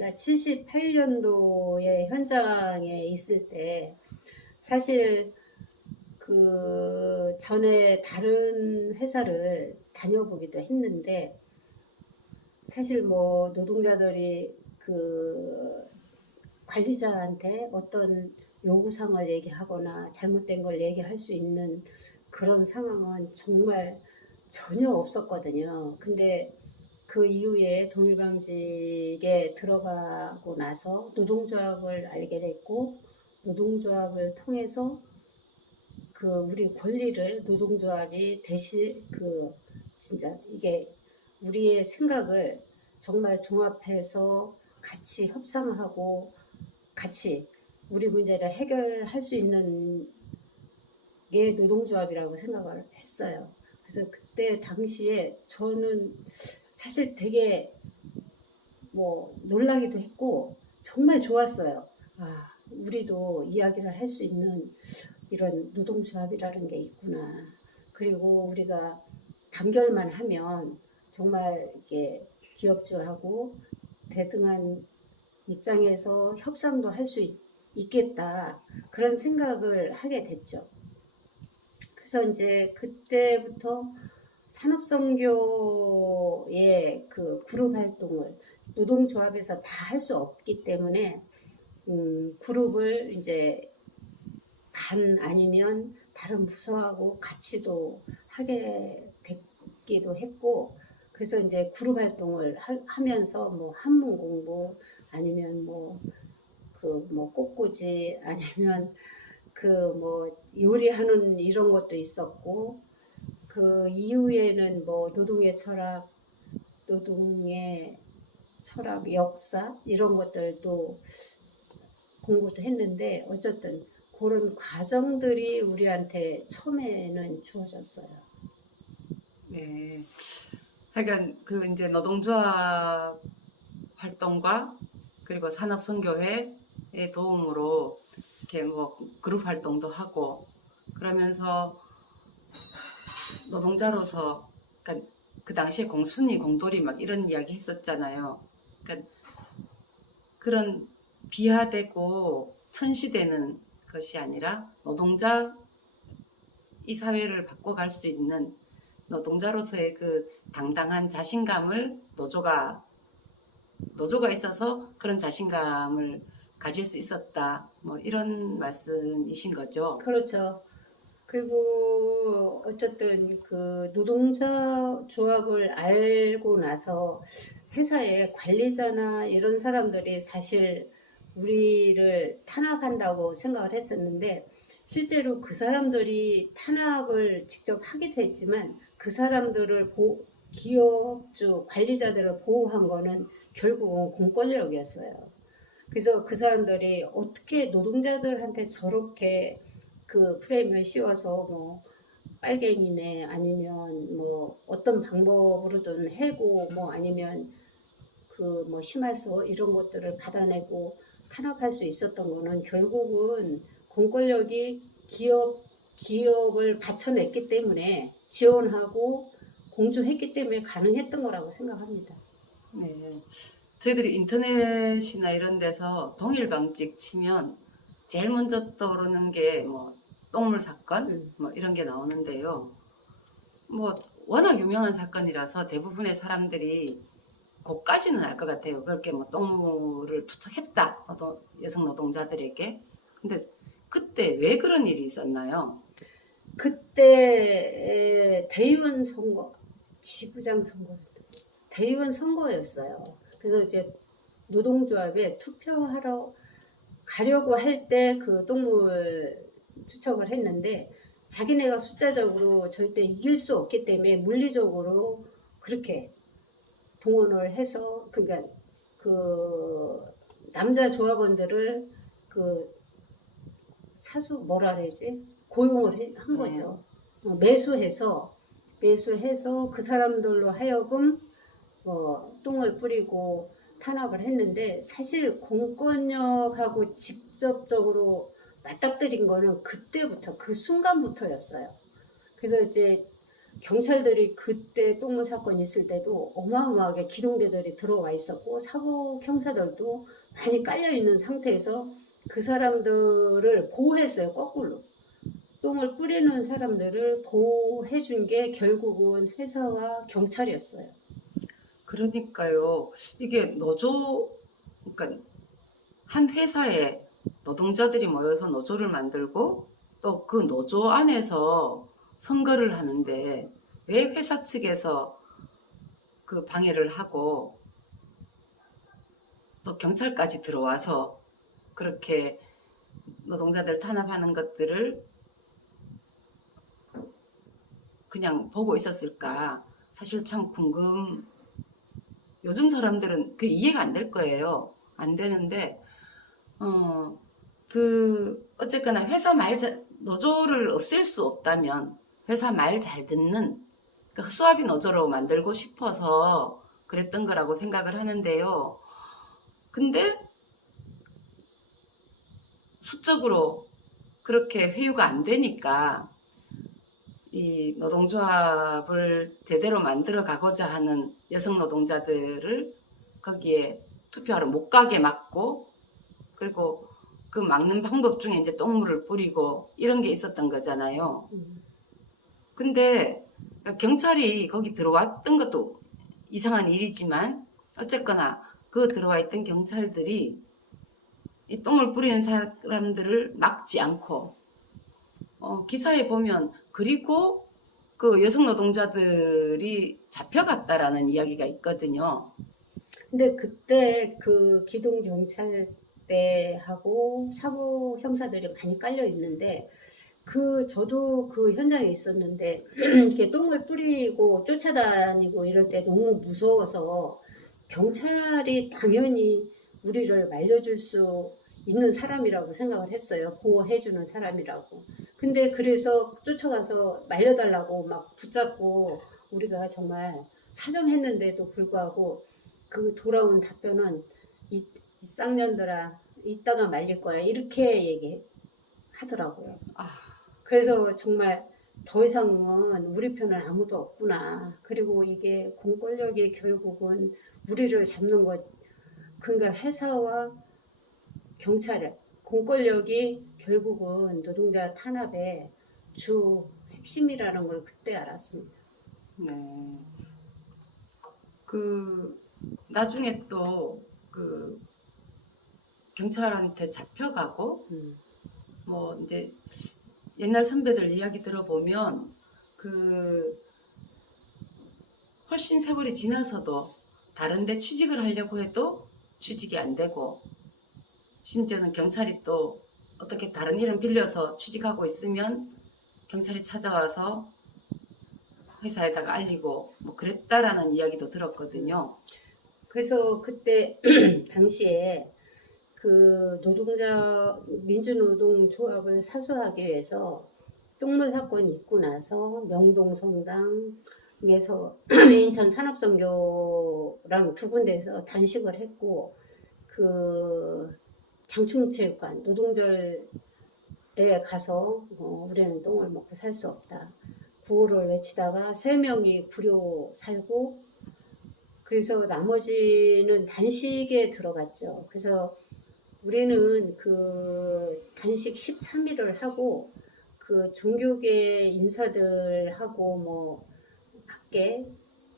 나 78년도에 현장에 있을 때 사실 그 전에 다른 회사를 다녀보기도 했는데 사실 뭐 노동자들이 그 관리자한테 어떤 요구사항을 얘기하거나 잘못된 걸 얘기할 수 있는 그런 상황은 정말 전혀 없었거든요. 근데 그 이후에 동일방직에 들어가고 나서 노동조합을 알게 됐고, 노동조합을 통해서 그 우리 권리를 노동조합이 대신 진짜 이게 우리의 생각을 정말 종합해서 같이 협상하고 같이 우리 문제를 해결할 수 있는 게 노동조합이라고 생각을 했어요. 그래서 그때 당시에 저는 사실 되게 뭐 놀라기도 했고 정말 좋았어요. 아, 우리도 이야기를 할 수 있는 이런 노동조합이라는 게 있구나. 그리고 우리가 단결만 하면 정말 이게 기업주하고 대등한 입장에서 협상도 할 수 있겠다. 그런 생각을 하게 됐죠. 그래서 이제 그때부터 산업선교의 그 그룹 활동을 노동조합에서 다 할 수 없기 때문에 그룹을 이제 반 아니면 다른 부서하고 같이도 하게 됐기도 했고, 그래서 이제 그룹 활동을 하면서 뭐 한문 공부 아니면 뭐 꽃꽂이 아니면 그 뭐 요리하는 이런 것도 있었고, 그 이후에는 뭐 노동의 철학, 역사 이런 것들도 공부도 했는데 어쨌든 그런 과정들이 우리한테 처음에는 주어졌어요. 네. 하여간 그 이제 노동조합 활동과 그리고 산업선교회의 도움으로 이렇게 뭐 그룹 활동도 하고 그러면서 노동자로서 그러니까 그 당시에 공순위 공돌이 막 이런 이야기 했었잖아요. 그러니까 그런 비하되고 천시되는 것이 아니라 노동자 이 사회를 바꿔갈 수 있는 노동자로서의 그 당당한 자신감을 노조가 있어서 그런 자신감을 가질 수 있었다. 뭐 이런 말씀이신 거죠. 그렇죠. 그리고 어쨌든 그 노동자 조합을 알고 나서 회사의 관리자나 이런 사람들이 사실 우리를 탄압한다고 생각을 했었는데 실제로 그 사람들이 탄압을 직접 하기도 했지만 그 사람들을 기업주 관리자들을 보호한 거는 결국은 공권력이었어요. 그래서 그 사람들이 어떻게 노동자들한테 저렇게 그 프레임을 씌워서 뭐 빨갱이네 아니면 뭐 어떤 방법으로든 해고 뭐 아니면 그 뭐 심할서 이런 것들을 받아내고 탄압할 수 있었던 거는 결국은 공권력이 기업을 받쳐냈기 때문에 지원하고 공조했기 때문에 가능했던 거라고 생각합니다. 네. 저희들이 인터넷이나 이런 데서 동일방직 치면 제일 먼저 떠오르는 게 뭐 똥물 사건 뭐 이런 게 나오는데요. 뭐 워낙 유명한 사건이라서 대부분의 사람들이 그까지는 알 것 같아요. 그렇게 뭐 똥물을 투척했다. 여성 노동자들에게. 근데 그때 왜 그런 일이 있었나요? 그때 대의원 선거, 지부장 선거, 대의원 선거였어요. 그래서 이제 노동조합에 투표하러 가려고 할 때 그 똥물 투척을 했는데 자기네가 숫자적으로 절대 이길 수 없기 때문에 물리적으로 그렇게 동원을 해서 그러니까 그 남자 조합원들을 그 사수 뭐라 그러지 고용을 한 거죠. 매수해서 그 사람들로 하여금 똥을 뿌리고 탄압을 했는데 사실 공권력하고 직접적으로 맞닥뜨린 거는 그때부터 그 순간부터였어요. 그래서 이제 경찰들이 그때 똥물 사건 있을 때도 어마어마하게 기동대들이 들어와 있었고 사복 형사들도 많이 깔려 있는 상태에서 그 사람들을 보호했어요. 거꾸로 똥을 뿌리는 사람들을 보호해 준 게 결국은 회사와 경찰이었어요. 그러니까요. 이게 노조, 그러니까 한 회사에 노동자들이 모여서 노조를 만들고 또 그 노조 안에서 선거를 하는데 왜 회사 측에서 그 방해를 하고 또 경찰까지 들어와서 그렇게 노동자들 탄압하는 것들을 그냥 보고 있었을까? 사실 참 요즘 사람들은 그 이해가 안 될 거예요. 안 되는데, 어쨌거나 노조를 없앨 수 없다면 회사 말 잘 듣는, 그러니까 수압이 노조로 만들고 싶어서 그랬던 거라고 생각을 하는데요. 근데 수적으로 그렇게 회유가 안 되니까 이 노동조합을 제대로 만들어 가고자 하는 여성 노동자들을 거기에 투표하러 못 가게 막고, 그리고 그 막는 방법 중에 이제 똥물을 뿌리고 이런 게 있었던 거잖아요. 근데 경찰이 거기 들어왔던 것도 이상한 일이지만 어쨌거나 그 들어와 있던 경찰들이 이 똥을 뿌리는 사람들을 막지 않고, 기사에 보면 그리고 그 여성 노동자들이 잡혀갔다라는 이야기가 있거든요. 근데 그때 그 기동 경찰대하고 사복 형사들이 많이 깔려 있는데 저도 그 현장에 있었는데 이렇게 똥을 뿌리고 쫓아다니고 이럴 때 너무 무서워서 경찰이 당연히 우리를 말려줄 수 있는 사람이라고 생각을 했어요. 보호해주는 사람이라고. 근데 그래서 쫓아가서 말려달라고 막 붙잡고 우리가 정말 사정했는데도 불구하고 그 돌아온 답변은 이 쌍년들아 이따가 말릴 거야 이렇게 얘기하더라고요. 그래서 정말 더 이상은 우리 편은 아무도 없구나. 그리고 이게 공권력이 결국은 우리를 잡는 것, 그러니까 회사와 경찰, 공권력이 결국은 노동자 탄압의 주 핵심이라는 걸 그때 알았습니다. 네. 나중에 또 경찰한테 잡혀가고, 뭐 이제 옛날 선배들 이야기 들어보면 훨씬 세월이 지나서도 다른데 취직을 하려고 해도 취직이 안 되고, 심지어는 경찰이 또 어떻게 다른 이름 빌려서 취직하고 있으면 경찰이 찾아와서 회사에다가 알리고 뭐 그랬다라는 이야기도 들었거든요. 그래서 그때 당시에 그 민주노동조합을 사수하기 위해서 똥물 사건이 있고 나서 명동성당에서 인천 산업선교랑 두 군데에서 단식을 했고 그 장충체육관 노동절에 가서 우리는 똥을 먹고 살 수 없다. 구호를 외치다가 3명이 구려 살고 그래서 나머지는 단식에 들어갔죠. 그래서 우리는 그 단식 13일을 하고 그 종교계 인사들하고 뭐 학계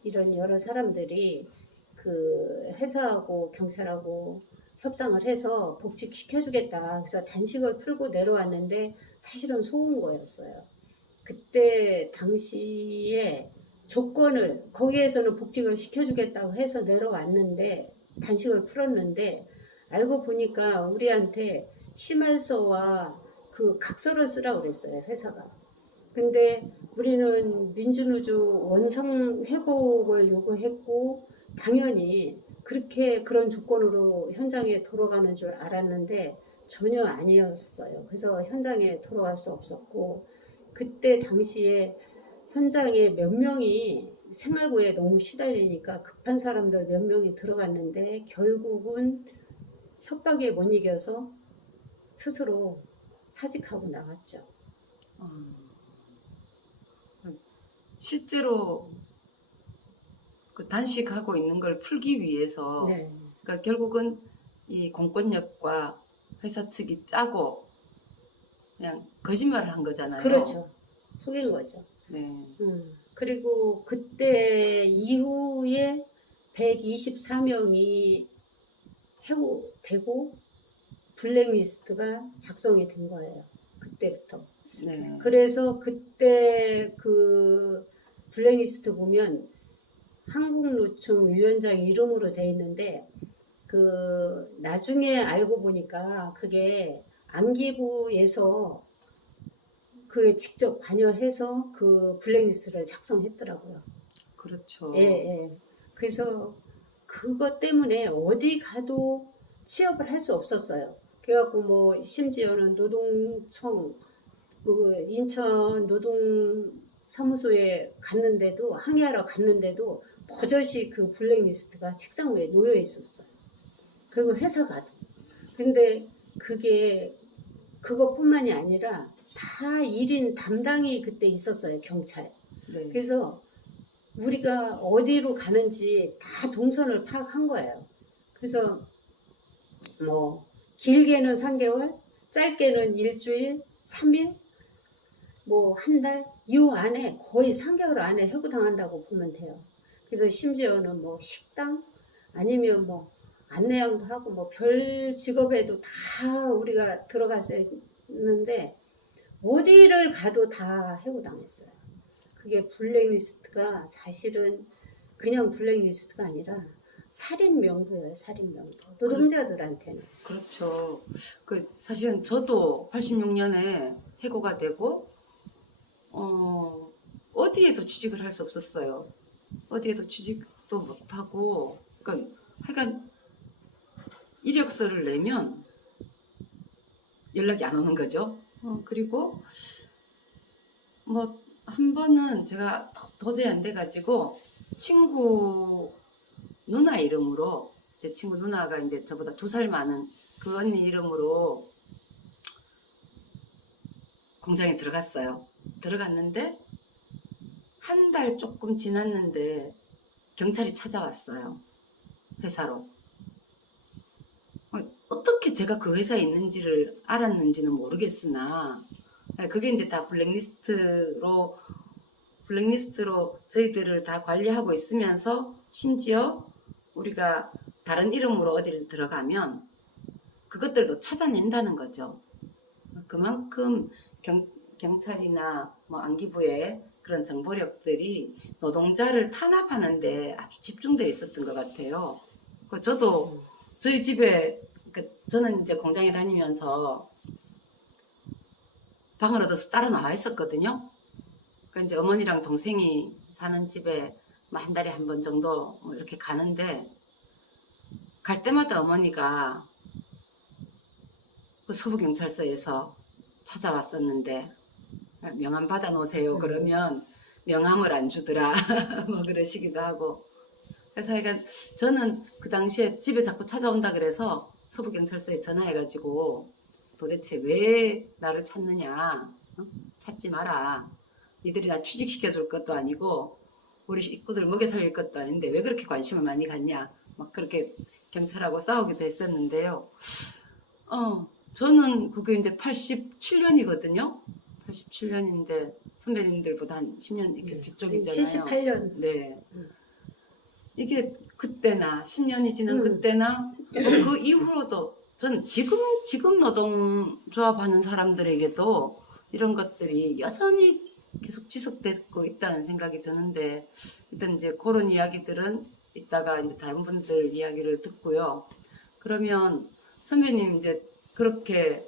이런 여러 사람들이 그 회사하고 경찰하고 협상을 해서 복직시켜주겠다. 그래서 단식을 풀고 내려왔는데 사실은 속은 거였어요. 그때 당시에 조건을 거기에서는 복직을 시켜주겠다고 해서 내려왔는데 단식을 풀었는데 알고 보니까 우리한테 심할서와 그 각서를 쓰라고 그랬어요, 회사가. 근데 우리는 민주노조 원상 회복을 요구했고 당연히 그런 조건으로 현장에 돌아가는 줄 알았는데 전혀 아니었어요. 그래서 현장에 돌아갈 수 없었고 그때 당시에 현장에 몇 명이 생활고에 너무 시달리니까 급한 사람들 몇 명이 들어갔는데 결국은 협박에 못 이겨서 스스로 사직하고 나갔죠. 실제로 그 단식하고 있는 걸 풀기 위해서 네. 그러니까 결국은 이 공권력과 회사 측이 짜고 그냥 거짓말을 한 거잖아요. 그렇죠. 속인 거죠. 네. 그리고 그때 이후에 124명이 해고되고 블랙리스트가 작성이 된 거예요. 그때부터. 네. 그래서 그때 그 블랙리스트 보면 한국노총 위원장 이름으로 돼 있는데 그 나중에 알고 보니까 그게 안기부에서 그 직접 관여해서 그 블랙리스트를 작성했더라고요. 그렇죠. 예, 예. 그래서 그것 때문에 어디 가도 취업을 할 수 없었어요. 그래갖고 뭐 심지어는 노동청 그 인천 노동사무소에 갔는데도 항의하러 갔는데도 버젓이 그 블랙리스트가 책상 위에 놓여 있었어요. 그리고 회사가도. 근데 그게 그것뿐만이 아니라 다 1인 담당이 그때 있었어요, 경찰. 네. 그래서 우리가 어디로 가는지 다 동선을 파악한 거예요. 그래서 뭐 길게는 3개월, 짧게는 일주일, 3일, 뭐 한 달, 이 안에 거의 3개월 안에 해고당한다고 보면 돼요. 그래서 심지어는 뭐 식당 아니면 뭐 안내양도 하고 뭐 별 직업에도 다 우리가 들어갔었는데 어디를 가도 다 해고당했어요. 그게 블랙리스트가 사실은 그냥 블랙리스트가 아니라 살인 명부예요. 살인 명부. 노동자들한테는. 그렇죠. 그 사실은 저도 86년에 해고가 되고 어디에도 취직을 할 수 없었어요. 어디에도 취직도 못하고 그러니까 하여간 이력서를 내면 연락이 안 오는 거죠. 그리고 뭐 한 번은 제가 도저히 안 돼가지고 친구 누나 이름으로 제 친구 누나가 이제 저보다 2살 많은 그 언니 이름으로 공장에 들어갔어요. 들어갔는데 한 달 조금 지났는데 경찰이 찾아왔어요. 회사로. 어떻게 제가 그 회사에 있는지를 알았는지는 모르겠으나 그게 이제 다 블랙리스트로 저희들을 다 관리하고 있으면서 심지어 우리가 다른 이름으로 어디를 들어가면 그것들도 찾아낸다는 거죠. 그만큼 경찰이나 뭐 안기부의 그런 정보력들이 노동자를 탄압하는데 아주 집중되어 있었던 것 같아요. 저도 저희 집에 저는 이제 공장에 다니면서 방을 얻어서 따로 나와 있었거든요. 그러니까 이제 어머니랑 동생이 사는 집에 한 달에 한 번 정도 뭐 이렇게 가는데 갈 때마다 어머니가 그 서부경찰서에서 찾아왔었는데 명함 받아 놓으세요. 그러면 명함을 안 주더라. 뭐 그러시기도 하고. 그래서 하여간 저는 그 당시에 집에 자꾸 찾아온다 그래서 서부경찰서에 전화해가지고 도대체 왜 나를 찾느냐. 찾지 마라. 니들이 나 취직시켜줄 것도 아니고 우리 식구들 먹여 살릴 것도 아닌데 왜 그렇게 관심을 많이 갖냐. 막 그렇게 경찰하고 싸우기도 했었는데요. 저는 그게 이제 87년이거든요. 87년인데 선배님들보다 한 10년 이렇게 뒤쪽이잖아요. 78년. 네. 이게 그때나 10년이 지난 그때나 그 이후로도 저는 지금 노동조합 하는 사람들에게도 이런 것들이 여전히 계속 지속되고 있다는 생각이 드는데 일단 이제 그런 이야기들은 이따가 이제 다른 분들 이야기를 듣고요. 그러면 선배님 이제 그렇게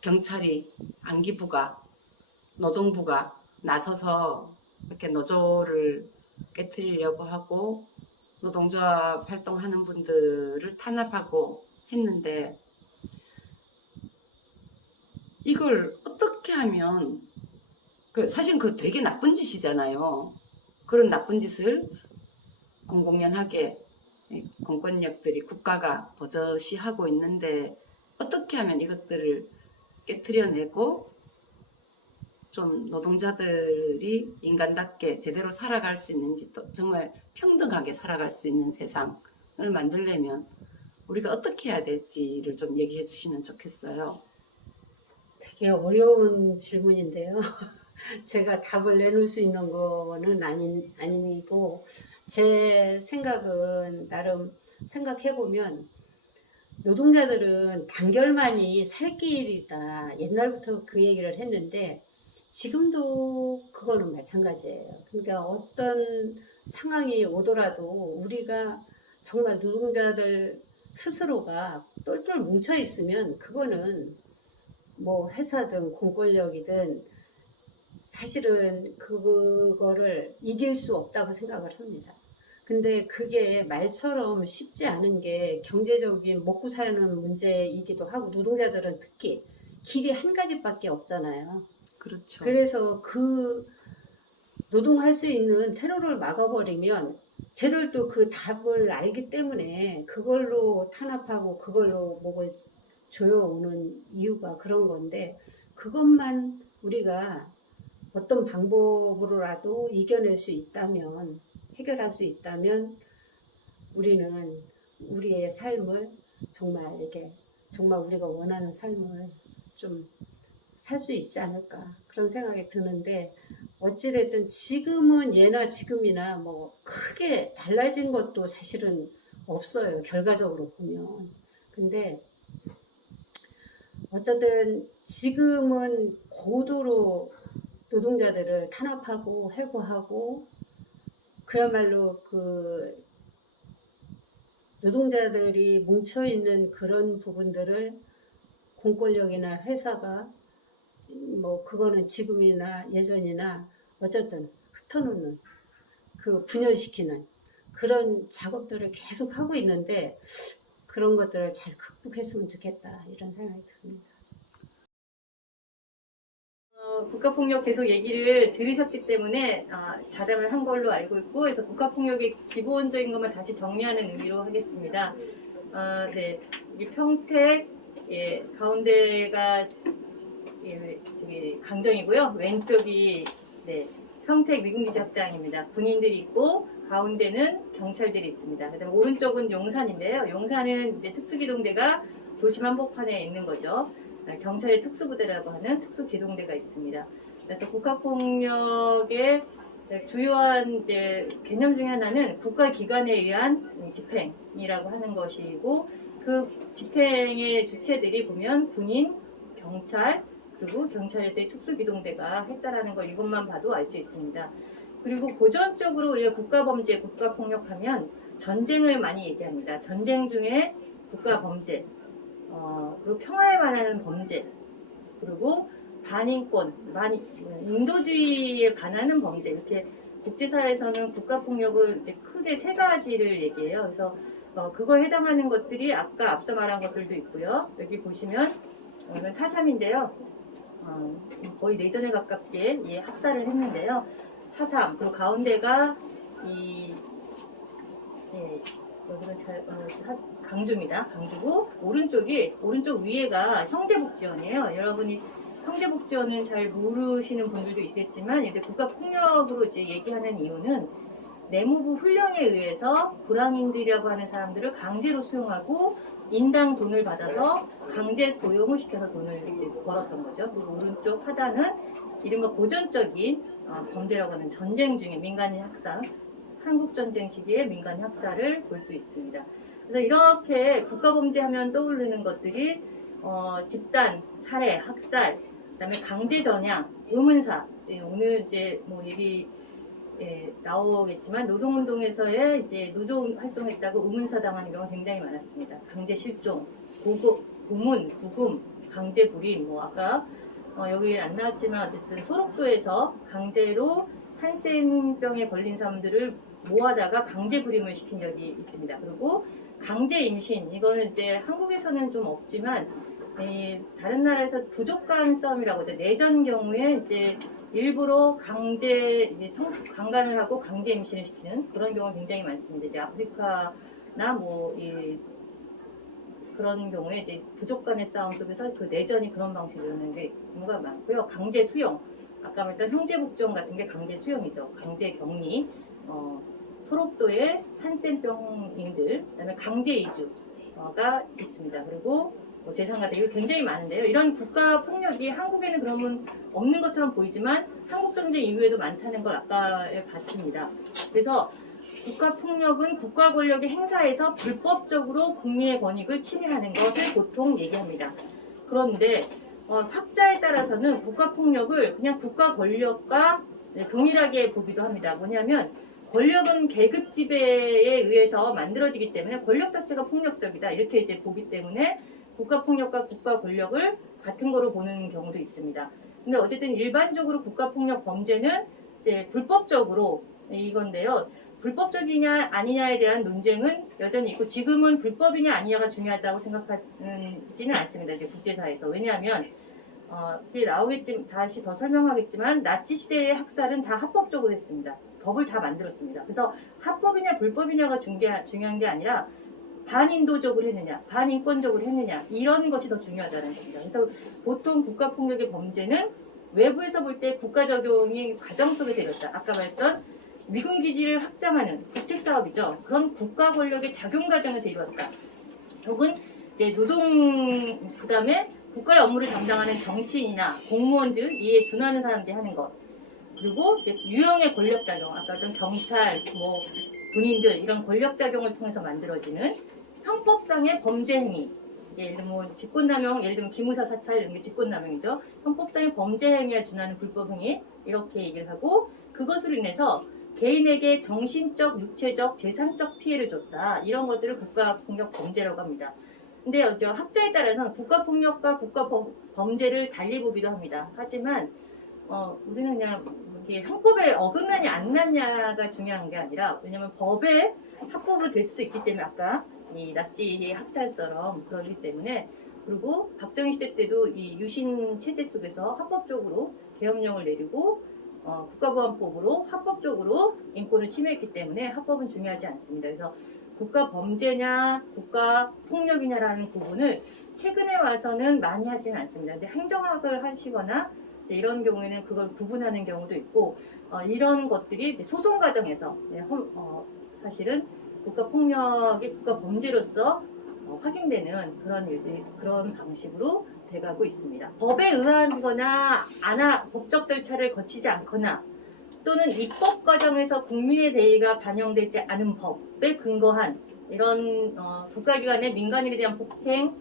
경찰이 안기부가 노동부가 나서서 이렇게 노조를 깨트리려고 하고 노동조합 활동하는 분들을 탄압하고 했는데 이걸 어떻게 하면 사실 그 되게 나쁜 짓이잖아요. 그런 나쁜 짓을 공공연하게 공권력들이 국가가 버젓이 하고 있는데 어떻게 하면 이것들을 깨트려내고 좀 노동자들이 인간답게 제대로 살아갈 수 있는지, 또 정말 평등하게 살아갈 수 있는 세상을 만들려면 우리가 어떻게 해야 될지를 좀 얘기해 주시면 좋겠어요. 되게 어려운 질문인데요. 제가 답을 내놓을 수 있는 거는 아니고, 제 생각은 나름 생각해보면, 노동자들은 단결만이 살 길이다. 옛날부터 그 얘기를 했는데, 지금도 그거는 마찬가지예요. 그러니까 어떤 상황이 오더라도 우리가 정말 노동자들 스스로가 똘똘 뭉쳐 있으면 그거는 뭐 회사든 공권력이든 사실은 그거를 이길 수 없다고 생각을 합니다. 근데 그게 말처럼 쉽지 않은 게 경제적인 먹고 사는 문제이기도 하고 노동자들은 특히 길이 한 가지밖에 없잖아요. 그렇죠. 그래서 그 노동할 수 있는 테러를 막아버리면 쟤들도 그 답을 알기 때문에 그걸로 탄압하고 그걸로 목을 조여오는 이유가 그런 건데 그것만 우리가 어떤 방법으로라도 이겨낼 수 있다면 해결할 수 있다면 우리는 우리의 삶을 정말 이렇게 정말 우리가 원하는 삶을 좀 살 수 있지 않을까 그런 생각이 드는데 어찌됐든 지금은 예나 지금이나 뭐 크게 달라진 것도 사실은 없어요. 결과적으로 보면. 근데 어쨌든 지금은 고도로 노동자들을 탄압하고 해고하고 그야말로 그 노동자들이 뭉쳐있는 그런 부분들을 공권력이나 회사가 뭐 그거는 지금이나 예전이나 어쨌든 흩어놓는 그 분열시키는 그런 작업들을 계속 하고 있는데 그런 것들을 잘 극복했으면 좋겠다 이런 생각이 듭니다. 국가폭력 계속 얘기를 들으셨기 때문에 자담을 한 걸로 알고 있고 그래서 국가폭력의 기본적인 것만 다시 정리하는 의미로 하겠습니다. 네, 여기 평택 가운데가 저기 강정이고요. 왼쪽이 네, 평택 미군기지 확장입니다. 군인들이 있고 가운데는 경찰들이 있습니다. 그다음에 오른쪽은 용산인데요. 용산은 이제 특수기동대가 도심 한복판에 있는 거죠. 경찰의 특수부대라고 하는 특수기동대가 있습니다. 그래서 국가폭력의 주요한 이제 개념 중에 하나는 국가기관에 의한 집행이라고 하는 것이고 그 집행의 주체들이 보면 군인, 경찰, 그리고 경찰에서의 특수기동대가 했다라는 걸 이것만 봐도 알 수 있습니다. 그리고 고전적으로 우리가 국가범죄, 국가폭력하면 전쟁을 많이 얘기합니다. 전쟁 중에 국가범죄, 그리고 평화에 반하는 범죄, 그리고 반인권, 인도주의에 반하는 범죄 이렇게 국제사회에서는 국가폭력을 이제 크게 세 가지를 얘기해요. 그래서 그거에 해당하는 것들이 아까 앞서 말한 것들도 있고요. 여기 보시면 이건 4.3인데요. 거의 내전에 가깝게 학살을 했는데요. 4.3 그리고 가운데가 여기는 강주입니다. 강주고 오른쪽 위에가 형제복지원이에요. 여러분이 형제복지원은 잘 모르시는 분들도 있겠지만 이제 국가폭력으로 이제 얘기하는 이유는 내무부 훈령에 의해서 불황인들이라고 하는 사람들을 강제로 수용하고 인당 돈을 받아서 강제 고용을 시켜서 돈을 이제 벌었던 거죠. 그리고 오른쪽 하단은 이른바 고전적인 범죄라고 하는 전쟁 중에 민간인 학살, 한국전쟁 시기에 민간 학살을 볼 수 있습니다. 그래서 이렇게 국가범죄하면 떠오르는 것들이 집단, 살해, 학살, 그다음에 강제전향, 의문사. 오늘 이제 뭐 얘기 나오겠지만 노동운동에서의 이제 노조 활동했다고 의문사 당하는 경우가 굉장히 많았습니다. 강제 실종, 고문, 구금, 강제 불임, 뭐 아까 여기 안 나왔지만 어쨌든 소록도에서 강제로 한센병에 걸린 사람들을 모아다가 강제 불임을 시킨 적이 있습니다. 그리고 강제 임신, 이거는 이제 한국에서는 좀 없지만 다른 나라에서 부족 간 싸움이라고 하죠. 내전 경우에 이제 일부러 강제 이제 강간을 하고 강제 임신을 시키는 그런 경우가 굉장히 많습니다. 이제 아프리카나 뭐 그런 경우에 이제 부족 간의 싸움 속에서 그 내전이 그런 방식으로 하는 경우가 많고요. 강제 수용. 아까 말했던 형제복지원 같은 게 강제 수용이죠. 강제 격리, 소록도의 한센병인들, 그다음에 강제 이주가 있습니다. 그리고 뭐 재산 같은 게 굉장히 많은데요. 이런 국가 폭력이 한국에는 그러면 없는 것처럼 보이지만 한국 전쟁 이후에도 많다는 걸 아까 봤습니다. 그래서 국가 폭력은 국가 권력의 행사에서 불법적으로 국민의 권익을 침해하는 것을 보통 얘기합니다. 그런데 학자에 따라서는 국가 폭력을 그냥 국가 권력과 동일하게 보기도 합니다. 뭐냐면 권력은 계급 지배에 의해서 만들어지기 때문에 권력 자체가 폭력적이다 이렇게 이제 보기 때문에 국가 폭력과 국가 권력을 같은 거로 보는 경우도 있습니다. 근데 어쨌든 일반적으로 국가 폭력 범죄는 이제 불법적으로 이건데요. 불법적이냐 아니냐에 대한 논쟁은 여전히 있고 지금은 불법이냐 아니냐가 중요하다고 생각하지는 않습니다. 이제 국제사회에서. 왜냐하면 이제 나오겠지만 다시 더 설명하겠지만 나치 시대의 학살은 다 합법적으로 했습니다. 법을 다 만들었습니다. 그래서 합법이냐 불법이냐가 중요한 게 아니라 반인도적으로 했느냐, 반인권적으로 했느냐 이런 것이 더 중요하다는 겁니다. 그래서 보통 국가폭력의 범죄는 외부에서 볼 때 국가 적용이 과정 속에서 이뤘다. 아까 말했던 미군 기지를 확장하는 국책 사업이죠. 그런 국가 권력의 작용 과정에서 이루어졌다. 혹은 이제 노동 그다음에 국가의 업무를 담당하는 정치인이나 공무원들 이에 준하는 사람들이 하는 것. 그리고 이제 유형의 권력 작용, 아까 어떤 경찰, 뭐 군인들 이런 권력 작용을 통해서 만들어지는 형법상의 범죄 행위. 이제 예를 들면 뭐 직권남용, 예를 들면 기무사 사찰 이런 게 직권남용이죠. 형법상의 범죄 행위에 준하는 불법 행위 이렇게 얘기를 하고 그것으로 인해서 개인에게 정신적, 육체적, 재산적 피해를 줬다. 이런 것들을 국가폭력 범죄라고 합니다. 근데 학자에 따라서는 국가폭력과 국가범죄를 달리 보기도 합니다. 하지만 우리는 그냥 이게 형법에 어긋나냐 안 났냐가 중요한 게 아니라 왜냐면 법에 합법으로 될 수도 있기 때문에 아까 이 나치 학살처럼 그러기 때문에 그리고 박정희 시대 때도 이 유신 체제 속에서 합법적으로 계엄령을 내리고 국가보안법으로 합법적으로 인권을 침해했기 때문에 합법은 중요하지 않습니다. 그래서 국가 범죄냐 국가 폭력이냐라는 부분을 최근에 와서는 많이 하지는 않습니다. 근데 행정학을 하시거나 이런 경우에는 그걸 구분하는 경우도 있고 이런 것들이 이제 소송 과정에서 사실은 국가 폭력이 국가 범죄로서 확인되는 그런 일들 그런 방식으로 돼가고 있습니다. 법에 의한거나 법적 절차를 거치지 않거나 또는 입법 과정에서 국민의 대의가 반영되지 않은 법에 근거한 이런 국가기관의 민간인에 대한 폭행,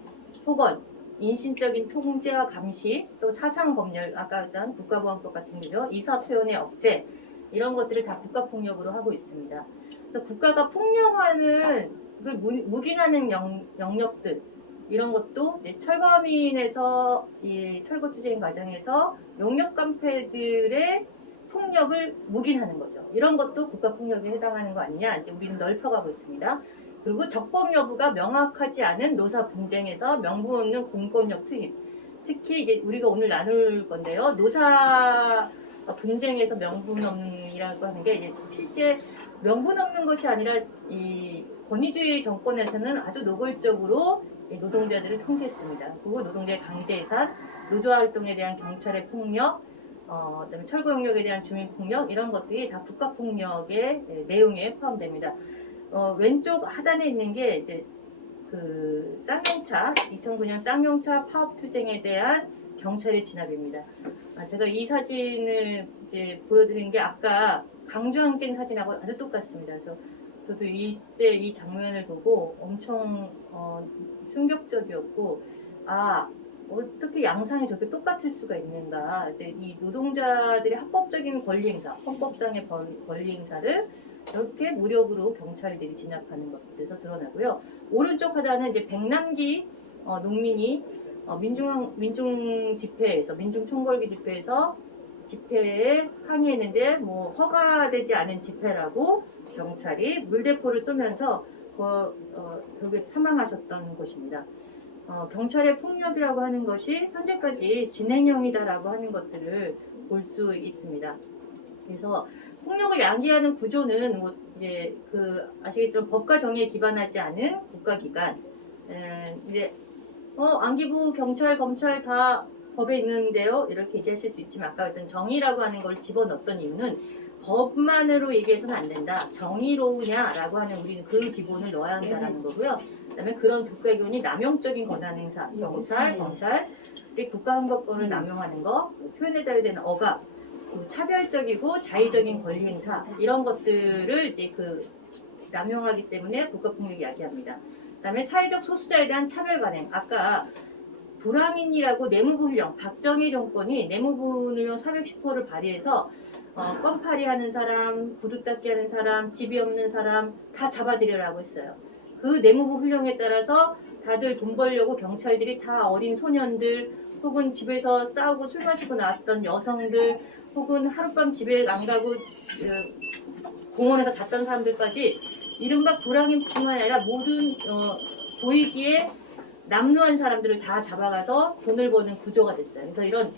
폭언, 인신적인 통제와 감시, 또 사상검열, 아까 했던 국가보안법 같은 거죠. 이사표현의 억제 이런 것들을 다 국가폭력으로 하고 있습니다. 그래서 국가가 폭력하는 그 묵인하는 영역들 이런 것도 이제 철거민에서 이 철거투쟁 과정에서 용역 깡패들의 폭력을 묵인하는 거죠. 이런 것도 국가폭력에 해당하는 거 아니냐 이제 우리는 넓혀가고 있습니다. 그리고 적법 여부가 명확하지 않은 노사 분쟁에서 명분 없는 공권력 투입. 특히 이제 우리가 오늘 나눌 건데요. 노사 분쟁에서 명분 없는이라고 하는 게 이제 실제 명분 없는 것이 아니라 이 권위주의 정권에서는 아주 노골적으로 노동자들을 통제했습니다. 그리고 노동자의 강제 해산, 노조 활동에 대한 경찰의 폭력, 그다음에 철거 영역에 대한 주민 폭력 이런 것들이 다 국가 폭력의 내용에 포함됩니다. 왼쪽 하단에 있는 게 이제 그 쌍용차 2009년 쌍용차 파업 투쟁에 대한 경찰의 진압입니다. 제가 이 사진을 이제 보여드린 게 아까 강주항쟁 사진하고 아주 똑같습니다. 그래서 저도 이때 이 장면을 보고 엄청 충격적이었고 어떻게 양상이 저렇게 똑같을 수가 있는가. 이제 이 노동자들의 합법적인 권리 행사, 헌법상의 권리 행사를 이렇게 무력으로 경찰들이 진압하는 것에서 드러나고요. 오른쪽 하단은 이제 백남기 농민이 민중 집회에서 민중 총궐기 집회에서 집회에 항의했는데 뭐 허가되지 않은 집회라고 경찰이 물대포를 쏘면서 결국에 사망하셨던 곳입니다. 경찰의 폭력이라고 하는 것이 현재까지 진행형이다라고 하는 것들을 볼 수 있습니다. 그래서 폭력을 양기하는 구조는 뭐 이제 아시겠지만 법과 정의에 기반하지 않은 국가기관, 이제 안기부, 경찰, 검찰 다 법에 있는데요. 이렇게 얘기하실 수 있지만 아까 어떤 정의라고 하는 걸 집어넣었던 이유는 법만으로 얘기해서는 안 된다. 정의로우냐라고 하는 우리는 그 기본을 넣어야 한다라는 거고요. 그다음에 그런 국가기관이 남용적인 권한 행사, 경찰이 국가헌법권을 남용하는 거, 표현의 자유에 대한 억압, 차별적이고 자의적인 권리 행사 이런 것들을 이제 그 남용하기 때문에 국가폭력이 야기합니다. 그다음에 사회적 소수자에 대한 차별 관행. 아까 불황인이라고 내무부 훈령, 박정희 정권이 내무부 훈령 410호를 발의해서 껌파리 하는 사람, 구두 닦기 하는 사람, 집이 없는 사람 다 잡아들이라고 했어요. 그 내무부 훈령에 따라서 다들 돈 벌려고 경찰들이 다 어린 소년들 혹은 집에서 싸우고 술 마시고 나왔던 여성들 혹은 하룻밤 집에 안 가고 공원에서 잤던 사람들까지 이른바 불황인뿐만 아니라 모든 보이기에 남루한 사람들을 다 잡아가서 돈을 버는 구조가 됐어요. 그래서 이런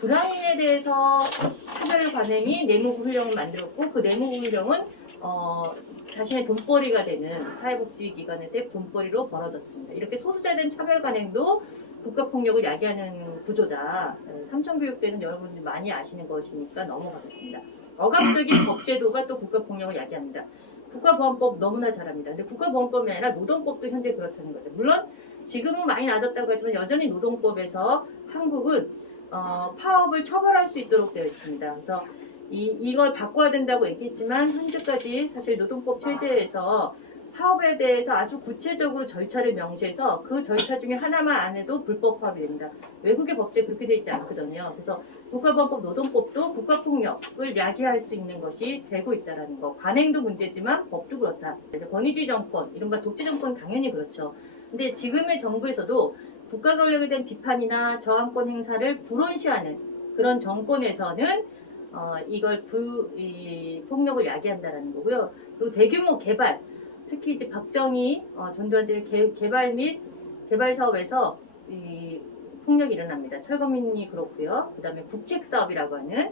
불황인에 대해서 차별 관행이 내무부 훈령을 만들었고 그 내무부 훈령은 자신의 돈벌이가 되는 사회복지기관에서의 돈벌이로 벌어졌습니다. 이렇게 소수자에 대한 차별 관행도 국가폭력을 야기하는 구조다. 삼천교육대는 여러분들이 많이 아시는 것이니까 넘어가겠습니다. 억압적인 법제도가 또 국가폭력을 야기합니다. 국가보안법 너무나 잘합니다. 근데 국가보안법이 아니라 노동법도 현재 그렇다는 거죠. 물론 지금은 많이 낮았다고 하지만 여전히 노동법에서 한국은 파업을 처벌할 수 있도록 되어 있습니다. 그래서 이걸 바꿔야 된다고 얘기했지만 현재까지 사실 노동법 체제에서 파업에 대해서 아주 구체적으로 절차를 명시해서 그 절차 중에 하나만 안 해도 불법 파업이 됩니다. 외국의 법제에 그렇게 되어 있지 않거든요. 그래서 국가보안법, 노동법도 국가폭력을 야기할 수 있는 것이 되고 있다는 거. 관행도 문제지만 법도 그렇다. 그래서 권위주의 정권, 이른바 독재 정권 당연히 그렇죠. 근데 지금의 정부에서도 국가 권력에 대한 비판이나 저항권 행사를 불온시하는 그런 정권에서는 이걸 폭력을 야기한다는 거고요. 그리고 대규모 개발, 특히 이제 박정희 전두환 개발 및 개발 사업에서 이 폭력이 일어납니다. 철거민이 그렇고요. 그다음에 국책 사업이라고 하는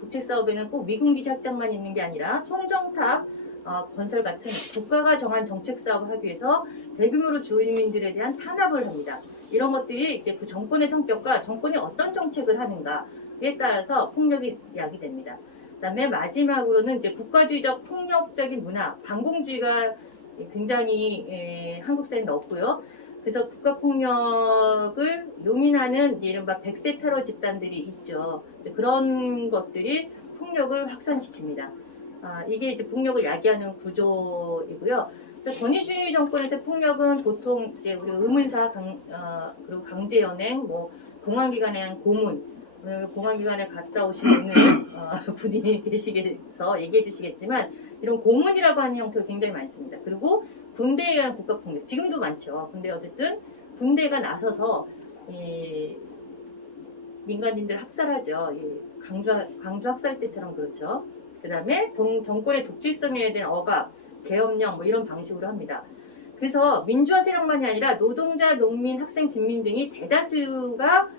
국책 사업에는 꼭 미군 기지 확장만 있는 게 아니라 송정탑 건설 같은 국가가 정한 정책 사업을 하기 위해서 대규모로 주민들에 대한 탄압을 합니다. 이런 것들이 이제 그 정권의 성격과 정권이 어떤 정책을 하는가에 따라서 폭력이 야기됩니다. 그다음에 마지막으로는 이제 국가주의적 폭력적인 문화, 반공주의가 굉장히 한국 사회에 넣었고요. 그래서 국가폭력을 용인하는 이제 이른바 백세 테러 집단들이 있죠. 그런 것들이 폭력을 확산시킵니다. 이게 이제 폭력을 야기하는 구조이고요. 권위주의 정권에서의 폭력은 보통 이제 우리 의문사 그리고 강제연행, 뭐 공안기관에 고문, 공안기관에 갔다 오신 분이 되시겠어 얘기해 주시겠지만 이런 고문이라고 하는 형태가 굉장히 많습니다. 그리고 군대에 의한 국가폭력 지금도 많죠. 근데 어쨌든 군대가 나서서 민간인들 학살하죠. 강주 학살 때처럼 그렇죠. 그 다음에 정권의 독재성에 대한 억압, 계엄령 뭐 이런 방식으로 합니다. 그래서 민주화 세력만이 아니라 노동자, 농민, 학생, 빈민 등이 대다수가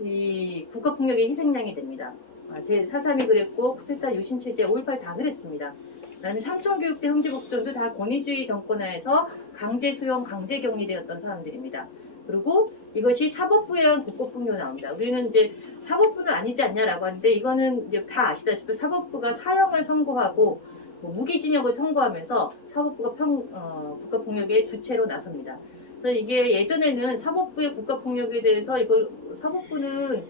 이 국가폭력의 희생양이 됩니다. 제4.3이 그랬고 쿠데타 유신체제 5.18 다 그랬습니다. 그다음에 삼천교육대 형제복지원도 다 권위주의 정권하에서 강제 수용, 강제 격리되었던 사람들입니다. 그리고 이것이 사법부에 의한 국가폭력이 나옵니다. 우리는 이제 사법부는 아니지 않냐라고 하는데 이거는 이제 다 아시다시피 사법부가 사형을 선고하고 무기징역을 선고하면서 사법부가 국가폭력의 주체로 나섭니다. 그래서 이게 예전에는 사법부의 국가폭력에 대해서 이걸 사법부는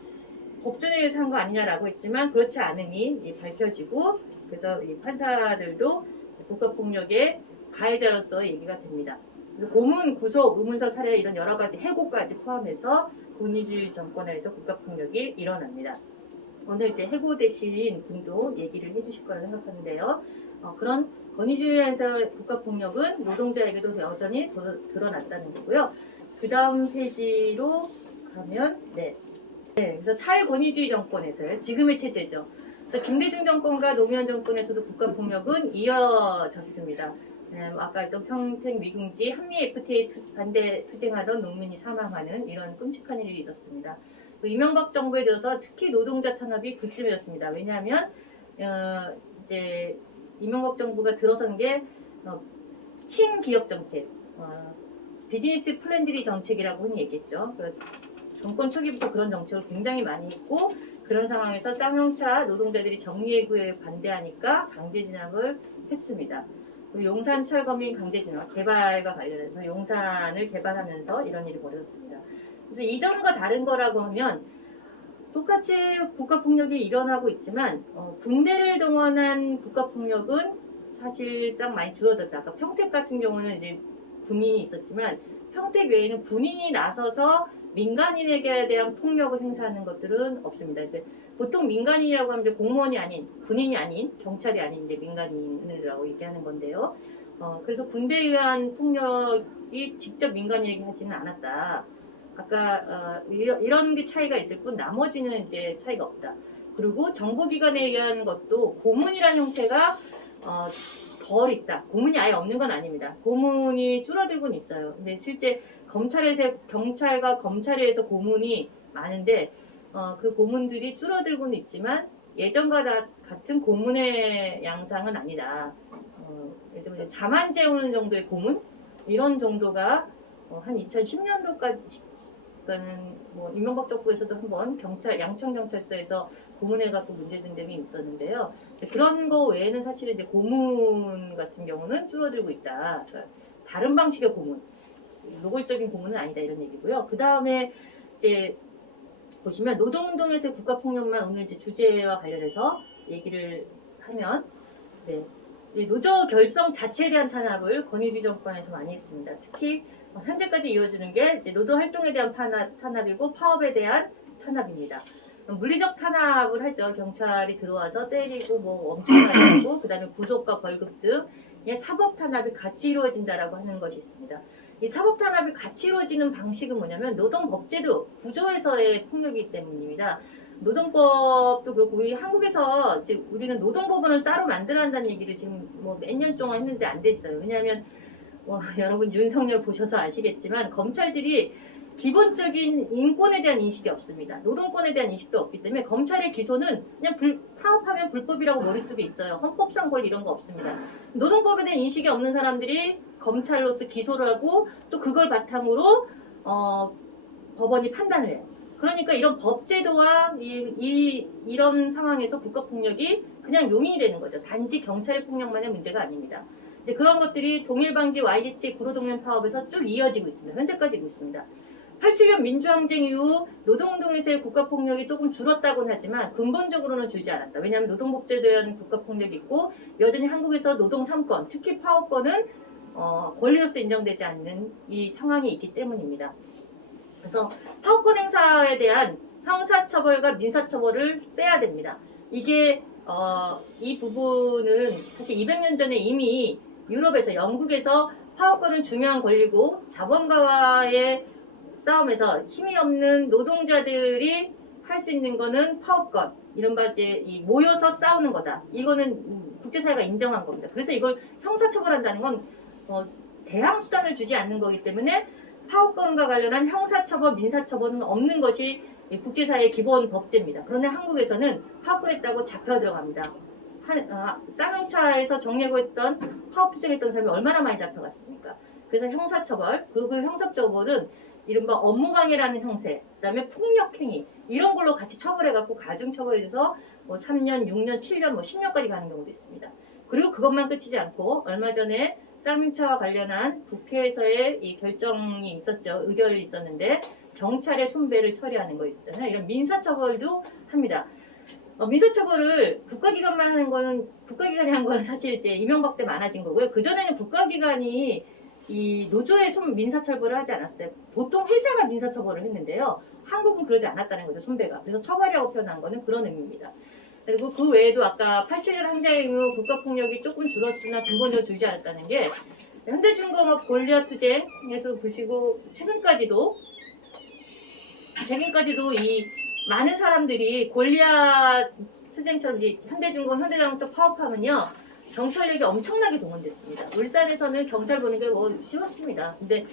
법정에 의해서 한 거 아니냐라고 했지만 그렇지 않으니 밝혀지고 그래서 이 판사들도 국가폭력의 가해자로서 얘기가 됩니다. 고문, 구속, 의문사 살해 이런 여러 가지 해고까지 포함해서 권위주의 정권에서 국가폭력이 일어납니다. 오늘 이제 해고되신 분도 얘기를 해주실 거라 생각하는데요. 그런 권위주의에서 국가폭력은 노동자에게도 여전히 드러났다는 거고요. 그 다음 페이지로 가면 그래서 탈권위주의 정권에서요. 지금의 체제죠. 그래서 김대중 정권과 노무현 정권에서도 국가폭력은 이어졌습니다. 아까 했던 평택 미군지 한미 FTA 반대 투쟁하던 농민이 사망하는 이런 끔찍한 일이 있었습니다. 이명박 정부에 들어서 특히 노동자 탄압이 극심해졌습니다. 왜냐하면 이제 이명박 정부가 들어선 게 친기업 정책, 비즈니스 플랜드리 정책이라고 흔히 얘기했죠. 정권 초기부터 그런 정책을 굉장히 많이 했고 그런 상황에서 쌍용차 노동자들이 정리해고에 반대하니까 강제 진압을 했습니다. 그리고 용산 철거민 강제 진압 개발과 관련해서 용산을 개발하면서 이런 일이 벌어졌습니다. 그래서 이전과 다른 거라고 하면 똑같이 국가폭력이 일어나고 있지만 군대를 동원한 국가폭력은 사실상 많이 줄어들었다. 아까 평택 같은 경우는 이제 군인이 있었지만 평택 외에는 군인이 나서서 민간인에게 대한 폭력을 행사하는 것들은 없습니다. 이제 보통 민간인이라고 하면 이제 공무원이 아닌 군인이 아닌 경찰이 아닌 이제 민간인이라고 얘기하는 건데요. 그래서 군대에 의한 폭력이 직접 민간인에게 하지는 않았다. 아까 이런 게 차이가 있을 뿐 나머지는 이제 차이가 없다. 그리고 정보기관에 의한 것도 고문이라는 형태가 덜 있다. 고문이 아예 없는 건 아닙니다. 고문이 줄어들고는 있어요. 근데 실제 경찰과 검찰에 의해서 고문이 많은데 그 고문들이 줄어들고는 있지만 예전과 같은 고문의 양상은 아니다. 예를 들면 자만 재우는 정도의 고문 이런 정도가 한 2010년도까지 그러니까는 뭐 이명박 정부에서도 한번 양천경찰서에서 고문해갖고 문제된 적이 있었는데요. 그런 거 외에는 사실 이제 고문 같은 경우는 줄어들고 있다. 그러니까 다른 방식의 고문, 노골적인 고문은 아니다 이런 얘기고요. 그 다음에 이제 보시면 노동운동에서의 국가폭력만 오늘 이제 주제와 관련해서 얘기를 하면 네. 이 노조 결성 자체에 대한 탄압을 권위주의 정권에서 많이 했습니다. 특히 현재까지 이어지는 게 이제 노동 활동에 대한 탄압이고 파업에 대한 탄압입니다. 물리적 탄압을 하죠. 경찰이 들어와서 때리고 뭐 엄청나게 하고 그다음에 구속과 벌금 등 사법 탄압이 같이 이루어진다라고 하는 것이 있습니다. 이 사법 탄압이 같이 이루어지는 방식은 뭐냐면 노동법제도 구조에서의 폭력이기 때문입니다. 노동법도 그렇고 우리 한국에서 이제 우리는 노동법원을 따로 만들어야 한다는 얘기를 지금 뭐 몇 년 동안 했는데 안 됐어요. 왜냐하면 여러분 윤석열 보셔서 아시겠지만 검찰들이 기본적인 인권에 대한 인식이 없습니다. 노동권에 대한 인식도 없기 때문에 검찰의 기소는 그냥 파업하면 불법이라고 머릿속에 있어요. 헌법상 권리 이런 거 없습니다. 노동법에 대한 인식이 없는 사람들이 검찰로서 기소를 하고 또 그걸 바탕으로 법원이 판단을 해요. 그러니까 이런 법제도와 이런 상황에서 국가폭력이 그냥 용인이 되는 거죠. 단지 경찰의 폭력만의 문제가 아닙니다. 이제 그런 것들이 동일방지 YG치 구로동면 파업에서 쭉 이어지고 있습니다. 현재까지 있습니다. 87년 민주항쟁 이후 노동운동에서의 국가폭력이 조금 줄었다고는 하지만 근본적으로는 줄지 않았다. 왜냐하면 노동복제에 대한 국가폭력이 있고 여전히 한국에서 노동 3권, 특히 파업권은 권리로서 인정되지 않는 이 상황이 있기 때문입니다. 그래서 파업권 행사에 대한 형사처벌과 민사처벌을 빼야 됩니다. 이게 이 부분은 사실 200년 전에 이미 유럽에서 영국에서 파업권은 중요한 권리고 자본가와의 싸움에서 힘이 없는 노동자들이 할 수 있는 거는 파업권, 이른바 이제 모여서 싸우는 거다. 이거는 국제사회가 인정한 겁니다. 그래서 이걸 형사처벌한다는 건 대항 수단을 주지 않는 거기 때문에 파업권과 관련한 형사처벌, 민사처벌은 없는 것이 국제사회의 기본 법제입니다. 그런데 한국에서는 파업권했다고 잡혀 들어갑니다. 쌍용차에서 정리해고했던 파업 투쟁했던 사람이 얼마나 많이 잡혀갔습니까? 그래서 형사처벌, 그리고 그 형사처벌은 이른바 업무방해라는 형태, 그 다음에 폭력행위 이런 걸로 같이 처벌해갖고 가중처벌해서 3년, 6년, 7년, 10년까지 가는 경우도 있습니다. 그리고 그것만 끝이지 않고 얼마 전에 쌍용차와 관련한 국회에서의 이 결정이 있었죠. 의결이 있었는데 경찰의 손배를 처리하는 거 있잖아요. 이런 민사처벌도 합니다. 민사처벌을 국가기관이 한 거는 사실 이제 이명박 때 많아진 거고요. 그전에는 국가기관이 이 노조의 민사처벌을 하지 않았어요. 보통 회사가 민사처벌을 했는데요. 한국은 그러지 않았다는 거죠. 손배가. 그래서 처벌이라고 표현한 거는 그런 의미입니다. 그리고 그 외에도 아까 87년 항쟁 이후 국가폭력이 조금 줄었으나 근본적으로 줄지 않았다는 게 현대중공업 골리앗 투쟁에서 보시고 최근까지도 이 많은 사람들이 골리앗 투쟁처럼 이제 현대중공업, 현대자동차 파업하면요. 경찰력이 엄청나게 동원됐습니다. 울산에서는 경찰 보는 게 쉬웠습니다. 근데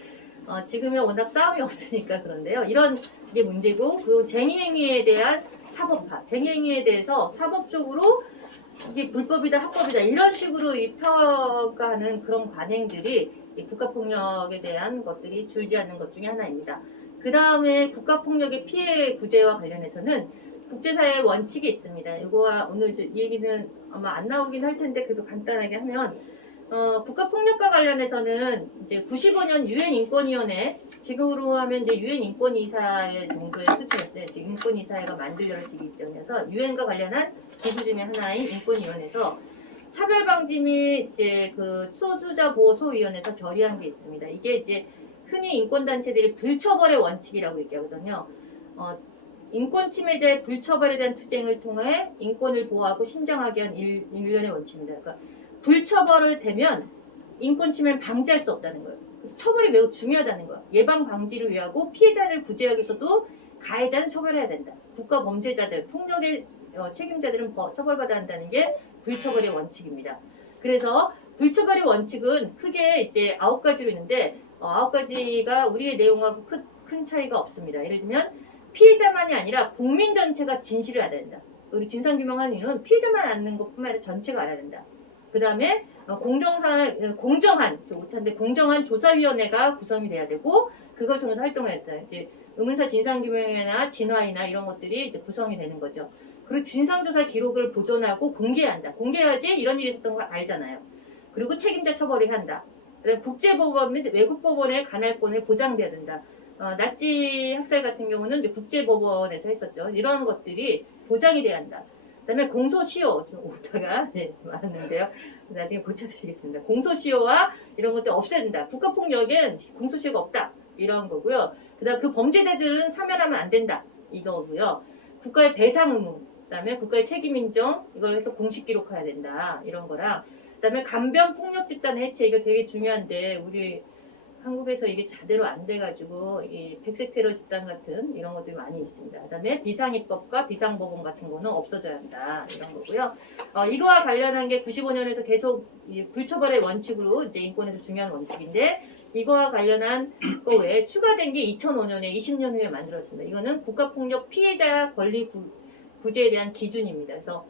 지금은 워낙 싸움이 없으니까 그런데요. 이런 게 문제고, 그 쟁의행위에 대한 사법화, 쟁의행위에 대해서 사법적으로 이게 불법이다, 합법이다 이런 식으로 평가하는 그런 관행들이 이 국가폭력에 대한 것들이 줄지 않는 것 중에 하나입니다. 그 다음에 국가폭력의 피해 구제와 관련해서는 국제사회 원칙이 있습니다. 이거와 오늘 이 얘기는 아마 안 나오긴 할 텐데 그래도 간단하게 하면 국가폭력과 관련해서는 이제 95년 유엔 인권위원회 지금으로 하면 이제 유엔 인권이사회 정도의 수준이었어요. 지금 인권이사회가 만들어지기 이전이어서 유엔과 관련한 기구 중에 하나인 인권위원회에서 차별 방지 및 이제 그 소수자 보호 소위원회에서 결의한 게 있습니다. 이게 이제 흔히 인권단체들이 불처벌의 원칙이라고 얘기하거든요. 인권 침해자의 불처벌에 대한 투쟁을 통해 인권을 보호하고 신장하게 한 일련의 원칙입니다. 그러니까 불처벌을 되면 인권 침해는 방지할 수 없다는 거예요. 그래서 처벌이 매우 중요하다는 거예요. 예방 방지를 위하고 피해자를 구제하기 위해서도 가해자는 처벌해야 된다. 국가 범죄자들, 폭력의 책임자들은 처벌받아야 한다는 게 불처벌의 원칙입니다. 그래서 불처벌의 원칙은 크게 이제 9가지로 있는데 9가지가 우리의 내용하고 큰 차이가 없습니다. 예를 들면 피해자만이 아니라 국민 전체가 진실을 알아야 된다. 우리 진상규명하는 이유는 피해자만 아는 것뿐만 아니라 전체가 알아야 된다. 그 다음에 공정한 조사위원회가 구성이 돼야 되고 그걸 통해서 활동해야 된다. 이제 의문사 진상규명회나 진화이나 이런 것들이 이제 구성이 되는 거죠. 그리고 진상조사 기록을 보존하고 공개해야 한다. 공개해야지 이런 일이 있었던 걸 알잖아요. 그리고 책임자 처벌을 한다. 그다음에 국제법원 및 외국법원의 관할권을 보장돼야 된다. 나치 학살 같은 경우는 이제 국제법원에서 했었죠. 이런 것들이 보장이 돼야 한다. 그다음에 공소시효 좀 오다가 말았는데요. 나중에 고쳐드리겠습니다. 공소시효와 이런 것들 없애야 된다. 국가폭력엔 공소시효가 없다. 이런 거고요. 그다음 그 범죄자들은 사면하면 안 된다. 이거고요. 국가의 배상 의무, 그다음에 국가의 책임 인정 이걸 해서 공식 기록해야 된다. 이런 거랑 그다음에 간변 폭력 집단 해체 이거 되게 중요한데 우리 한국에서 이게 제대로 안 돼가지고 이 백색 테러 집단 같은 이런 것들이 많이 있습니다. 그다음에 비상입법과 비상법원 같은 거는 없어져야 한다 이런 거고요. 이거와 관련한 게 95년에서 계속 이 불처벌의 원칙으로 이제 인권에서 중요한 원칙인데 이거와 관련한 거 외에 추가된 게 2005년에 20년 후에 만들어졌습니다. 이거는 국가폭력 피해자 권리 구제에 대한 기준입니다. 그래서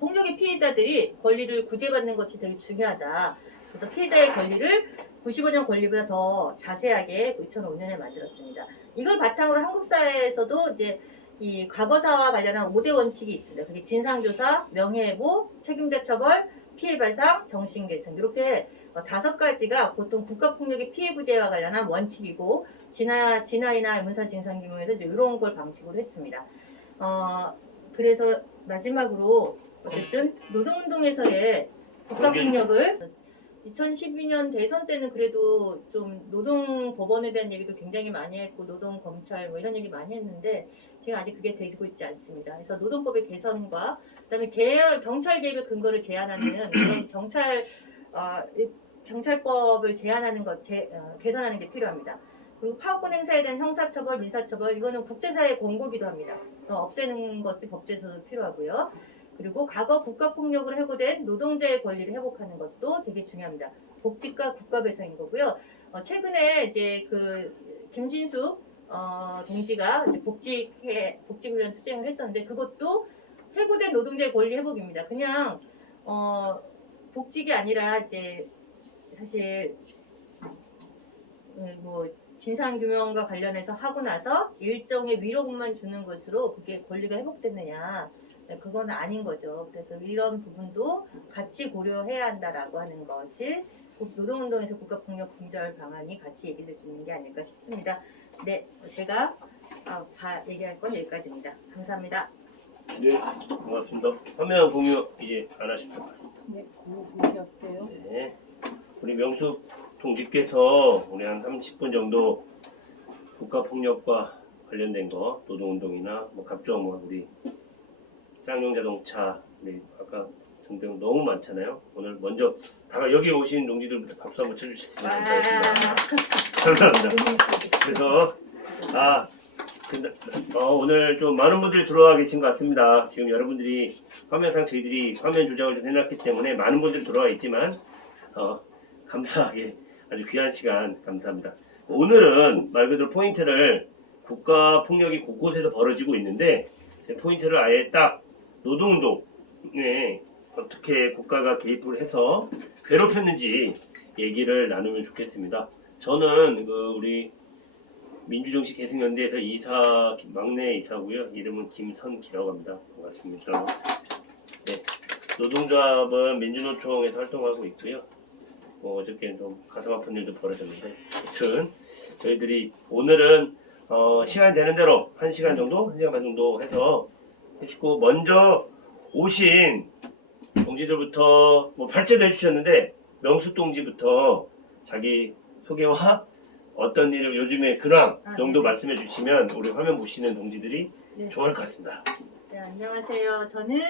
폭력의 피해자들이 권리를 구제받는 것이 되게 중요하다. 그래서 피해자의 권리를 95년 권리보다 더 자세하게 2005년에 만들었습니다. 이걸 바탕으로 한국 사회에서도 이제 이 과거사와 관련한 5대 원칙이 있습니다. 그게 진상조사, 명예회복, 책임자 처벌, 피해발상, 정신개선 이렇게 5가지가 보통 국가폭력의 피해 구제와 관련한 원칙이고 진화이나 문사 진상규명에서 이제 이런 걸 방식으로 했습니다. 그래서 마지막으로 어쨌든 노동운동에서의 국가폭력을 2012년 대선 때는 그래도 좀 노동법원에 대한 얘기도 굉장히 많이 했고 노동검찰 뭐 이런 얘기 많이 했는데 지금 아직 그게 되고 있지 않습니다. 그래서 노동법의 개선과 그다음에 경찰 개입의 근거를 제한하는 이런 경찰법을 제한하는 개선하는 게 필요합니다. 그리고 파업권 행사에 대한 형사처벌, 민사처벌 이거는 국제사회의 권고기도 합니다. 없애는 것도 법제에서도 필요하고요. 그리고 과거 국가폭력으로 해고된 노동자의 권리를 회복하는 것도 되게 중요합니다. 복직과 국가배상인 거고요. 최근에 이제 그 김진숙 동지가 이제 복직을 위한 투쟁을 했었는데 그것도 해고된 노동자의 권리 회복입니다. 그냥 복직이 아니라 이제 사실 뭐 진상규명과 관련해서 하고 나서 일정의 위로금만 주는 것으로 그게 권리가 회복됐느냐 그건 아닌 거죠. 그래서 이런 부분도 같이 고려해야 한다라고 하는 것이 노동운동에서 국가폭력 분절 방안이 같이 얘기를 해주는 게 아닐까 싶습니다. 네, 제가 얘기할 건 여기까지입니다. 감사합니다. 네, 고맙습니다. 화면 공유 이제 안 하실 것 같습니다. 네, 공유 어때요? 네, 우리 명숙 동지께서 우리 한 30분 정도 국가폭력과 관련된 거, 노동운동이나 뭐 각종 뭐 우리 쌍용자동차, 우리 아까 등등 너무 많잖아요. 오늘 먼저 다 여기 오신 동지들부터 박수 한번 쳐주시면 감사합니다. 감사합니다. 그래서 오늘 좀 많은 분들이 들어와 계신 것 같습니다. 지금 여러분들이 화면상 저희들이 화면 조작을 좀 해놨기 때문에 많은 분들이 들어와 있지만 감사하게 아주 귀한 시간 감사합니다. 오늘은 말 그대로 포인트를 국가폭력이 곳곳에서 벌어지고 있는데 포인트를 아예 딱 노동운동에 어떻게 국가가 개입을 해서 괴롭혔는지 얘기를 나누면 좋겠습니다. 저는 우리 민주정치 계승연대에서 이사 막내 이사고요. 이름은 김선기라고 합니다. 반갑습니다. 네, 노동조합은 민주노총에서 활동하고 있고요. 어저께는 좀 가슴 아픈 일도 벌어졌는데, 아무튼 저희들이 오늘은 시간 되는 대로 1시간 정도, 1시간 반 정도 해서 해주고, 먼저 오신 동지들부터 발제도 해주셨는데, 명수 동지부터 자기 소개와 어떤 일을 요즘에 근황 정도 말씀해 주시면 우리 화면 보시는 동지들이 네. 좋아할 것 같습니다. 네, 안녕하세요. 저는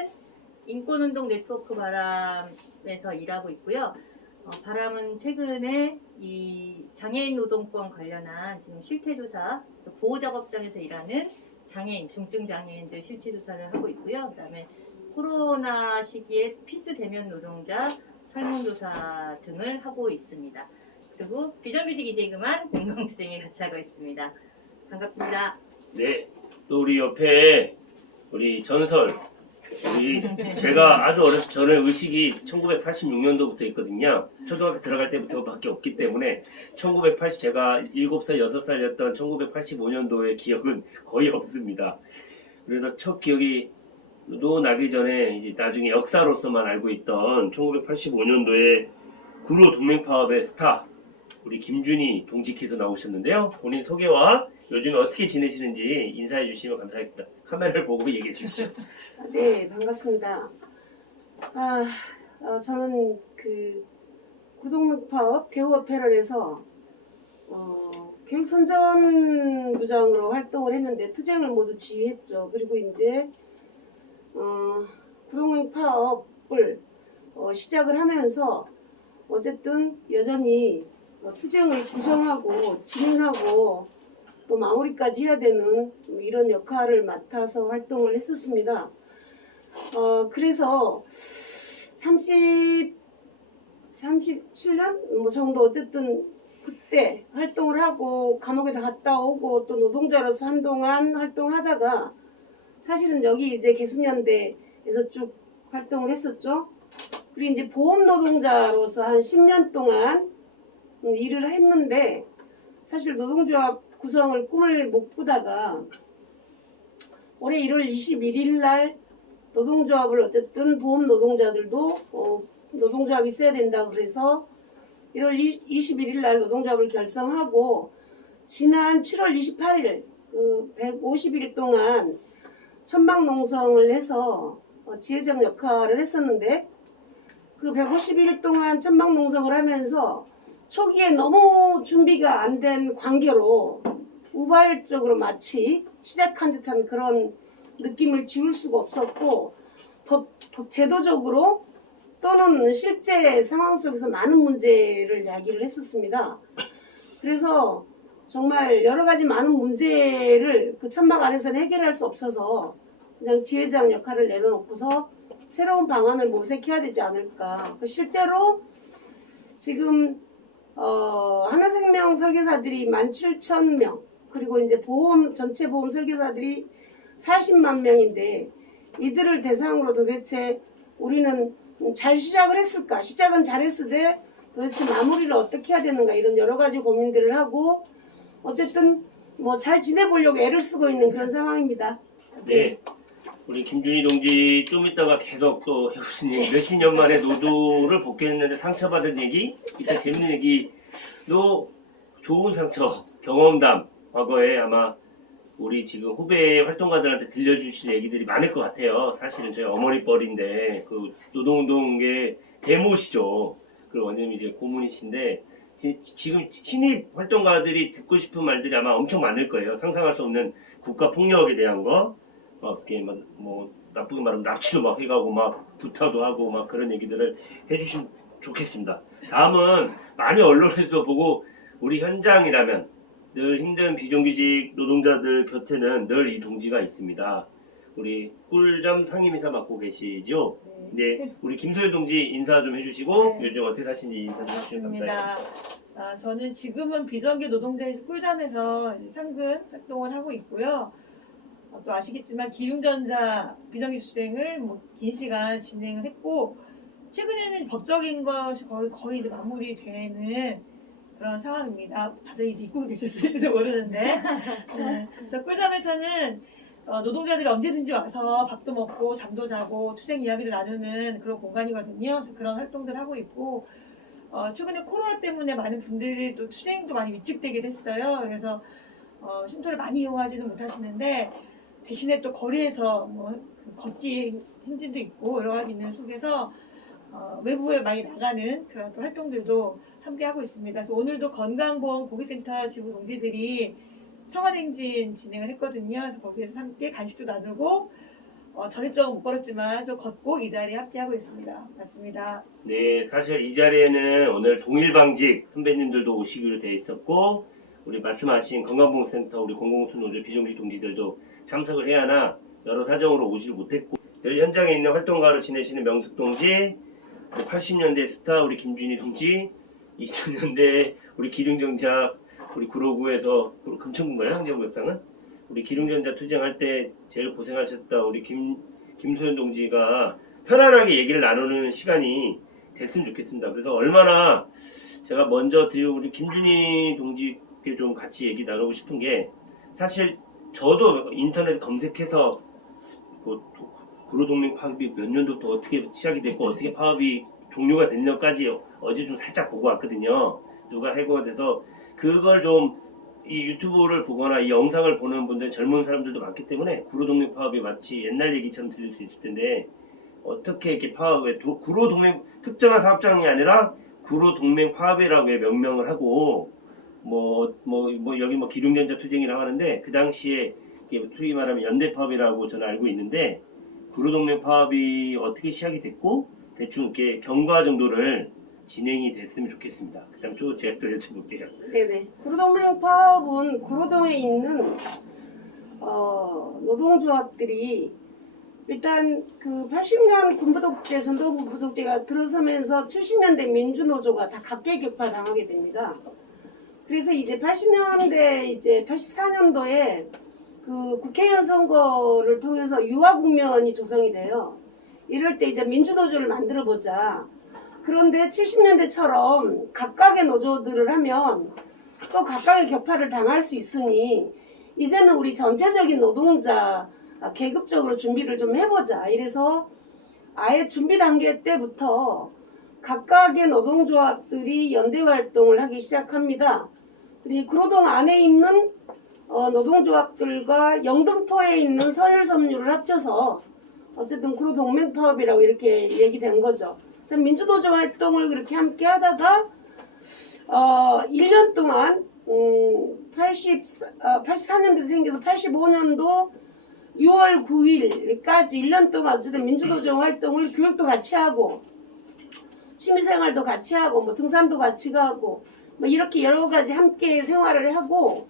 인권운동 네트워크 바람에서 일하고 있고요. 바람은 최근에 이 장애인 노동권 관련한 지금 실태조사, 보호작업장에서 일하는 장애인, 중증 장애인들 실태조사를 하고 있고요. 그다음에 코로나 시기에 필수 대면 노동자 설문조사 등을 하고 있습니다. 그리고 비정규직 이제 그만 공동투쟁에 같이 하고 있습니다. 반갑습니다. 네, 또 우리 옆에 우리 전설, 제가 아주 어렸을 저는 의식이 1986년도부터 있거든요. 초등학교 들어갈 때부터밖에 없기 때문에 제가 7살, 6살이었던 1985년도의 기억은 거의 없습니다. 그래서 첫 기억이 또 나기 전에 이제 나중에 역사로서만 알고 있던 1985년도에 구로 동맹파업의 스타 우리 김준희 동지께서 나오셨는데요. 본인 소개와 요즘에 어떻게 지내시는지 인사해 주시면 감사하겠습니다. 카메라를 보고 얘기해 주십시오. 네, 반갑습니다. 저는 그 구동파업 대우업 패럴에서 교육선전부장으로 활동을 했는데 투쟁을 모두 지휘했죠. 그리고 이제 구동파업을 시작을 하면서 어쨌든 여전히 투쟁을 구성하고 진행하고 또 마무리까지 해야 되는 이런 역할을 맡아서 활동을 했었습니다. 그래서 37년 정도 어쨌든 그때 활동을 하고 감옥에 다 갔다 오고 또 노동자로서 한동안 활동하다가 사실은 여기 이제 계승연대에서 쭉 활동을 했었죠. 그리고 이제 보험 노동자로서 한 10년 동안 일을 했는데 사실 노동조합 구성을 꿈을 못 꾸다가 올해 1월 21일 날 노동조합을 어쨌든 보험 노동자들도 노동조합이 있어야 된다 그래서 1월 21일 날 노동조합을 결성하고 지난 7월 28일 150일 동안 천막농성을 해서 지회장 역할을 했었는데 그 150일 동안 천막농성을 하면서 초기에 너무 준비가 안 된 관계로 우발적으로 마치 시작한 듯한 그런 느낌을 지울 수가 없었고 법 제도적으로 또는 실제 상황 속에서 많은 문제를 야기를 했었습니다. 그래서 정말 여러 가지 많은 문제를 그 천막 안에서는 해결할 수 없어서 그냥 지회장 역할을 내려놓고서 새로운 방안을 모색해야 되지 않을까. 실제로 지금 하나생명 설계사들이 17,000명 그리고 이제 전체 보험 설계사들이 40만 명인데 이들을 대상으로 도대체 우리는 잘 시작을 했을까? 시작은 잘했으되 도대체 마무리를 어떻게 해야 되는가 이런 여러 가지 고민들을 하고 어쨌든 잘 지내보려고 애를 쓰고 있는 그런 상황입니다. 네, 우리 김준희 동지 좀 이따가 계속 또 해보신 얘기 몇십 년 만에 노조를 복귀했는데 상처받은 얘기, 이따 재밌는 얘기도 좋은 상처, 경험담 과거에 아마 우리 지금 후배 활동가들한테 들려주실 얘기들이 많을 것 같아요. 사실은 저희 어머니 뻘인데 그 노동운동의 데모시죠. 그리고 완전 이제 고문이신데 지금 신입 활동가들이 듣고 싶은 말들이 아마 엄청 많을 거예요. 상상할 수 없는 국가 폭력에 대한 거, 이렇게 나쁘게 말하면 납치도 막 해가고 막 구타도 하고 막 그런 얘기들을 해주시면 좋겠습니다. 다음은 많이 언론에서 보고 우리 현장이라면 늘 힘든 비정규직 노동자들 곁에는 늘 이 동지가 있습니다. 우리 꿀잠 상임이사 맡고 계시죠? 네. 우리 김소율 동지 인사 좀 해주시고 요즘 어떻게 사시는지 인사 좀 해주시면 반갑습니다. 감사하겠습니다. 저는 지금은 비정규 노동자의 꿀잠에서 상근 활동을 하고 있고요. 또 아시겠지만 기흥전자 비정규 수행을 긴 시간 진행을 했고 최근에는 법적인 것이 거의 이제 마무리되는 그런 상황입니다. 다들 잊고 계셨을지도 모르는데. 그래서 꿀잠에서는 노동자들이 언제든지 와서 밥도 먹고 잠도 자고 투쟁 이야기를 나누는 그런 공간이거든요. 그래서 그런 활동들 하고 있고 최근에 코로나 때문에 많은 분들이 또 투쟁도 많이 위축되게 됐어요. 그래서 쉼터를 많이 이용하지는 못하시는데 대신에 또 거리에서 뭐 걷기 행진도 있고 여러 가지 있는 속에서 외부에 많이 나가는 그런 또 활동들도 함께 하고 있습니다. 그래서 오늘도 건강보험보기센터 지부 동지들이 청와대행진 진행을 했거든요. 그래서 거기에서 함께 간식도 나누고 전일적은 못 걸었지만 좀 걷고 이 자리에 함께 하고 있습니다. 맞습니다. 네, 사실 이 자리에는 오늘 동일방직 선배님들도 오시기로 돼 있었고 우리 말씀하신 건강보험센터 우리 공공노조 비정규직 동지들도 참석을 해야 하나 여러 사정으로 오질 못했고 늘 현장에 있는 활동가로 지내시는 명숙 동지, 80년대 스타 우리 김준희 동지, 2000년대 우리 기륭전자 우리 구로구에서 금천군가요? 항제구역상은 우리 기륭전자 투쟁할 때 제일 고생하셨다 우리 김소연 동지가 편안하게 얘기를 나누는 시간이 됐으면 좋겠습니다. 그래서 얼마나 제가 먼저 우리 김준희 동지께 좀 같이 얘기 나누고 싶은 게 사실 저도 인터넷 검색해서 구로동맹 파업이 몇 년도부터 어떻게 시작이 됐고 어떻게 파업이 종료가 됐냐까지 어제 좀 살짝 보고 왔거든요. 누가 해고가 돼서 그걸 좀 이 유튜브를 보거나 이 영상을 보는 분들 젊은 사람들도 많기 때문에 구로동맹 파업이 마치 옛날 얘기처럼 들릴 수 있을 텐데 어떻게 이렇게 파업에 구로동맹 특정한 사업장이 아니라 구로동맹 파업이라고 명명을 하고 여기 기륭전자 투쟁이라고 하는데 그 당시에 소위 말하면 연대 파업이라고 저는 알고 있는데 구로동맹 파업이 어떻게 시작이 됐고 대충 이렇게 경과 정도를 진행이 됐으면 좋겠습니다. 그 다음 또 제가 또 여쭤볼게요. 네네. 구로동맹 파업은 구로동에 있는 노동조합들이 일단 그 80년 군부독재, 전두환군부독재가 들어서면서 70년대 민주노조가 다 각계 격파당하게 됩니다. 그래서 이제 80년대, 이제 84년도에 그 국회의원 선거를 통해서 유화국면이 조성이 돼요. 이럴 때 이제 민주노조를 만들어보자. 그런데 70년대처럼 각각의 노조들을 하면 또 각각의 격파를 당할 수 있으니 이제는 우리 전체적인 노동자 계급적으로 준비를 좀 해보자. 이래서 아예 준비 단계 때부터 각각의 노동조합들이 연대활동을 하기 시작합니다. 그리고 구로동 안에 있는 노동조합들과 영등포에 있는 서율섬유를 합쳐서 어쨌든 구로동맹파업이라고 이렇게 얘기된 거죠. 그래서 민주노조 활동을 그렇게 함께 하다가 1년 동안 84년도에 생겨서 85년도 6월 9일까지 1년 동안 어쨌든 민주노조 활동을 교육도 같이 하고 취미생활도 같이 하고 뭐 등산도 같이 가고 뭐 이렇게 여러 가지 함께 생활을 하고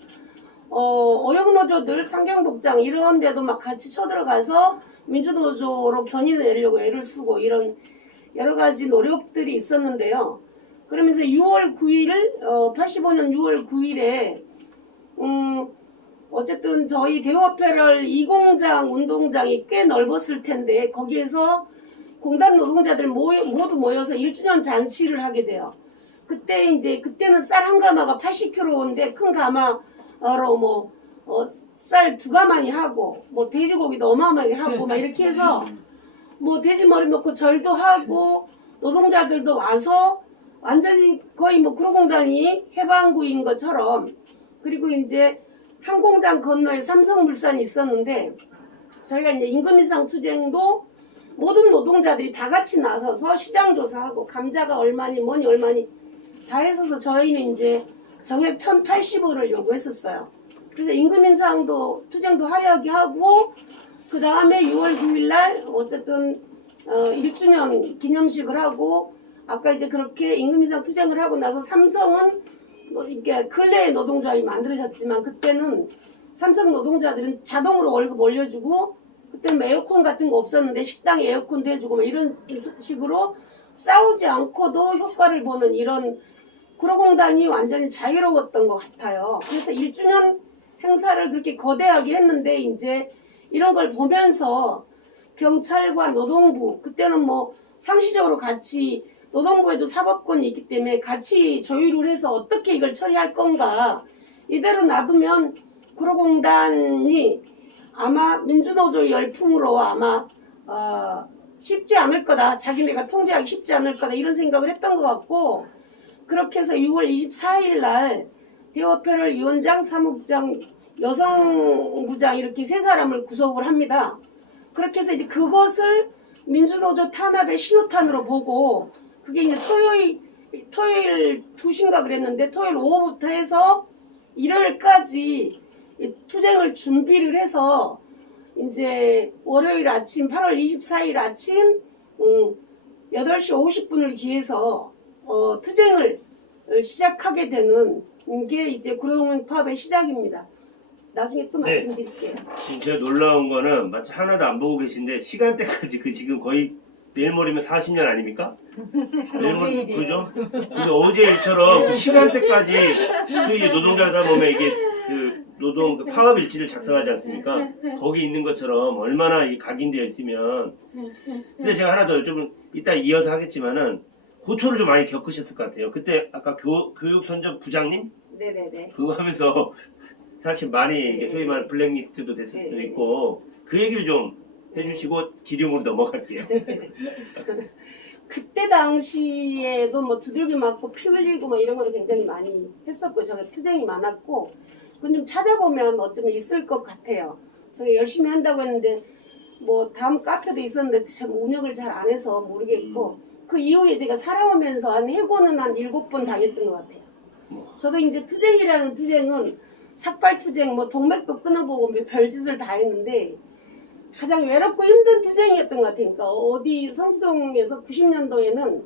어용노조들 상경복장 이런 데도 막 같이 쳐들어가서 민주노조로 견인을 내려고 애를 쓰고 이런 여러 가지 노력들이 있었는데요. 그러면서 6월 9일, 85년 6월 9일에 어쨌든 저희 대우어페럴 2공장 운동장이 꽤 넓었을 텐데 거기에서 공단 노동자들 모두 모여서 1주년 잔치를 하게 돼요. 그때는 쌀 한 가마가 80kg인데 큰 가마로 쌀 2가마니 하고 돼지고기도 어마어마하게 하고 막 이렇게 해서 돼지 머리 놓고 절도 하고 노동자들도 와서 완전히 거의 구로공단이 해방구인 것처럼 그리고 이제 한 공장 건너에 삼성물산이 있었는데 저희가 이제 임금 인상 투쟁도 모든 노동자들이 다 같이 나서서 시장 조사하고 감자가 얼마니 뭐니 얼마니 다 해서 저희는 이제 정액 1,080원을 요구했었어요. 그래서 임금 인상도 투쟁도 화려하게 하고 그 다음에 6월 9일날 어쨌든 1주년 기념식을 하고 아까 이제 그렇게 임금 인상 투쟁을 하고 나서 삼성은 이렇게 근래의 노동조합이 만들어졌지만 그때는 삼성 노동자들은 자동으로 월급 올려주고 그때는 에어컨 같은 거 없었는데 식당에 에어컨도 해주고 이런 식으로 싸우지 않고도 효과를 보는 이런 구로공단이 완전히 자유로웠던 것 같아요. 그래서 1주년 행사를 그렇게 거대하게 했는데 이제 이런 걸 보면서 경찰과 노동부 그때는 상시적으로 같이 노동부에도 사법권이 있기 때문에 같이 조율을 해서 어떻게 이걸 처리할 건가. 이대로 놔두면 구로공단이 아마 민주노조 열풍으로 아마 쉽지 않을 거다. 자기네가 통제하기 쉽지 않을 거다. 이런 생각을 했던 것 같고, 그렇게 해서 6월 24일 날 대화패널 위원장, 사무부장, 여성부장 이렇게 세 사람을 구속을 합니다. 그렇게 해서 이제 그것을 민주노조 탄압의 신호탄으로 보고, 그게 이제 토요일 2시인가 그랬는데, 토요일 오후부터 해서 일요일까지 투쟁을 준비를 해서, 이제 월요일 아침, 8월 24일 아침 8시 50분을 기해서 투쟁을 시작하게 되는 게 이제 구로공단 파업의 시작입니다. 나중에 또 네. 말씀드릴게요. 지금 제가 놀라운 거는 마치 하나도 안 보고 계신데 시간대까지 그 지금 거의 내일 모레면 40년 아닙니까? 내일 모레 그죠? 근데 어제 일처럼 그 시간대까지 그 이제 노동자다 보면 이게 그 노동 그 파업 일지를 작성하지 않습니까? 거기 있는 것처럼 얼마나 이 각인되어 있으면. 근데 제가 하나 더 여쭤보면 이따 이어서 하겠지만은 고초를 좀 많이 겪으셨을 것 같아요. 그때 아까 교육선정 부장님 네네네. 그거 하면서 사실 많이 이게 소위 말하는 블랙리스트도 됐을 수도 있고 그 얘기를 좀 해주시고 기룡으로 넘어갈게요. 그때 당시에도 뭐 두들겨 맞고 피 흘리고 뭐 이런 거를 굉장히 많이 했었고, 저가 투쟁이 많았고, 그건 좀 찾아보면 어쩌면 있을 것 같아요. 저희 열심히 한다고 했는데 뭐 다음 카페도 있었는데 참 운영을 잘 안 해서 모르겠고, 그 이후에 제가 살아오면서 한 해고는 한 7번 당했던 것 같아요. 저도 이제 투쟁이라는 투쟁은 삭발투쟁, 뭐 동맥도 끊어보고 별짓을 다 했는데 가장 외롭고 힘든 투쟁이었던 것 같으니까, 어디 성수동에서 90년도에는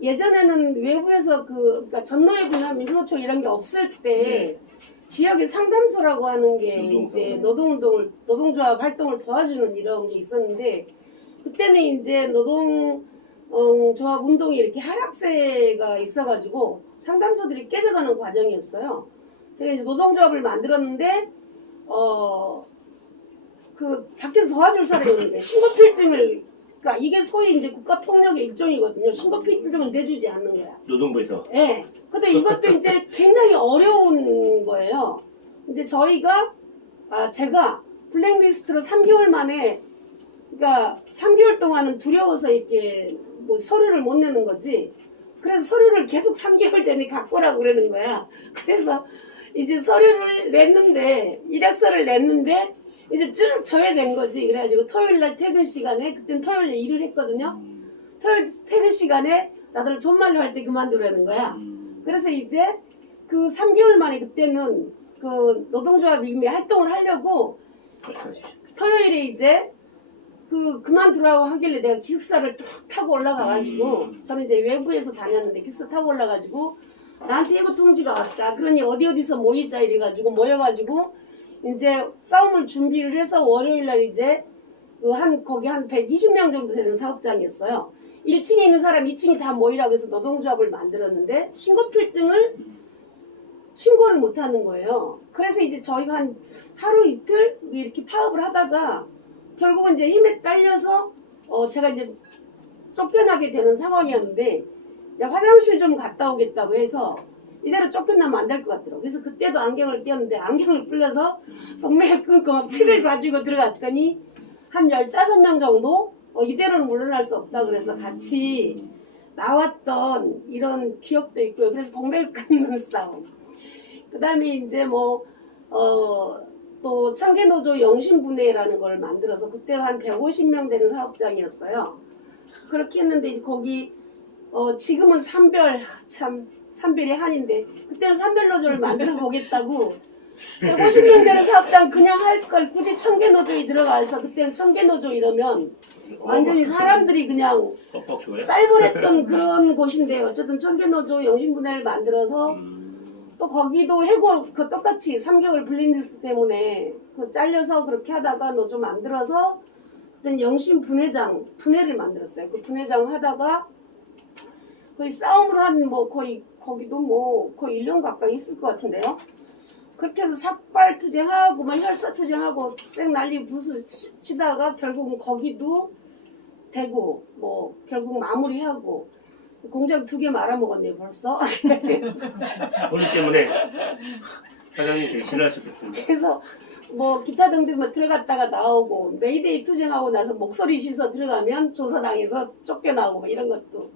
예전에는 외부에서 그러니까 전노예부나 민주노총 이런 게 없을 때 지역의 상담소라고 하는 게 이제 노동조합 활동을 도와주는 이런 게 있었는데, 그때는 이제 노동조합 운동이 이렇게 하락세가 있어가지고 상담소들이 깨져가는 과정이었어요. 제가 이제 노동조합을 만들었는데 그 밖에서 도와줄 사람이 없는데 신고필증을, 그러니까 이게 소위 이제 국가폭력의 일종이거든요. 신고필증을 내주지 않는 거야. 노동부에서. 네. 근데 이것도 이제 굉장히 어려운 거예요. 이제 제가 블랙리스트로 3개월 만에, 그러니까 3개월 동안은 두려워서 이렇게 뭐 서류를 못 내는 거지. 그래서 서류를 계속 3개월 내내 갖고 오라고 그러는 거야. 그래서 이제 서류를 냈는데, 이력서를 냈는데, 이제 쭉 줘야 된 거지. 그래가지고 토요일날 퇴근 시간에, 그땐 토요일에 일을 했거든요. 토요일 퇴근 시간에 나들 존말로 할 때 그만두라는 거야. 그래서 이제 그 3개월 만에 그때는 그 노동조합 이미 활동을 하려고 토요일에 이제 그만두라고 하길래 내가 기숙사를 탁 타고 올라가가지고, 저는 이제 외부에서 다녔는데 기숙사 타고 올라가지고 나한테 해고 통지가 왔다. 그러니 어디서 모이자 이래가지고 모여가지고 이제 싸움을 준비를 해서 월요일날 이제 거기 한 120명 정도 되는 사업장이었어요. 1층에 있는 사람 2층이 다 모이라고 해서 노동조합을 만들었는데 신고필증을 신고를 못 하는 거예요. 그래서 이제 저희가 한 하루 이틀 이렇게 파업을 하다가 결국은 이제 힘에 딸려서 제가 이제 쫓겨나게 되는 상황이었는데, 이제 화장실 좀 갔다 오겠다고 해서 이대로 쫓겨나면 안 될 것 같더라고요. 그래서 그때도 안경을 꼈는데 안경을 풀려서 동맥을 끊고 막 피를 가지고 들어갔더니 한 15명 정도 이대로는 물러날 수 없다 그래서 같이 나왔던 이런 기억도 있고요. 그래서 동맥을 끊는 싸움. 그 다음에 이제 또 청계노조 영신분해라는 걸 만들어서 그때 한 150명 되는 사업장이었어요. 그렇게 했는데 이제 거기 지금은 산별이 한인데 그때는 산별노조를 만들어 보겠다고 150명 되는 사업장 그냥 할 걸 굳이 청계노조에 들어가서, 그때는 청계노조 이러면 완전히 사람들이 그냥 쌀벌했던 그런 곳인데, 어쨌든 청계노조 영신분해를 만들어서 또 거기도 해고 똑같이 3개월 블랙리스트 때문에 잘려서 그렇게 하다가 노조 만들어서 그때 영신 분해를 만들었어요. 그 분해장 하다가 거의 싸움을 한 거기도 거의 1년 가까이 있을 것 같은데요. 그렇게 해서 삭발투쟁하고 혈사투쟁하고 쌩 난리 부스 치다가 결국은 거기도 되고 뭐 결국 마무리하고 공장 2개 말아먹었네요 벌써. 본인 때문에 사장님 되게 싫어하셨겠습니다. 그래서 뭐 기타 등등 뭐 들어갔다가 나오고 메이데이 투쟁하고 나서 목소리 씻어 들어가면 조사당해서 쫓겨나오고 뭐 이런 것도.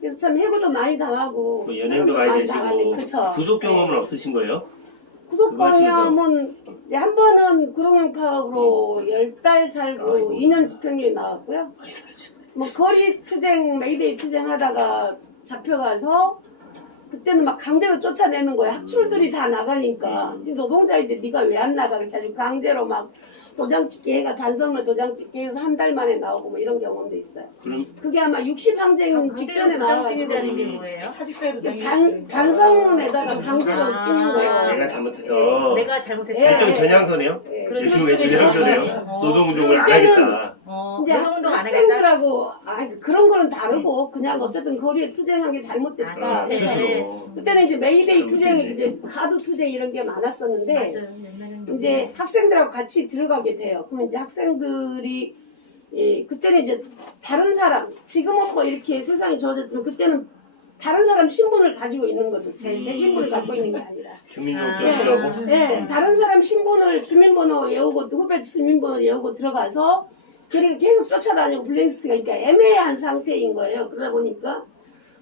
그래서 참 해고도 많이 당하고 뭐 연행도 많이 되시고 그쵸. 구속 경험은 네. 없으신 거예요? 구속 그거 하시면서. 경험은 이제 한 번은 구룡령 파업으로 10달 살고 아이고. 2년 집행유예 나왔고요. 많이 살았죠. 뭐 거리 투쟁, 메이데이 투쟁 하다가 잡혀가서 그때는 막 강제로 쫓아내는 거야. 학출들이 다 나가니까. 이 노동자인데 네가 왜 안 나가? 그렇게 아주 강제로 막 도장 찍기 해가 단성을 도장 찍기 해서 한 달 만에 나오고 뭐 이런 경험도 있어요. 그럼 그게 아마 60항쟁 직전에 도장 나와가지고 찍는다는 게 뭐예요? 사직서에도 단성문에다가 강제로 찍는 거예요. 내가 잘못해서 내가 잘못했다. 예. 일종 전향서네요? 예. 그렇죠. 요즘 왜 전향서네요? 노동운동을 안 그때는 하겠다. 이제 노동운동 안 하겠다. 학생들하고 그런 거는 다르고 그냥 어쨌든 거리에 투쟁한 게 잘못됐다. 아, 그래서 네. 그때는 이제 메이데이 그렇죠. 투쟁이 이제 카드 투쟁 이런 게 많았었는데 맞아요. 옛날에는 이제 학생들하고 같이 들어가게 돼요. 그러면 이제 학생들이 그때는 이제 다른 사람 지금은 뭐 이렇게 세상이 좋아졌지만 그때는 다른 사람 신분을 가지고 있는 거죠. 제 신분을 갖고 있는 게 아니라. 주민등록증하고 네, 다른 사람 신분을 주민번호 외우고 후배 주민번호 외우고 들어가서 걔네가 계속 쫓아다니고 블랙리스트가 그러니까 애매한 상태인 거예요. 그러다 보니까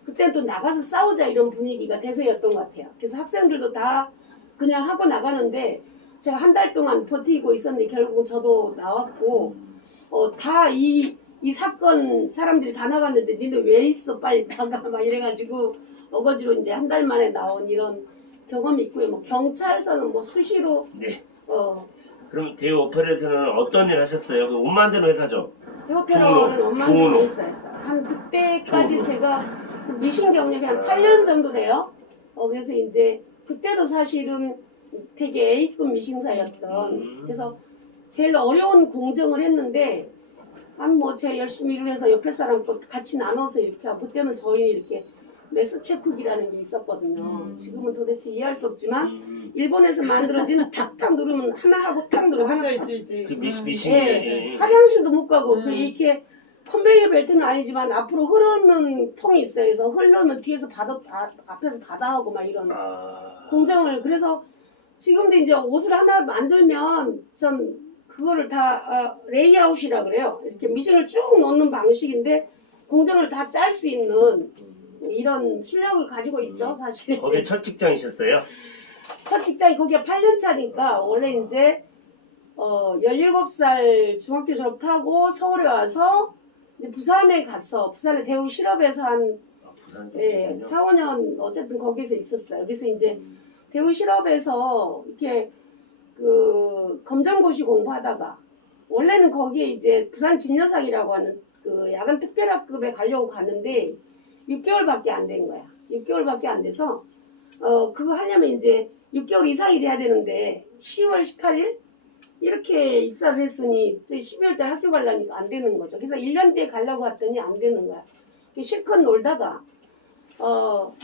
그때는 또 나가서 싸우자 이런 분위기가 대세였던 것 같아요. 그래서 학생들도 다 그냥 하고 나가는데 제가 한 달 동안 버티고 있었는데 결국 저도 나왔고 다 이 사건 사람들이 다 나갔는데 니네 왜 있어 빨리 나가 막 이래가지고 어거지로 이제 한 달 만에 나온 이런 경험이 있고요. 뭐 경찰서는 뭐 수시로 네. 그럼 대우 오페레이터는 어떤 일 하셨어요? 그 옷 만드는 회사죠? 대오페라는 종로. 엄마한테 일사했어요. 한 그때까지 종로. 제가 그 미신 경력이 한 8년 정도 돼요. 그래서 이제 그때도 사실은 되게 A급 미싱사였던 그래서 제일 어려운 공정을 했는데 한 뭐 제가 열심히 일을 해서 옆에 사람 또 같이 나눠서 이렇게 하고 그때는 저희 이렇게 메스체크기라는 게 있었거든요. 지금은 도대체 이해할 수 없지만 일본에서 만들어진 탁탁 누르면 하나 하고 탁 누르면 하나 탁. 있지. 그 미신 예, 화장실도 못 가고 그 이렇게 컨베이어 벨트는 아니지만 앞으로 흐르는 통이 있어요. 그래서 흐르면 뒤에서 앞에서 받아하고 막 이런 공정을 그래서 지금도 이제 옷을 하나 만들면 전 그거를 다 레이아웃이라 그래요. 이렇게 미싱을 쭉 넣는 방식인데 공정을 다 짤 수 있는 이런 실력을 가지고 있죠, 사실. 거기 첫 직장이셨어요? 첫 직장이 거기가 8년 차니까 원래 이제 17살 중학교 졸업하고 서울에 와서 이제 부산에 가서 부산의 대우 실업에서 한 부산 4, 5년 어쨌든 거기서 있었어요. 그래서 이제 대우 실업에서 이렇게 그 검정고시 공부하다가 원래는 거기에 이제 부산 진여상이라고 하는 그 야간 특별학급에 가려고 갔는데 6개월밖에 안 된 거야. 6개월밖에 안 돼서 그거 하려면 이제 6개월 이상이 돼야 되는데 10월 18일 이렇게 입사를 했으니 12월 달 학교 가려니까 안 되는 거죠. 그래서 1년 뒤에 가려고 했더니 안 되는 거야. 실컷 놀다가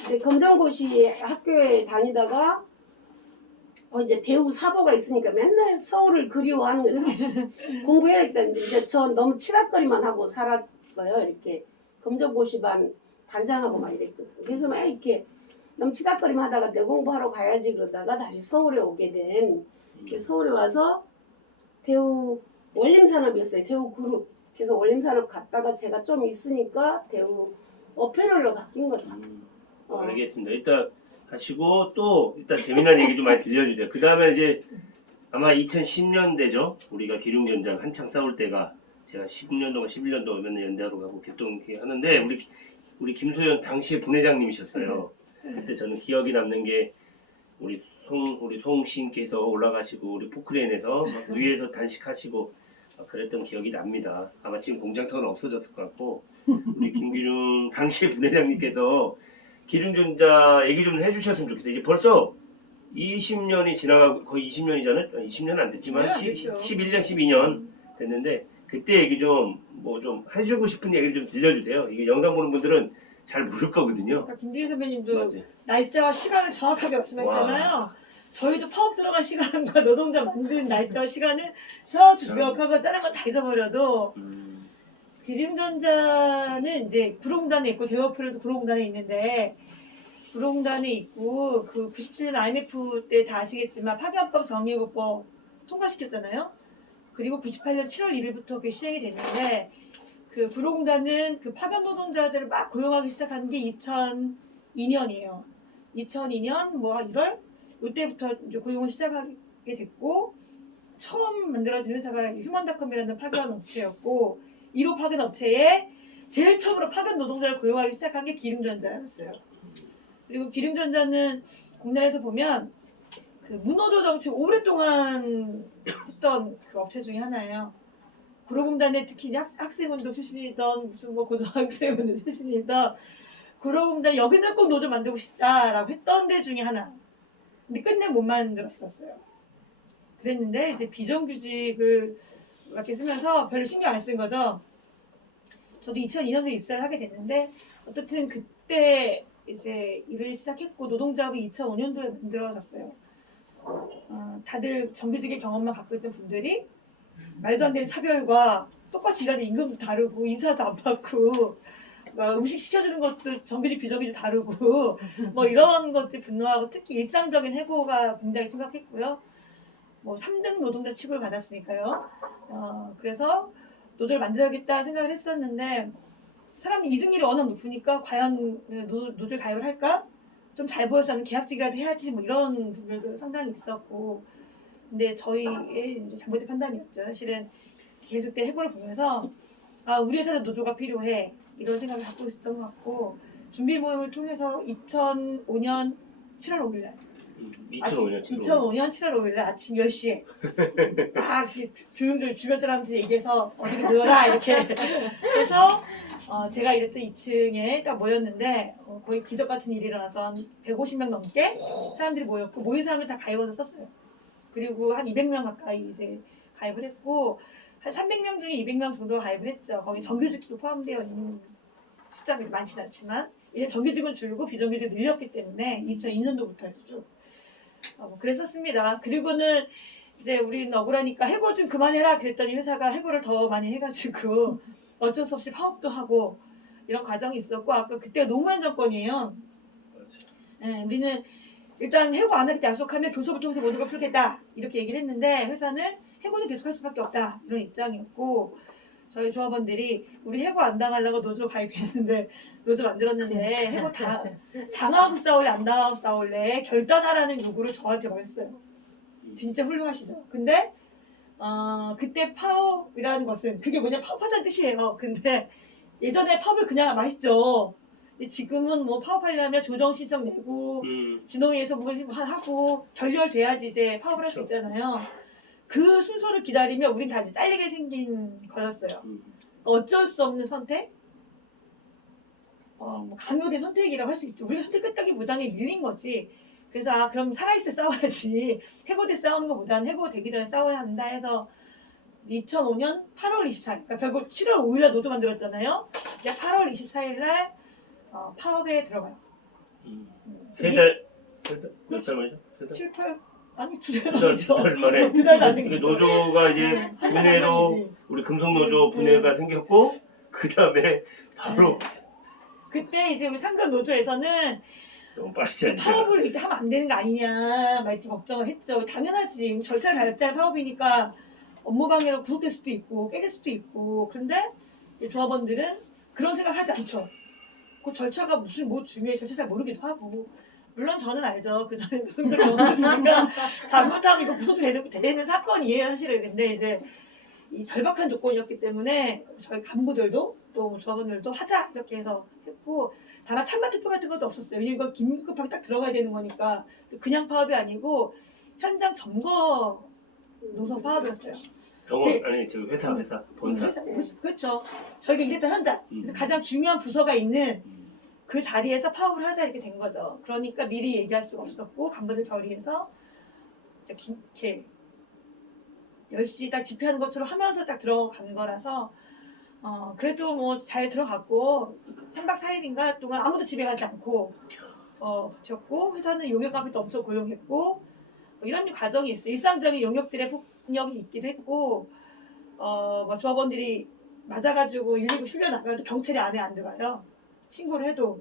이제 검정고시 학교에 다니다가 이제 대우 사보가 있으니까 맨날 서울을 그리워하는 거예요. 다시 공부해야겠다. 이제 저 너무 치락거리만 하고 살았어요. 이렇게 검정고시반 반장하고 막 이랬거든요. 그래서 막 이렇게 너무 치락거리만 하다가 내 공부하러 가야지 그러다가 다시 서울에 오게 된 서울에 와서 대우 원림산업이었어요. 대우 그룹. 그래서 원림산업 갔다가 제가 좀 있으니까 대우 어페럴로 바뀐 거죠. 알겠습니다. 일단 하시고 또 일단 재미난 얘기 좀 많이 들려주세요. 그 다음에 이제 아마 2010년대죠. 우리가 기륭전장 한창 싸울 때가 제가 10년도가 11년도 맨날 연대하러 가고 개똥 하는데 우리 김소연 당시 분회장님이셨어요. 그때 저는 기억이 남는 게 우리 송 시인께서 올라가시고 우리 포크레인에서 막 위에서 단식하시고 그랬던 기억이 납니다. 아마 지금 공장터는 없어졌을 것 같고 우리 김기룡 당시 분회장님께서 기름전자 얘기 좀 해주셨으면 좋겠어요. 이제 벌써 20년이 지나가고 거의 20년이잖아요. 20년은 안 됐지만 11년, 12년 됐는데 그때 얘기 좀 뭐 좀 해주고 싶은 얘기를 좀 들려주세요. 이게 영상 보는 분들은 잘 모를 거거든요. 김기현 선배님도 맞아요. 날짜와 시간을 정확하게 말씀하시잖아요. 저희도 파업 들어간 시간과 노동자 만든 날짜와 시간을 정확히 기억하고 다른 건 다 잊어버려도 기름전자는 이제 구로공단에 있고 대우플도 구로공단에 있는데 구로공단에 있고 그 97년 IMF 때 다 아시겠지만 파견법 정리요구법 통과시켰잖아요. 그리고 98년 7월 1일부터 그게 시행이 됐는데 그 구로공단은 그 파견 노동자들을 막 고용하기 시작한 게 2002년이에요. 2002년 뭐 1월 이때부터 이제 고용을 시작하게 됐고 처음 만들어진 회사가 휴먼닷컴이라는 파견 업체였고 1호 파견 업체에 제일 처음으로 파견 노동자를 고용하기 시작한 게 기름전자였어요. 그리고 기름전자는 국내에서 보면 그 문호조 정치 오랫동안 했던 그 업체 중에 하나예요. 구로공단에 특히 학생운동 출신이던 무슨 뭐 고등학생운동 출신이던 구로공단 여기는 꼭 노조 만들고 싶다라고 했던 데 중에 하나. 근데 끝내 못 만들었었어요. 그랬는데 이제 비정규직을 이렇게 쓰면서 별로 신경 안 쓴 거죠. 저도 2002년도에 입사를 하게 됐는데 어쨌든 그때 이제 일을 시작했고 노동조합이 2005년도에 만들어졌어요. 다들 정규직의 경험만 갖고 있던 분들이 말도 안 되는 차별과 똑같이 일하는 임금도 다르고 인사도 안 받고 음식 시켜주는 것도 정규직 비정규직 다르고 뭐 이런 것들 분노하고 특히 일상적인 해고가 굉장히 심각했고요. 뭐 3등 노동자 취급을 받았으니까요. 그래서 노조를 만들어야겠다 생각을 했었는데 사람이 이중률이 워낙 높으니까 과연 노조에 가입을 할까? 좀 잘 보여서 하는 계약직이라도 해야지 뭐 이런 분들도 상당히 있었고 근데 저희의 이제 잘못된 판단이었죠. 사실은 계속 해고를 보면서 우리 회사는 노조가 필요해 이런 생각을 갖고 있었던 것 같고 준비 모임을 통해서 2005년 7월 5일 날 2005년 7월 5일 날 아침 10시에 막 조용조용 주변 사람한테 얘기해서 어디로 모여라 이렇게 해서 제가 일했던 2층에 딱 모였는데 거의 기적 같은 일이 일어나서 한 150명 넘게 사람들이 모였고 모인 사람들 다 가입원서 썼어요. 그리고 한 200명 가까이 이제 가입을 했고 한 300명 중에 200명 정도가 가입을 했죠. 거기 정규직도 포함되어 있는 숫자가 많지는 않지만 이제 정규직은 줄고 비정규직은 늘렸기 때문에 2002년도부터 해서 쭉 그랬었습니다. 그리고는 이제 우리는 억울하니까 해고 좀 그만해라 그랬더니 회사가 해고를 더 많이 해가지고 어쩔 수 없이 파업도 하고 이런 과정이 있었고 아까 그때가 노무현 정권이에요. 네, 우리는 일단 해고 안 하겠다 약속하면 교섭을 통해서 모든 걸 풀겠다 이렇게 얘기를 했는데 회사는 해고는 계속할 수밖에 없다 이런 입장이었고 저희 조합원들이 우리 해고 안 당하려고 노조 가입했는데 노조 만들었는데 해고 당하고 싸울래 안 당하고 싸울래 결단하라는 요구를 저한테 했어요. 진짜 훌륭하시죠. 근데 그때 파업이라는 것은 그게 뭐냐 파업하자는 뜻이에요. 근데 예전에 파업을 그냥 맛있죠. 근데 지금은 뭐 파업하려면 조정 신청 내고 진호위에서 뭘 하고 결렬돼야지 이제 파업을 할 수 있잖아요. 그 순서를 기다리면 우린 다 이제 잘리게 생긴 거였어요. 어쩔 수 없는 선택? 뭐 강요된 선택이라고 할 수 있죠. 우리가 선택했다기보다는 밀린 거지. 그래서 그럼 살아있을 때 싸워야지. 해고돼 싸우는 것보다는 해고되기 전에 싸워야 한다 해서 2005년 8월 24일 그러니까 결국 7월 5일날 노조 만들었잖아요. 이제 8월 24일날 파업에 들어가요. 세 달 만이죠? 7, 8 아니 2달 두 달 만에 2달도 안 되겠죠. 노조가 이제 분해로 우리 금속노조 분해가 생겼고 그 다음에 바로 그때 이제 우리 상급 노조에서는 너무 빠르지 않죠? 파업을 이렇게 하면 안 되는 거 아니냐 막 이렇게 걱정을 했죠. 당연하지. 절차를 밟자는 파업이니까 업무방해로 구속될 수도 있고 깨질 수도 있고 그런데 조합원들은 그런 생각 하지 않죠. 그 절차가 무슨 뭐 중요해 절차 잘 모르기도 하고 물론 저는 알죠. 그 전에 노동자 경험했으니까 잘못하면 이거 구속도 되는 사건이에요 사실은. 근데 이제 이 절박한 조건이었기 때문에 저희 간부들도 또 조합원들도 하자 이렇게 해서 했고 다만 찬반 투표 같은 것도 없었어요. 왜냐면 이거 긴급하게 딱 들어가야 되는 거니까 그냥 파업이 아니고 현장 점거 노선 파업이었어요. 아니 저 회사 본사. 그렇죠. 저희가 일했던 현장 그래서 가장 중요한 부서가 있는 그 자리에서 파업을 하자 이렇게 된 거죠. 그러니까 미리 얘기할 수가 없었고 간부들 결의해서 이렇게 10시 딱 집회하는 것처럼 하면서 딱 들어간 거라서 그래도 뭐 잘 들어갔고 3박 4일인가 동안 아무도 집에 가지 않고 버텼고 회사는 용역가비도 엄청 고용했고 이런 과정이 있어요. 일상적인 용역들의 폭력이 있기도 했고 뭐 조합원들이 맞아가지고 119 실려 나가도 경찰이 안에 안 들어가요. 신고를 해도.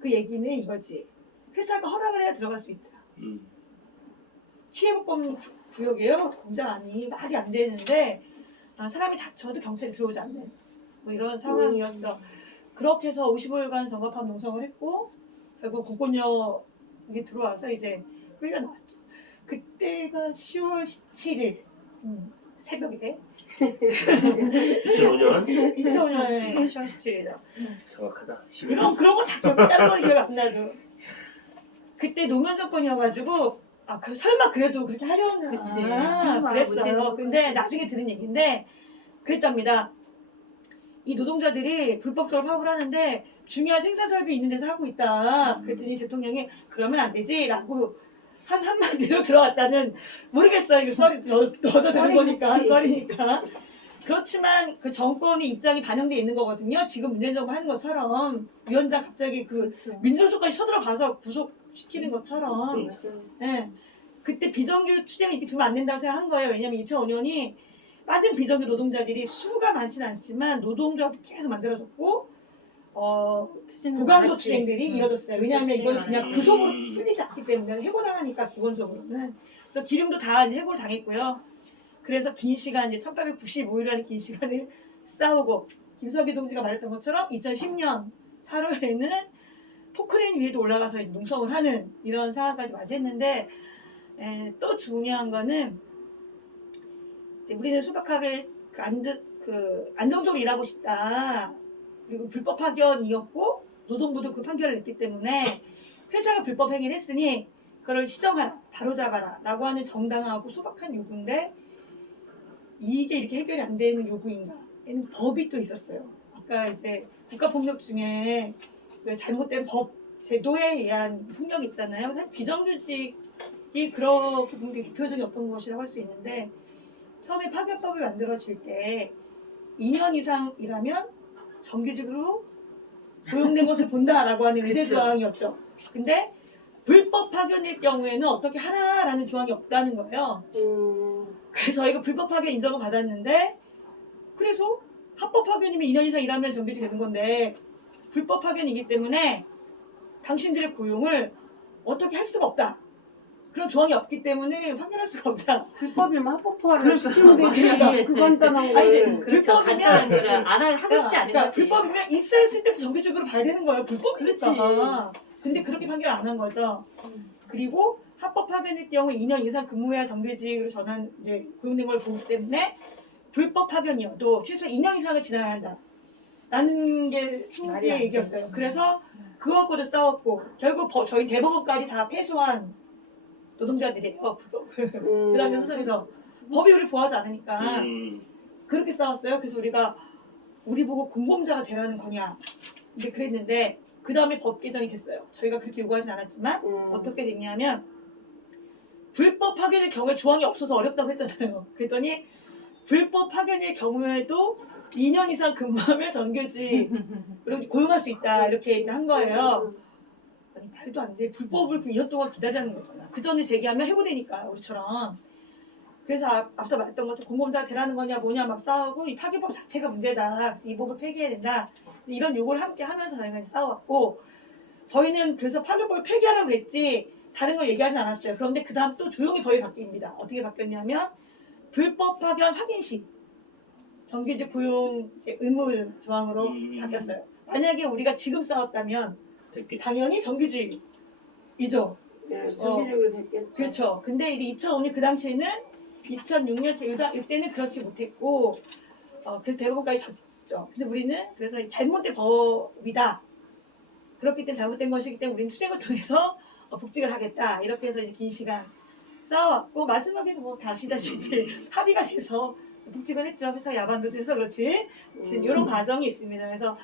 그 얘기는 이거지. 회사가 허락을 해야 들어갈 수 있다. 치해보건 구역이에요. 공장 안이 말이 안 되는데 사람이 다쳐도 경찰이 들어오지 않는 뭐 이런 상황이었죠. 그렇게 해서 55일간 정갑합 농성을 했고 결국 공권력이 들어와서 이제 끌려나왔죠. 그때가 10월 17일 새벽에 2005년 2005년에 10월 17일이죠. 정확하다. 그런 거 다 기억나는 건 기억 안 나죠. 그때 노무현 정권이어가지고 설마 그래도 그렇게 하려나 그치. 지금 아마 그랬어요. 문제는 근데 나중에 들은 얘기인데 그랬답니다. 이 노동자들이 불법적으로 파업을 하는데 중요한 생산 설비 있는 데서 하고 있다. 그랬더니 대통령이 그러면 안 되지라고 한마디로 들어왔다는 모르겠어요. 이거 썰이 넣어서 들은 거니까 썰이니까. 그렇지만 그 정권의 입장이 반영돼 있는 거거든요. 지금 문재인 정부 하는 것처럼 위원장 갑자기 그 그렇죠. 민정수석까지 쳐들어가서 구속시키는 것처럼. 네. 그때 비정규 추쟁 이렇게 두면 안 된다고 생각한 거예요. 왜냐면 2005년이 많은 비정규 노동자들이 수가 많지는 않지만 노동조합이 계속 만들어졌고 부강소 추쟁들이 이어졌어요. 왜냐하면 이건 그냥 구속으로 풀리지 않기 때문에 해고당하니까 기본적으로는. 그래서 기름도 다 이제 해고를 당했고요. 그래서 긴 시간 이제 1895일이라는 긴 시간을 싸우고 김석희 동지가 말했던 것처럼 2010년 8월에는 포크레인 위에도 올라가서 이제 농성을 하는 이런 상황까지 맞이했는데 또 중요한 거는 이제 우리는 소박하게 안정적으로 일하고 싶다. 그리고 불법 파견이었고 노동부도 그 판결을 냈기 때문에 회사가 불법 행위를 했으니 그걸 시정하라, 바로잡아라 라고 하는 정당하고 소박한 요구인데 이게 이렇게 해결이 안 되는 요구인가? 에는 법이 또 있었어요. 아까 이제 국가폭력 중에 그 잘못된 법, 제도에 의한 폭력이 있잖아요. 비정규직이 그렇게 보면 대표적이었던 것이라고 할 수 있는데 처음에 파견법을 만들어질 때 2년 이상 일하면 정규직으로 고용된 것을 본다라고 하는 의제 조항이었죠. 근데 불법 파견일 경우에는 어떻게 하라라는 조항이 없다는 거예요. 그래서 저희가 불법 파견 인정을 받았는데 그래서 합법 파견이면 2년 이상 일하면 정규직 되는 건데 불법 파견이기 때문에 당신들의 고용을 어떻게 할 수가 없다. 그런 조항이 없기 때문에 파견할 수가 없다. 불법이면 합법화를 시키면 되지. 그러니까. 그 간단한 아니, 걸. 그렇죠. 간단한 거를 하고 싶지 않은 그러니까 거지. 불법이면 입사했을 때부터 정규직으로 봐야 되는 거예요. 불법이니까. 근데 그렇게 판결 안 한 거죠. 그리고 합법 파견일 경우 2년 이상 근무해야 정규직으로 전환 이제 고용된 걸 보기 때문에 불법 파견이어도 최소 2년 이상을 지나야 한다. 라는 게 말이 안 충분히 얘기였어요. 되죠. 그래서 그것과도 싸웠고 결국 저희 대법원까지 다 패소한 노동자들이에요. 그 다음에 소송에서 법이 우리 보호하지 않으니까 그렇게 싸웠어요. 그래서 우리가 우리 보고 공범자가 되라는 거냐 이제 그랬는데 그 다음에 법 개정이 됐어요. 저희가 그렇게 요구하진 않았지만 어떻게 됐냐면 불법 파견일 경우에 조항이 없어서 어렵다고 했잖아요. 그랬더니 불법 파견일 경우에도 2년 이상 근무하면 정규직으로 고용할 수 있다 이렇게 한 거예요. 아니, 말도 안 돼. 불법을 2년 동안 기다리는 거잖아. 그 전에 제기하면 해고되니까 우리처럼. 그래서 앞서 말했던 것처럼 공범자가 되라는 거냐 뭐냐 막 싸우고 이 파기법 자체가 문제다. 이 법을 폐기해야 된다. 이런 요구를 함께 하면서 저희가 이제 싸워왔고 저희는 그래서 파기법을 폐기하라고 그랬지 다른 걸 얘기하진 않았어요. 그런데 그 다음 또 조용히 법이 바뀝니다. 어떻게 바뀌었냐면 불법 파견 확인 시 정규직 고용 의무 조항으로 바뀌었어요. 만약에 우리가 지금 싸웠다면 당연히 정규직이죠. 네, 정기적으로 됐겠죠. 그렇죠. 근데 이제 2005년 그 당시에는 2006년 이때는 그렇지 못했고 그래서 대법원까지 졌죠. 근데 우리는 그래서 잘못된 법이다. 그렇기 때문에 잘못된 것이기 때문에 우리는 투쟁을 통해서 복직을 하겠다. 이렇게 해서 이제 긴 시간 싸워왔고 마지막에는 뭐 다 아시다시피 합의가 돼서 복직을 했죠. 회사 야반도 해서 그렇지. 이런 과정이 있습니다. 그래서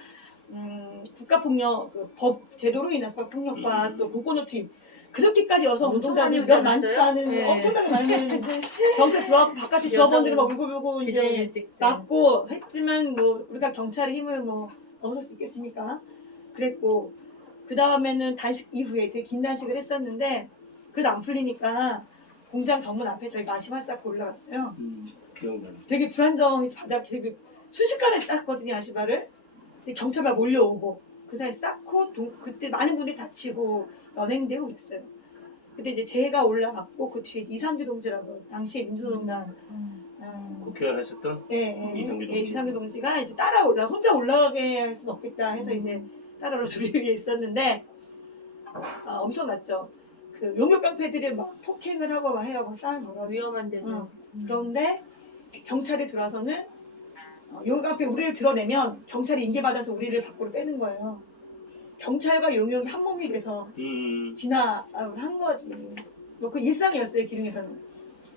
국가폭력 법 제도로 인한 국가폭력과 또 공권력 투입 그렇게까지 여성 노동자들이 몇 많지 않은 엄청나게 많은 경찰 들어왔고 바깥에 조합원들이 막 울고불고 이제 비정규직 맞고 했지만 뭐 우리가 경찰의 힘을 뭐 넘어설 수 있겠습니까? 그랬고 그 다음에는 단식 이후에 되게 긴 단식을 했었는데 그래도 안 풀리니까 공장 정문 앞에 저희 마시발 쌓고 올라갔어요. 기억나네. 되게 불안정히 바닥 되게 순식간에 쌌거든요, 아시바를. 근데 경찰만 몰려오고 그 사이 쌓고 그때 많은 분들이 다치고 연행되고 그랬어요. 그때 이제 제가 올라갔고 그 뒤에 이상규 동지라고 당시에 민주노동당 국회의원 하셨던 이상규 동지. 이상규 동지가 이제 혼자 올라가게 할 수는 없겠다 해서 이제 따라올라 주기 위해 있었는데 엄청났죠. 그 용역 깡패들이 막 폭행을 하고 막 해요. 싸움이 벌어지고. 위험한 데는. 그런데 경찰이 들어와서는 용역 깡패 우리를 드러내면 경찰이 인계받아서 우리를 밖으로 빼는 거예요. 경찰과 용역이 한 몸이 돼서 진화한 거지. 뭐 그 일상이었어요, 기릉에서는.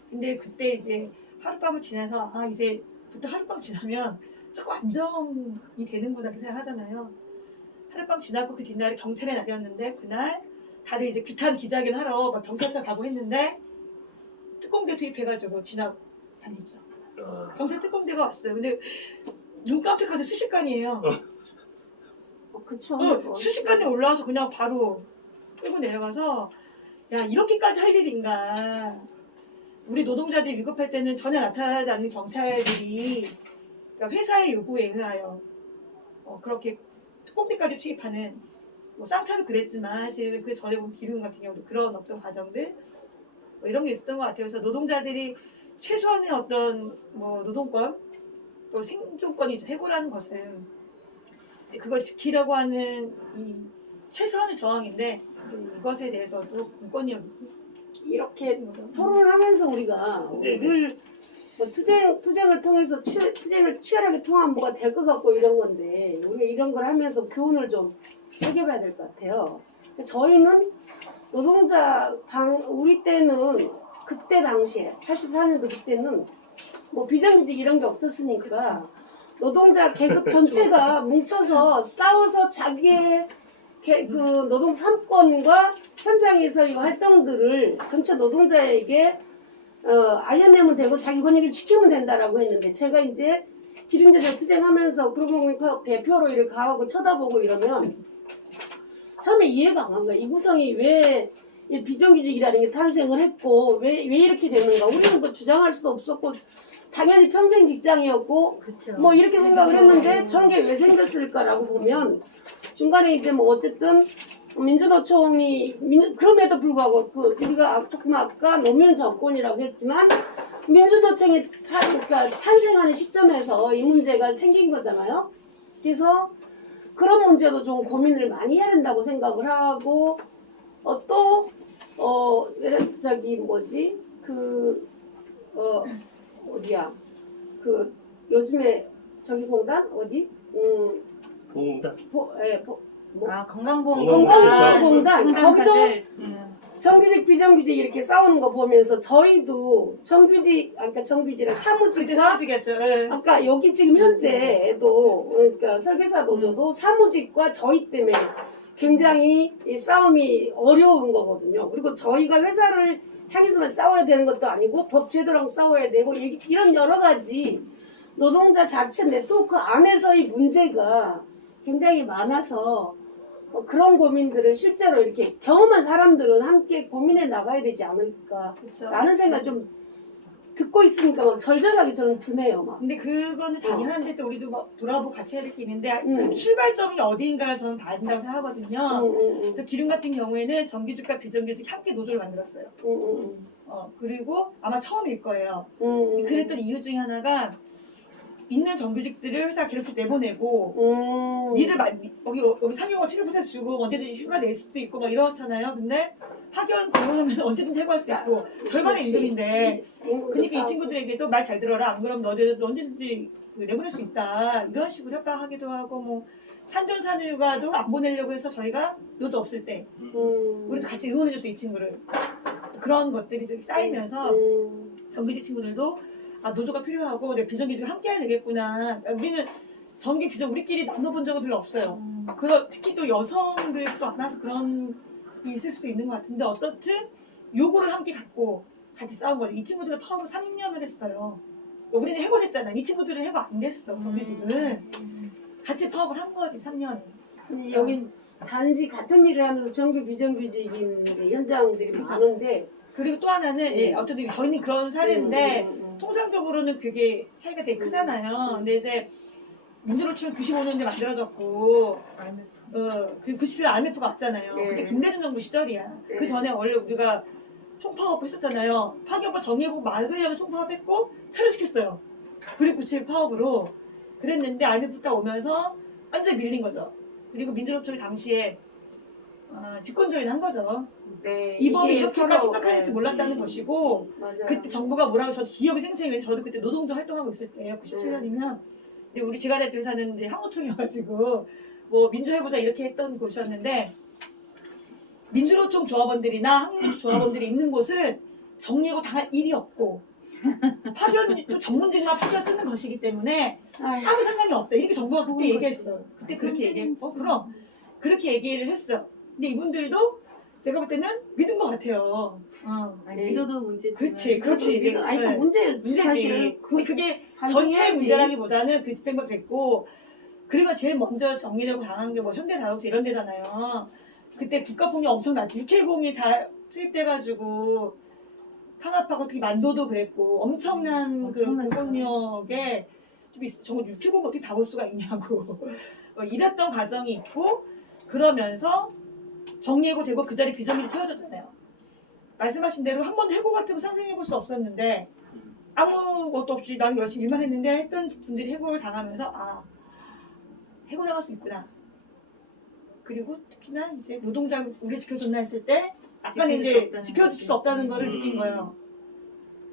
근데 그때 이제 하룻밤을 지나서 이제부터 하룻밤 지나면 조금 안정이 되는구나 그 생각하잖아요. 하룻밤 지나고 그 뒷날에 경찰의 날이었는데 그날 다들 이제 규탄 기자회견 하러 막 경찰차 가고 했는데 특공대 투입해가지고 지나고 다녔죠. 경찰 특공대가 왔어요. 근데 눈 깜짝하자 수십간이에요. 그쵸. 수십간에 올라와서 그냥 바로 끌고 내려가서 야 이렇게까지 할 일인가. 우리 노동자들이 위급할 때는 전혀 나타나지 않는 경찰들이 그러니까 회사의 요구에 의하여 그렇게 특공대까지 투입하는 뭐 쌍차도 그랬지만 사실 그 전에 본 기름 같은 경우도 그런 어떤 과정들 뭐 이런 게 있었던 것 같아요. 그래서 노동자들이 최소한의 어떤 뭐 노동권 또 생존권이 해고라는 것은 그걸 지키려고 하는 이 최소한의 저항인데 이것에 대해서도 공권력이 이렇게 토론을 하면서 우리가 네네. 늘 뭐 투쟁을 통해서 투쟁을 치열하게 통하면 뭐가 될 것 같고 이런 건데 우리가 이런 걸 하면서 교훈을 좀 새겨봐야 될 것 같아요. 저희는 우리 때는 그때 당시에 84년도 그때는 뭐 비정규직 이런 게 없었으니까 노동자 계급 전체가 뭉쳐서 싸워서 자기의 그 노동 3권과 현장에서 이 활동들을 전체 노동자에게 알려내면 되고 자기 권익을 지키면 된다라고 했는데 제가 이제 기름제조 투쟁하면서 그러고 보니까 대표로 이렇게 가고 쳐다보고 이러면 처음에 이해가 안 간 거예요. 이 구성이 왜 비정규직이라는 게 탄생을 했고 왜 이렇게 되는가. 우리는 뭐 주장할 수도 없었고 당연히 평생 직장이었고 그쵸. 뭐 이렇게 생각을 했는데 저런 게 왜 생겼을까라고 보면 중간에 이제 뭐 어쨌든 민주노총이 그럼에도 불구하고 우리가 조금 아까 노무현 정권이라고 했지만 민주노총이 그러니까 탄생하는 시점에서 이 문제가 생긴 거잖아요. 그래서 그런 문제도 좀 고민을 많이 해야 된다고 생각을 하고 어디야 요즘에 저기 공단 어디 공단. 건강보험공단 거기도 상담사들. 정규직 비정규직 이렇게 싸우는 거 보면서 저희도 정규직이랑 사무직과 사무직이었죠. 아까 여기 지금 현재도 그러니까 설계사 노조도 사무직과 저희 때문에 굉장히 이 싸움이 어려운 거거든요. 그리고 저희가 회사를 향해서만 싸워야 되는 것도 아니고 법제도랑 싸워야 되고 이런 여러 가지 노동자 자체 네트워크 안에서의 문제가 굉장히 많아서 그런 고민들을 실제로 이렇게 경험한 사람들은 함께 고민해 나가야 되지 않을까라는 그렇죠. 생각 좀 듣고 있으니까 막 절절하게 저는 드네요. 막. 근데 그거는 당연한데 또 우리도 막 돌아보고 같이 해야 될 게 있는데 음. 그 출발점이 어디인가를 저는 봐야 된다고 생각하거든요. 그래서 기름 같은 경우에는 정규직과 비정규직 함께 노조를 만들었어요. 그리고 아마 처음일 거예요. 그랬던 이유 중에 하나가 있는 정규직들을 회사 괴롭게 내보내고 여기 상여가 7% 주고 언제든지 휴가 낼 수도 있고 막 이렇잖아요. 근데 파견 고용하면 언제든지 해고할 수 있고 절반의 임금인데 그러니까 이 친구들에게도 말 잘 들어라. 안 그러면 너 언제든지 내보낼 수 있다. 이런 식으로 협박하기도 하고 뭐 산전산후휴가도 안 보내려고 해서 저희가 노조 없을 때 우리도 같이 응원해줘서 이 친구를 그런 것들이 좀 쌓이면서 정규직 친구들도 노조가 필요하고 내 비정규직 함께 해야 되겠구나. 우리는 정규 비정 우리끼리 나눠본 적은 별로 없어요. 특히 또 여성들도 많아서 그런 게 있을 수도 있는 것 같은데 어떻든 요구를 함께 갖고 같이 싸운 거죠. 이 친구들은 파업을 3년을 했어요. 우리는 해고했잖아. 이 친구들은 해고 안 됐어. 정규직은 같이 파업을 한 거지 3년. 여기 단지 같은 일을 하면서 정규 비정규직인 현장들이 많은데 그리고 또 하나는 어쨌든 저희는 그런 사례인데 통상적으로는 그게 차이가 되게 크잖아요. 근데 이제 민주노총은 95년에 만들어졌고, 그 97년 IMF가 왔잖아요. 네. 그때 김대중 정부 시절이야. 네. 그 전에 원래 우리가 총파업 했었잖아요. 파기업을 정리해보고 막으려고 총파업했고 철회시켰어요. 9697 파업으로. 그랬는데 IMF 딱 오면서 완전히 밀린 거죠. 그리고 민주노총이 당시에 집권조인 한 거죠. 네, 이 법이 이게 이렇게까지 서로, 심각할지 네. 몰랐다는 것이고, 맞아요. 그때 정부가 뭐라고 저도 기억이 생생해요. 저도 그때 노동조 활동하고 있을 때예요. 97년이면. 근데 우리 지가대학교 사는 이제 항우총이어가지고 뭐 민주해보자 이렇게 했던 곳이었는데, 민주노총 조합원들이나 항우총 조합원들이 있는 곳은 정리하고 당할 일이 없고 파견 또 전문직만 파견 쓰는 것이기 때문에 아휴, 아무 상관이 없다. 이렇게 정부가 그때 얘기했어요. 그때 그렇게 얘기했어. 그럼 그렇게 얘기를 했어. 근데 이분들도 제가 볼 때는 믿은 것 같아요. 아니, 믿어도 문제지만. 그렇지, 그렇지. 그래도 아니, 그 네. 문제지, 문제지. 사실. 근데 그게 반성해야지. 전체 문제라기보다는 그 집행법 됐고, 그리고 제일 먼저 정리되고 당한 게 뭐 현대자동차 이런 데잖아요. 그때 국가폭력 엄청났지. 610이 다 투입돼가지고 탄압하고 특히 만도도 그랬고 엄청난 그 엄청나죠. 폭력에 정말 610 어떻게 다 볼 수가 있냐고 이랬던 과정이 있고, 그러면서 정리해고 되고 그 자리 비정규직 채워졌잖아요. 말씀하신 대로 한 번도 해고 같은 거 상상해볼 수 없었는데 아무것도 없이 난 열심히 일만 했는데 했던 분들이 해고를 당하면서 해고 당할 수 있구나. 그리고 특히나 이제 노동자 우리 지켜줬나 했을 때 약간 지켜줄 수 이제 없다는 지켜줄 수 거지. 없다는 거를 느낀 거예요.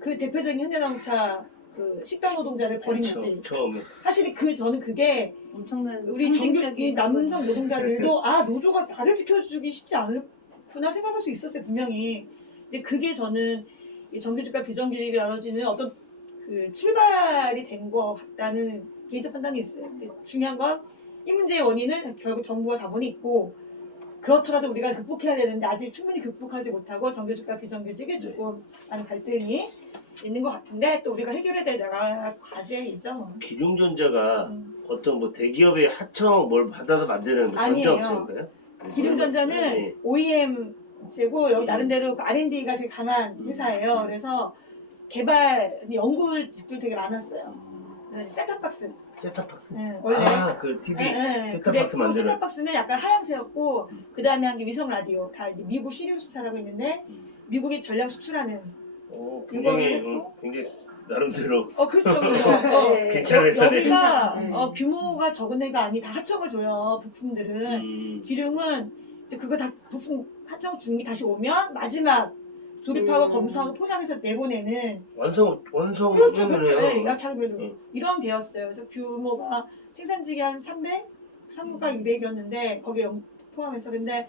그 대표적인 현대자동차 그 식당 노동자를 버린 거지. 그렇죠. 처음에. 사실 저는 그게 엄청난 우리 정규 상징적인 남성 노동자들도 노조가 나를 지켜주기 쉽지 않구나 생각할 수 있었어요, 분명히. 근데 그게 저는 이 정규직과 비정규직이 나눠지는 어떤 그 출발이 된 것 같다는 개인적 판단이 있어요. 근데 중요한 건 이 문제의 원인은 결국 정부가 다분히 있고, 그렇더라도 우리가 극복해야 되는데 아직 충분히 극복하지 못하고 정규직과 비정규직이 조금 많은 갈등이 있는 것 같은데, 또 우리가 해결해야 될 과제이죠. 기룡전자가 어떤 뭐 대기업의 하청 뭘 받아서 만드는 아니에요. 전자업체인가요? 기룡전자는 네. OEM 제고 여기 나름대로 그 R&D가 되게 강한 회사예요. 그래서 개발 연구직도 되게 많았어요. 셋탑박스. 셋탑박스. 원래 그 TV 네, 셋탑박스 만드는. 셋탑박스는 약간 하얀새였고, 그 다음에 한 게 위성 라디오 다 이제 미국 시리우스타라고 있는데 미국에 전략 수출하는. 굉장히 이거를 굉장히 나름대로 그렇죠. 네. 괜찮은 회사네. 여기가 네. 규모가 적은 애가 아니 다 하청을 줘요. 부품들은. 기룡은 이제 그거 다 부품 하청 중이 다시 오면 마지막 조립하고 검사하고 포장해서 내보내는. 완성 그렇죠. 네, 응. 이런 데였어요. 그래서 규모가 생산직이 한 300, 상무가 200이었는데 거기에 포함해서. 근데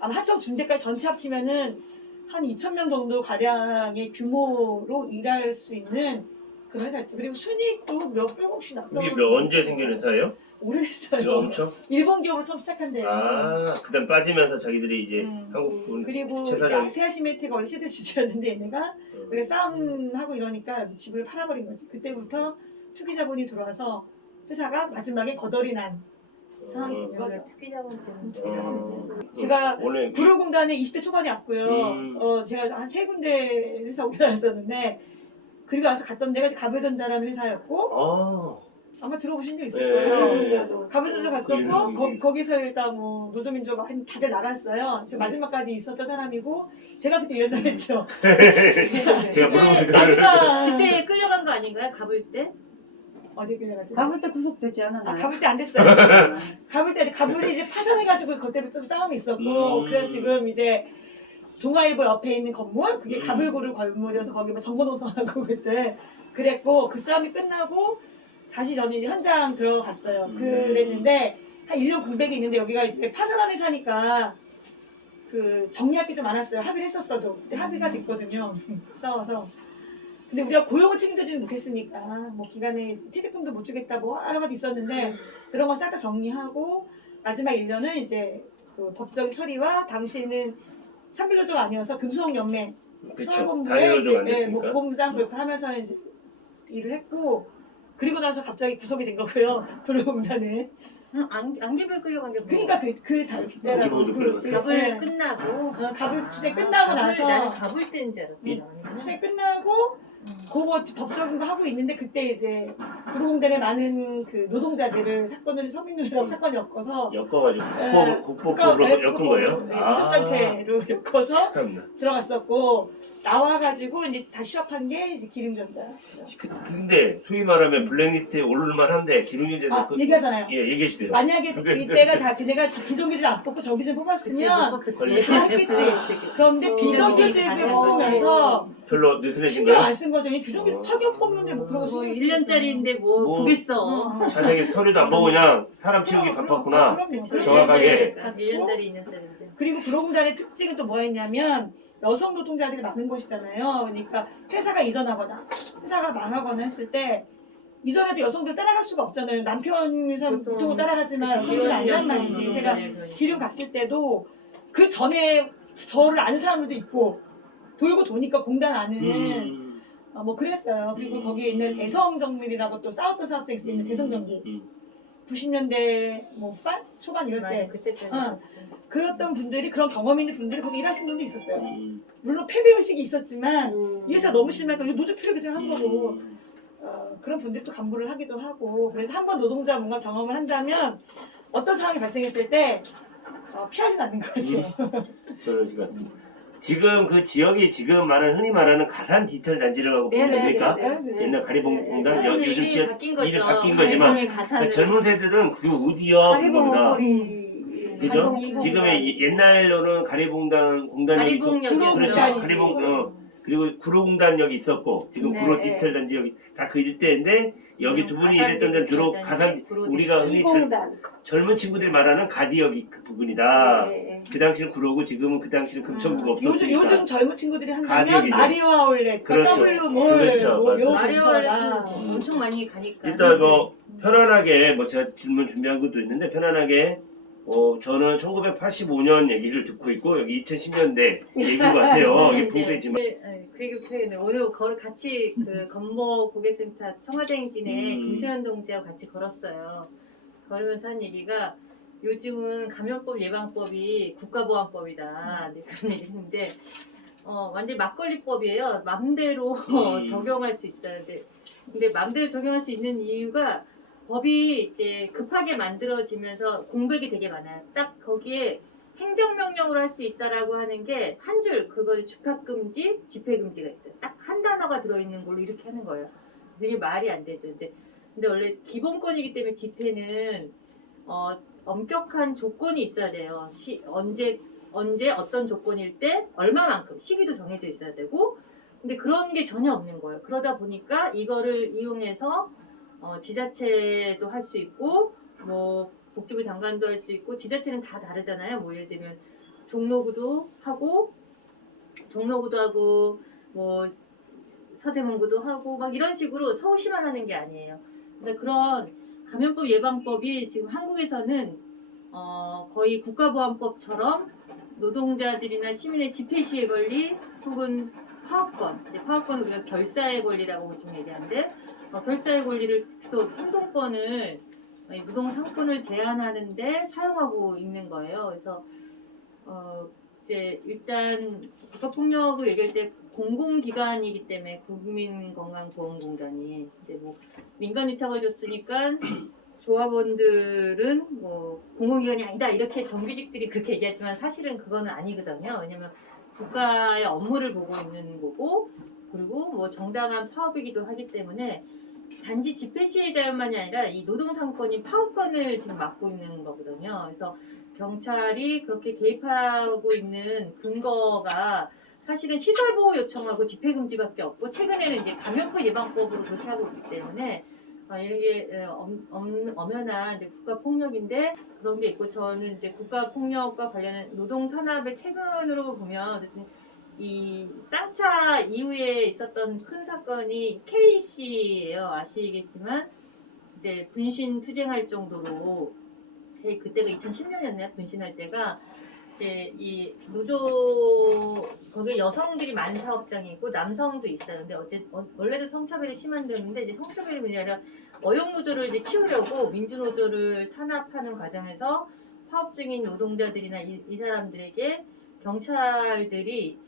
아마 하청 중대까지 전체 합치면은 한 2,000명 정도 가량의 규모로 일할 수 있는 그런 회사였죠. 그리고 순이익도 몇백억씩 났던. 이게 언제 생긴 회사예요? 오래됐어요. 이거 엄청? 일본 기업으로 처음 시작한대요. 그다음 빠지면서 자기들이 이제 한국 그리고 제사장. 아세아시메트가 원래 시들 주주였는데 얘네가 우리가 싸움하고 이러니까 집을 팔아버린 거지. 그때부터 투기자본이 들어와서 회사가 마지막에 거덜이 난 상황이 된 거죠. 특기자본 때문에. 제가 원래 불후공단에 20대 초반에 왔고요. 제가 한 3군데 회사 올라왔었는데, 그리고 와서 갔던 데가 가불전자라는 회사였고, 아마 들어보신 적 있을 거예요. 가불전자 갔었고, 거기서 일단 뭐 노조민족 다들 나갔어요. 제가 마지막까지 있었던 사람이고, 제가 그때 위원장했죠. 제가 물어보니까 마지막 그때 끌려간 거 아닌가요? 가볼 때? 어디 끌려가지? 가볼 때 구속되지 않았나요? 가불 때 안 됐어요. 가불이 이제 파산해가지고 그때부터 싸움이 있었고, 그래서 지금 이제 동아일보 옆에 있는 건물, 그게 가불고를 건물이어서 거기 뭐 정보노선하고 그때 그랬고, 그 싸움이 끝나고 다시 저는 이제 현장 들어갔어요. 그랬는데 한 1년 공백이 있는데, 여기가 이제 파산한 회사니까 그 정리할 게 좀 많았어요. 합의를 했었어도. 근데 합의가 됐거든요. 싸워서. 근데 우리가 고용을 책임져주지 못했으니까 뭐 기간에 퇴직금도 못 주겠다 뭐 여러 가지 있었는데, 그런 거 싹 다 정리하고 마지막 1년은 이제 그 법적 처리와 당시에는 산불노조가 아니어서 금속연맹 그렇죠. 다이노조가 안 됐으니까. 뭐 부본부장 그렇게 하면서 이제 일을 했고, 그리고 나서 갑자기 구속이 된 거고요. 불후공단에. 안개불 끌려간 게 뭐? 그러니까 그때라고. 안개불도 끌려갔어요? 갑을 끝나고. 가불 취재 끝나고 나서. 나는 가볼 때인 줄 알았어요. 취재 끝나고 그거 법적인 거 하고 있는데 그때 이제 구로공단의 많은 그 노동자들을 사건을 서민노래라고 사건이 엮어서 엮어가지고 예, 국법으로 엮은 거예요? 네, 국전체로 엮어서 참나. 들어갔었고 나와가지고 이제 다 취업한 게 이제 기름전자. 근데 소위 말하면 블랙리스트에 오를만 한데 기름유제는 아, 얘기하잖아요. 예, 얘기해 주세요. 만약에 그때가 다 걔네가 비정규직 안 뽑고 정규직 뽑았으면 다 했겠지. 그런데 비정규직을 뽑으면서 별로 느슨해진 신경 거예요? 안 쓴 거죠. 비정규직 파견 뽑는데 뭐 그런 거 뭐 신경 1년짜리인데 뭐 뭐, 보겠어. 자세히 서류도 안 보고 그냥 사람 치우기 바빴구나. 정확하게. 1년짜리, 2년짜리인데. 그리고 구로공단의 특징은 또 뭐였냐면 여성 노동자들이 많은 곳이잖아요. 그러니까 회사가 이전하거나 회사가 망하거나 했을 때 이전에도 여성들 따라갈 수가 없잖아요. 남편 회사 보통은 따라가지만 여성들은 아니란 말이지. 제가 기름 갔을 때도 그 전에 저를 아는 사람들도 있고 돌고 도니까 공단 안은 뭐 그랬어요. 그리고 거기에 있는 대성정밀이라고 또 싸웠던 사업장이 있는 대성전기. 90년대 뭐 후반? 초반 이럴 때 그때 그랬던 분들이 그런 경험 있는 분들이 거기 일하신 분도 있었어요. 물론 패배의식이 있었지만 이 회사 너무 심하니까 이거 노조 필요 한 거고 그런 분들도 간부를 하기도 하고 그래서 한번 노동자 뭔가 경험을 한다면 어떤 상황이 발생했을 때 피하진 않는 것 같아요. 그러실 것 같습니다. 지금 그 지역이 지금 흔히 말하는 가산 디지털 단지라고 보면 됩니까? 옛날 가리봉공단 요즘 지역 바뀐 거죠. 이름 바뀐 거지만 그러니까 젊은 세대들은 그 어디야 그겁니다. 그죠? 지금의 옛날로는 가리봉단 공단역이 가리봉역이요. 그렇죠. 가리봉 그리고 구로공단역이 있었고 지금 네. 구로 디지털 단지역이 다 그 일대인데 여기 두 분이 일했던 데는 주로 가산 우리가 흔히 이공단. 젊은 친구들이 말하는 가디역이 그 부분이다. 네. 그 당시는 구로고 지금은 그 당시는 금천구가 없었으니까. 요즘 젊은 친구들이 한다면 가디역이죠. 마리오 아울렛, 그렇죠. W 몰, 그렇죠. 뭐 맞죠. 마리오에서 엄청 많이 가니까. 일단 뭐 편안하게 뭐 제가 질문 준비한 것도 있는데 편안하게 저는 1985년 얘기를 듣고 있고 여기 2010년대 얘기인 것 같아요. 이게 붕대지만 그리고 오늘 같이 그 건보 고객센터 청와대행진에 음. 김세현 동지하고 같이 걸었어요. 걸으면서 한 얘기가 요즘은 감염법 예방법이 국가보안법이다. 이제 그런 얘기 했는데 완전 막걸리법이에요. 마음대로 적용할 수 있어요. 근데 마음대로 적용할 수 있는 이유가 법이 이제 급하게 만들어지면서 공백이 되게 많아요. 딱 거기에 행정명령으로 할 수 있다라고 하는 게 한 줄 그거 주파금지, 집회금지가 있어요. 딱 한 단어가 들어있는 걸로 이렇게 하는 거예요. 되게 말이 안 되죠. 근데 원래 기본권이기 때문에 집회는 엄격한 조건이 있어야 돼요. 언제 어떤 조건일 때 얼마만큼 시기도 정해져 있어야 되고 근데 그런 게 전혀 없는 거예요. 그러다 보니까 이거를 이용해서 지자체도 할 수 있고 뭐 복지부 장관도 할 수 있고 지자체는 다 다르잖아요. 뭐 예를 들면 종로구도 하고 뭐 서대문구도 하고 막 이런 식으로 서울시만 하는 게 아니에요. 그래서 그런 감염법 예방법이 지금 한국에서는 거의 국가보안법처럼 노동자들이나 시민의 집회 시의 권리 혹은 파업권은 우리가 결사의 권리라고 보통 얘기하는데 결사의 권리를 또 행동권을 노동 상권을 제한하는데 사용하고 있는 거예요. 그래서 이제 일단 국가폭력을 얘기할 때 공공기관이기 때문에 국민건강보험공단이 이제 뭐 민간 위탁을 줬으니까 조합원들은 뭐 공공기관이 아니다 이렇게 정규직들이 그렇게 얘기하지만 사실은 그거는 아니거든요. 왜냐면 국가의 업무를 보고 있는 거고 그리고 뭐 정당한 파업이기도 하기 때문에 단지 집회 시의 자유만이 아니라 이 노동상권인 파업권을 지금 맡고 있는 거거든요. 그래서 경찰이 그렇게 개입하고 있는 근거가 사실은 시설보호 요청하고 집회금지밖에 없고 최근에는 이제 감염법 예방법으로 그렇게 하고 있기 때문에 이런 게 엄연한 이제 국가폭력인데 그런 게 있고 저는 이제 국가폭력과 관련된 노동 탄압의 최근으로 보면 이 쌍차 이후에 있었던 큰 사건이 K씨예요. 아시겠지만 이제 분신 투쟁할 정도로 그때가 2010년이었나요? 분신할 때가 이제 이 노조 거기에 여성들이 많은 사업장이 있고 남성도 있어요. 근데 원래도 성차별이 심한데였는데 이제 성차별이 문제가 아니라 어용 노조를 이제 키우려고 민주 노조를 탄압하는 과정에서 파업 중인 노동자들이나 이 사람들에게 경찰들이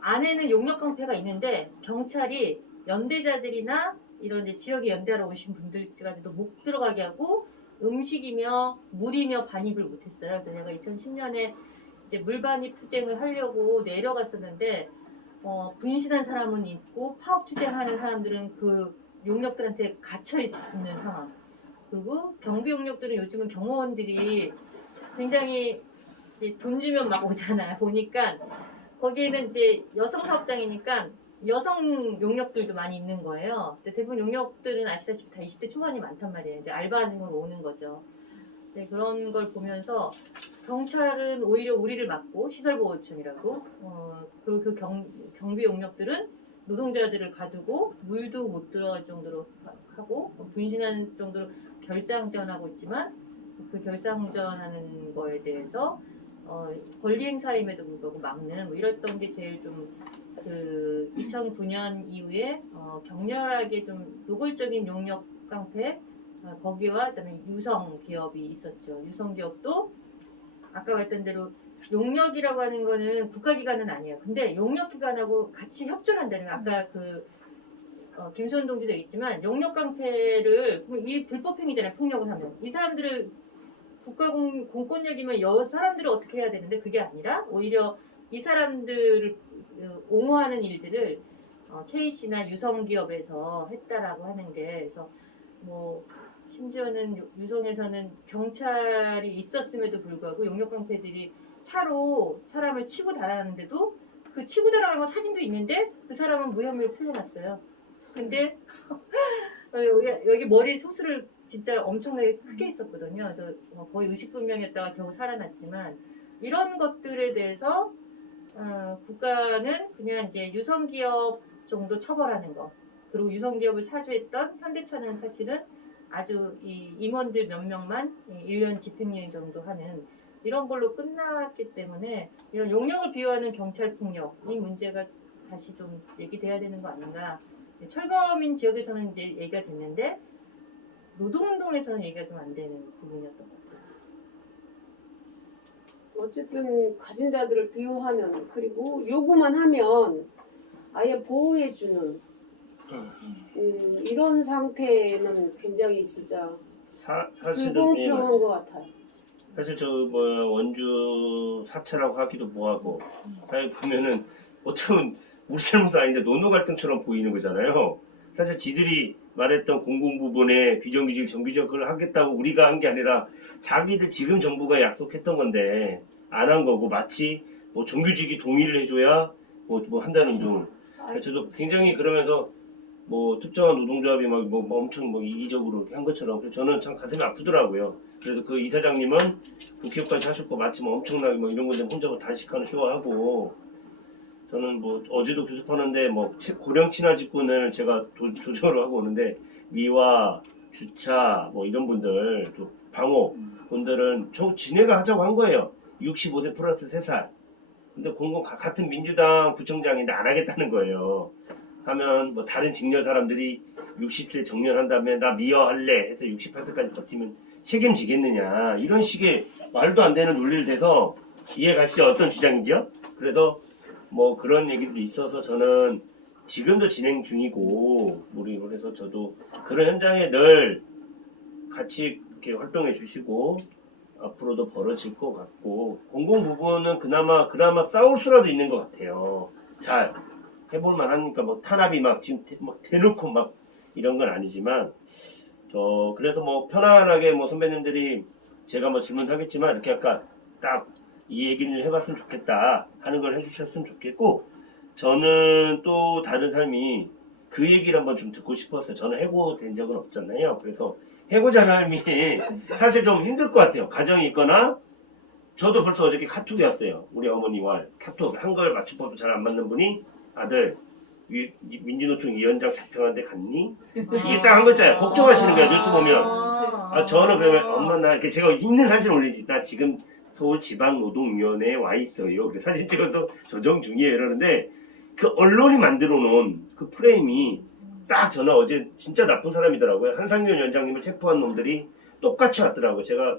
안에는 용역 강패가 있는데 경찰이 연대자들이나 이런 이제 지역에 연대하러 오신 분들까지도 못 들어가게 하고 음식이며 물이며 반입을 못했어요. 그래서 제가 2010년에 이제 물반입 투쟁을 하려고 내려갔었는데 분신한 사람은 있고 파업 투쟁하는 사람들은 그 용역들한테 갇혀 있는 상황. 그리고 경비 용역들은 요즘은 경호원들이 굉장히 이제 돈 주면 막 오잖아요. 보니까 거기에는 이제 여성 사업장이니까 여성 용역들도 많이 있는 거예요. 근데 대부분 용역들은 아시다시피 다 20대 초반이 많단 말이에요. 이제 알바생으로 오는 거죠. 네, 그런 걸 보면서 경찰은 오히려 우리를 막고 시설보호청이라고 그리고 그 경비 용역들은 노동자들을 가두고 물도 못 들어갈 정도로 하고 분신하는 정도로 결사항전하고 있지만 그 결사항전하는 거에 대해서 권리 행사임에도 불구하고 막는 뭐 이랬던 게 제일 좀 그 2009년 이후에 격렬하게 좀 노골적인 용역 깡패 거기와 그다음에 유성 기업이 있었죠. 유성 기업도 아까 말했던 대로 용역이라고 하는 거는 국가기관은 아니에요. 근데 용역기관하고 같이 협조를 한다는 거. 아까 그 김소연 동지도 있지만 용역 깡패를 이 불법행위잖아요. 폭력을 하면 이 사람들을 국가 공권력이면 사람들을 어떻게 해야 되는데 그게 아니라 오히려 이 사람들을 옹호하는 일들을 K씨나 유성기업에서 했다라고 하는 게 그래서 뭐 심지어는 유성에서는 경찰이 있었음에도 불구하고 용역깡패들이 차로 사람을 치고 달아났는데도 그 치고 달아난 거 사진도 있는데 그 사람은 무혐의로 풀려났어요. 근데 여기 머리 소수를 진짜 엄청나게 크게 했었거든요. 그래서 거의 의식불명이었다가 겨우 살아났지만 이런 것들에 대해서 국가는 그냥 이제 유성기업 정도 처벌하는 거 그리고 유성기업을 사주했던 현대차는 사실은 아주 이 임원들 몇 명만 1년 집행유예 정도 하는 이런 걸로 끝났기 때문에 이런 용역을 비유하는 경찰폭력 이 문제가 다시 좀 얘기돼야 되는 거 아닌가. 철거민 지역에서는 이제 얘기가 됐는데 노동운동에서는 얘기가 좀 안 되는 부분이었던 것 같아요. 어쨌든 가진 자들을 비호하는 그리고 요구만 하면 아예 보호해주는 이런 상태는 굉장히 진짜 사실은 불공평한 것 같아요. 사실 저 뭐 원주 사채라고 하기도 뭐하고 사실 보면은 어쩌면 우리 잘못도 아닌데 노노 갈등처럼 보이는 거잖아요. 사실 지들이 말했던 공공 부분에 비정규직 정규직 그걸 하겠다고 우리가 한 게 아니라 자기들 지금 정부가 약속했던 건데 안 한 거고 마치 뭐 정규직이 동의를 해줘야 뭐 한다는 둥. 저도 굉장히 그러면서 뭐 특정한 노동조합이 막 뭐 엄청 뭐 이기적으로 이렇게 한 것처럼 그래서 저는 참 가슴이 아프더라고요. 그래서 그 이사장님은 국회의원까지 하셨고 마치 뭐 엄청나게 뭐 이런 거 좀 혼자 뭐 단식하는 쇼하고 저는 뭐 어제도 교섭하는데 뭐 고령 친화 직군을 제가 조정을 하고 오는데 미화 주차 뭐 이런 분들 또 방호 분들은 지네가 하자고 한 거예요. 65세 플러스 3살. 근데 같은 민주당 구청장인데 안 하겠다는 거예요. 하면 뭐 다른 직렬 사람들이 60세 정년한 다음에 나 미화할래 해서 68세까지 버티면 책임지겠느냐 이런 식의 말도 안 되는 논리를 대서 이해가시죠? 어떤 주장이죠? 그래서 뭐 그런 얘기들이 있어서 저는 지금도 진행 중이고 우리 그래서 저도 그런 현장에 늘 같이 이렇게 활동해 주시고 앞으로도 벌어질 것 같고 공공 부분은 그나마 싸울 수라도 있는 것 같아요. 잘 해볼만 하니까 뭐 탄압이 막 지금 막 대놓고 막 이런 건 아니지만 그래서 뭐 편안하게 뭐 선배님들이 제가 뭐 질문하겠지만 이렇게 아까 딱 이 얘기를 해봤으면 좋겠다 하는 걸 해주셨으면 좋겠고 저는 또 다른 삶이 그 얘기를 한번 좀 듣고 싶었어요. 저는 해고된 적은 없잖아요. 그래서 해고자 삶이 사실 좀 힘들 것 같아요. 가정이 있거나 저도 벌써 어저께 카톡이 왔어요. 우리 어머니와 카톡 한글 맞춤법도 잘 안 맞는 분이 아들 민주노총 위원장 잡혀가는데 갔니? 이게 딱 한 글자예요. 걱정하시는 거예요. 뉴스 보면. 저는 그러면 엄마 나 이렇게 제가 있는 사진 올리지. 나 지금 서울지방노동위원회에 와 있어요. 그래서 사진 찍어서 조정 중이에요. 이러는데 그 언론이 만들어 놓은 그 프레임이 딱 저는 어제 진짜 나쁜 사람이더라고요. 한상현 위원장님을 체포한 놈들이 똑같이 왔더라고요. 제가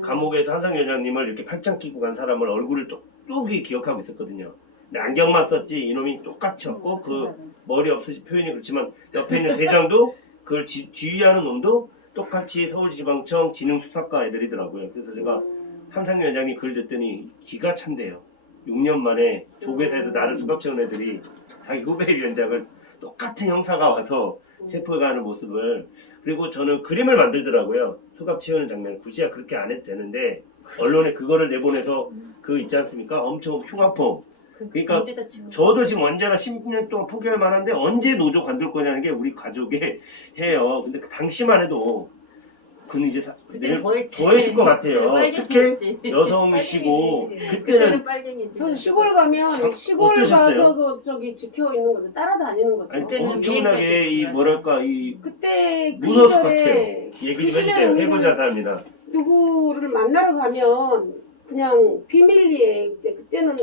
감옥에서 한상현 위원장님을 이렇게 팔짱 끼고 간 사람을 얼굴을 똑똑히 기억하고 있었거든요. 근데 안경만 썼지 이놈이 똑같이 왔고 그 머리 없으신 표현이 그렇지만 옆에 있는 대장도 그걸 지휘하는 놈도 똑같이 서울지방청 지능수사과 애들이더라고요. 그래서 제가 한상규 원장님 글 듣더니 기가 찬대요. 6년 만에 조계사에서 나를 수갑 채운 애들이 자기 후배 위원장을 똑같은 형사가 와서 체포해가는 모습을. 그리고 저는 그림을 만들더라고요. 수갑 채우는 장면. 굳이야 그렇게 안 해도 되는데 언론에 그거를 내보내서 그 있지 않습니까? 엄청 흉악범. 그러니까 문제다 지금. 저도 지금 언제나 10년 동안 포기할 만한데 언제 노조 관둘 거냐는 게 우리 가족의 해요. 근데 그 당시만 해도 그는 이제 그때 더했지. 더했을 것 같아요. 빨갱이였지. 특히 여성이시고 빨갱이지. 그때는 빨갱이지. 전 시골 가면 시골 어떠셨어요? 가서도 저기 지켜 있는 거죠. 따라다니는 거죠. 아니, 그때는 엄청나게 유행까지 이 뭐랄까 이 그때 그 무서웠을 것 같아요. 시절에 얘기 그 좀 해주세요. 시절에는 해고자사입니다. 누구를 만나러 가면 그냥 비밀리에 그때는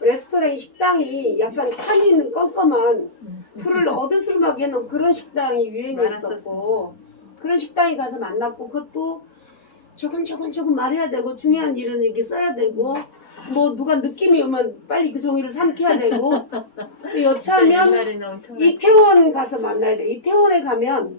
레스토랑 식당이 약간 칸이 있는 껌껌한 풀을 어두스름하게 해놓은 그런 식당이 유행했었고 그런 식당에 가서 만났고 그것도 조금 말해야 되고 중요한 일은 이렇게 써야 되고 뭐 누가 느낌이 오면 빨리 그 종이를 삼켜야 되고 또 여차하면 옛날에는 엄청 이태원 가서 만나야 돼. 이태원에 가면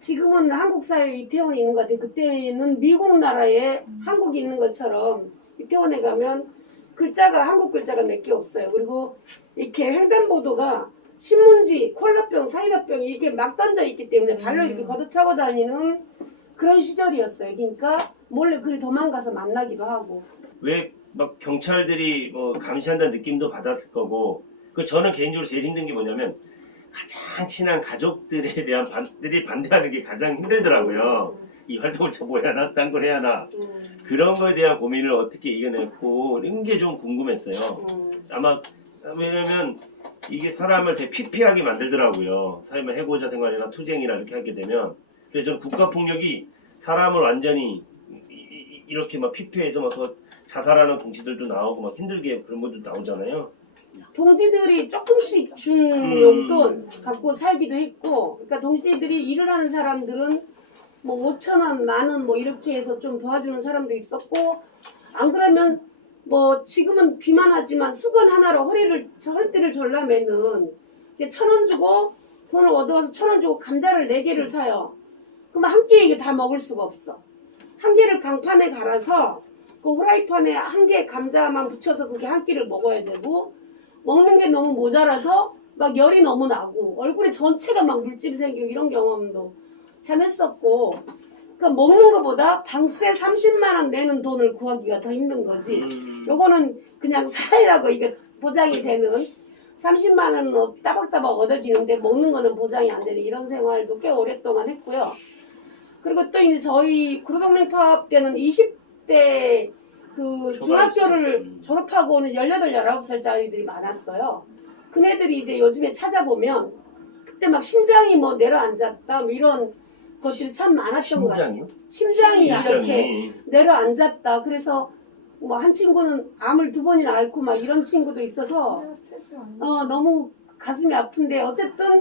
지금은 한국 사회에 이태원이 있는 것 같아요. 그때는 미국 나라에 한국이 있는 것처럼 이태원에 가면 글자가 한국 글자가 몇 개 없어요. 그리고 이렇게 횡단보도가 신문지, 콜라병, 사이다병 이렇게 막 던져 있기 때문에 발로 이렇게 걷어차고 다니는 그런 시절이었어요. 그러니까 몰래 그리 도망가서 만나기도 하고. 왜 막 경찰들이 뭐 감시한다는 느낌도 받았을 거고. 그 저는 개인적으로 제일 힘든 게 뭐냐면 가장 친한 가족들에 대한 반들이 반대하는 게 가장 힘들더라고요. 이 활동을 저 뭐 해야 하나, 딴 걸 해야 하나. 그런 거에 대한 고민을 어떻게 이겨냈고 이런 게 좀 궁금했어요. 아마 왜냐면 이게 사람을 되게 피폐하게 만들더라고요. 사회만 해고자 생활이나 투쟁이나 이렇게 하게 되면. 그래서 저는 국가폭력이 사람을 완전히 이렇게 막 피폐해서 막 자살하는 동지들도 나오고 막 힘들게 그런 분들도 나오잖아요. 동지들이 조금씩 준 용돈 갖고 살기도 했고, 그러니까 동지들이 일을 하는 사람들은 뭐 5,000원, 10,000원 뭐 이렇게 해서 좀 도와주는 사람도 있었고, 안 그러면 뭐 지금은 비만하지만 수건 하나로 허리띠를 졸라매는 1,000원 주고 돈을 얻어와서 1,000원 주고 감자를 4개를 사요. 그럼 한 끼에 이게 다 먹을 수가 없어. 한 개를 강판에 갈아서 그 후라이팬에 한 개 감자만 붙여서 그렇게 한 끼를 먹어야 되고, 먹는 게 너무 모자라서 막 열이 너무 나고 얼굴에 전체가 막 물집이 생기고 이런 경험도 참 했었고, 그러니까 먹는 것보다 방세 30만 원 내는 돈을 구하기가 더 힘든 거지. 요거는 그냥 살라고 이게 보장이 되는 30만 원은 따박따박 얻어지는데 먹는 거는 보장이 안 되는 이런 생활도 꽤 오랫동안 했고요. 그리고 또 이제 저희 구로동맹 파업 때는 20대 그 중학교를 졸업하고 오는 18, 19살짜리들이 많았어요. 그네들이 이제 요즘에 찾아보면 그때 막 심장이 뭐 내려앉았다 뭐 이런 것들이 참 많았던 것 같아요. 심장이 이렇게 내려앉았다. 그래서 뭐 한 친구는 암을 2번이나 앓고 막 이런 친구도 있어서 너무 가슴이 아픈데 어쨌든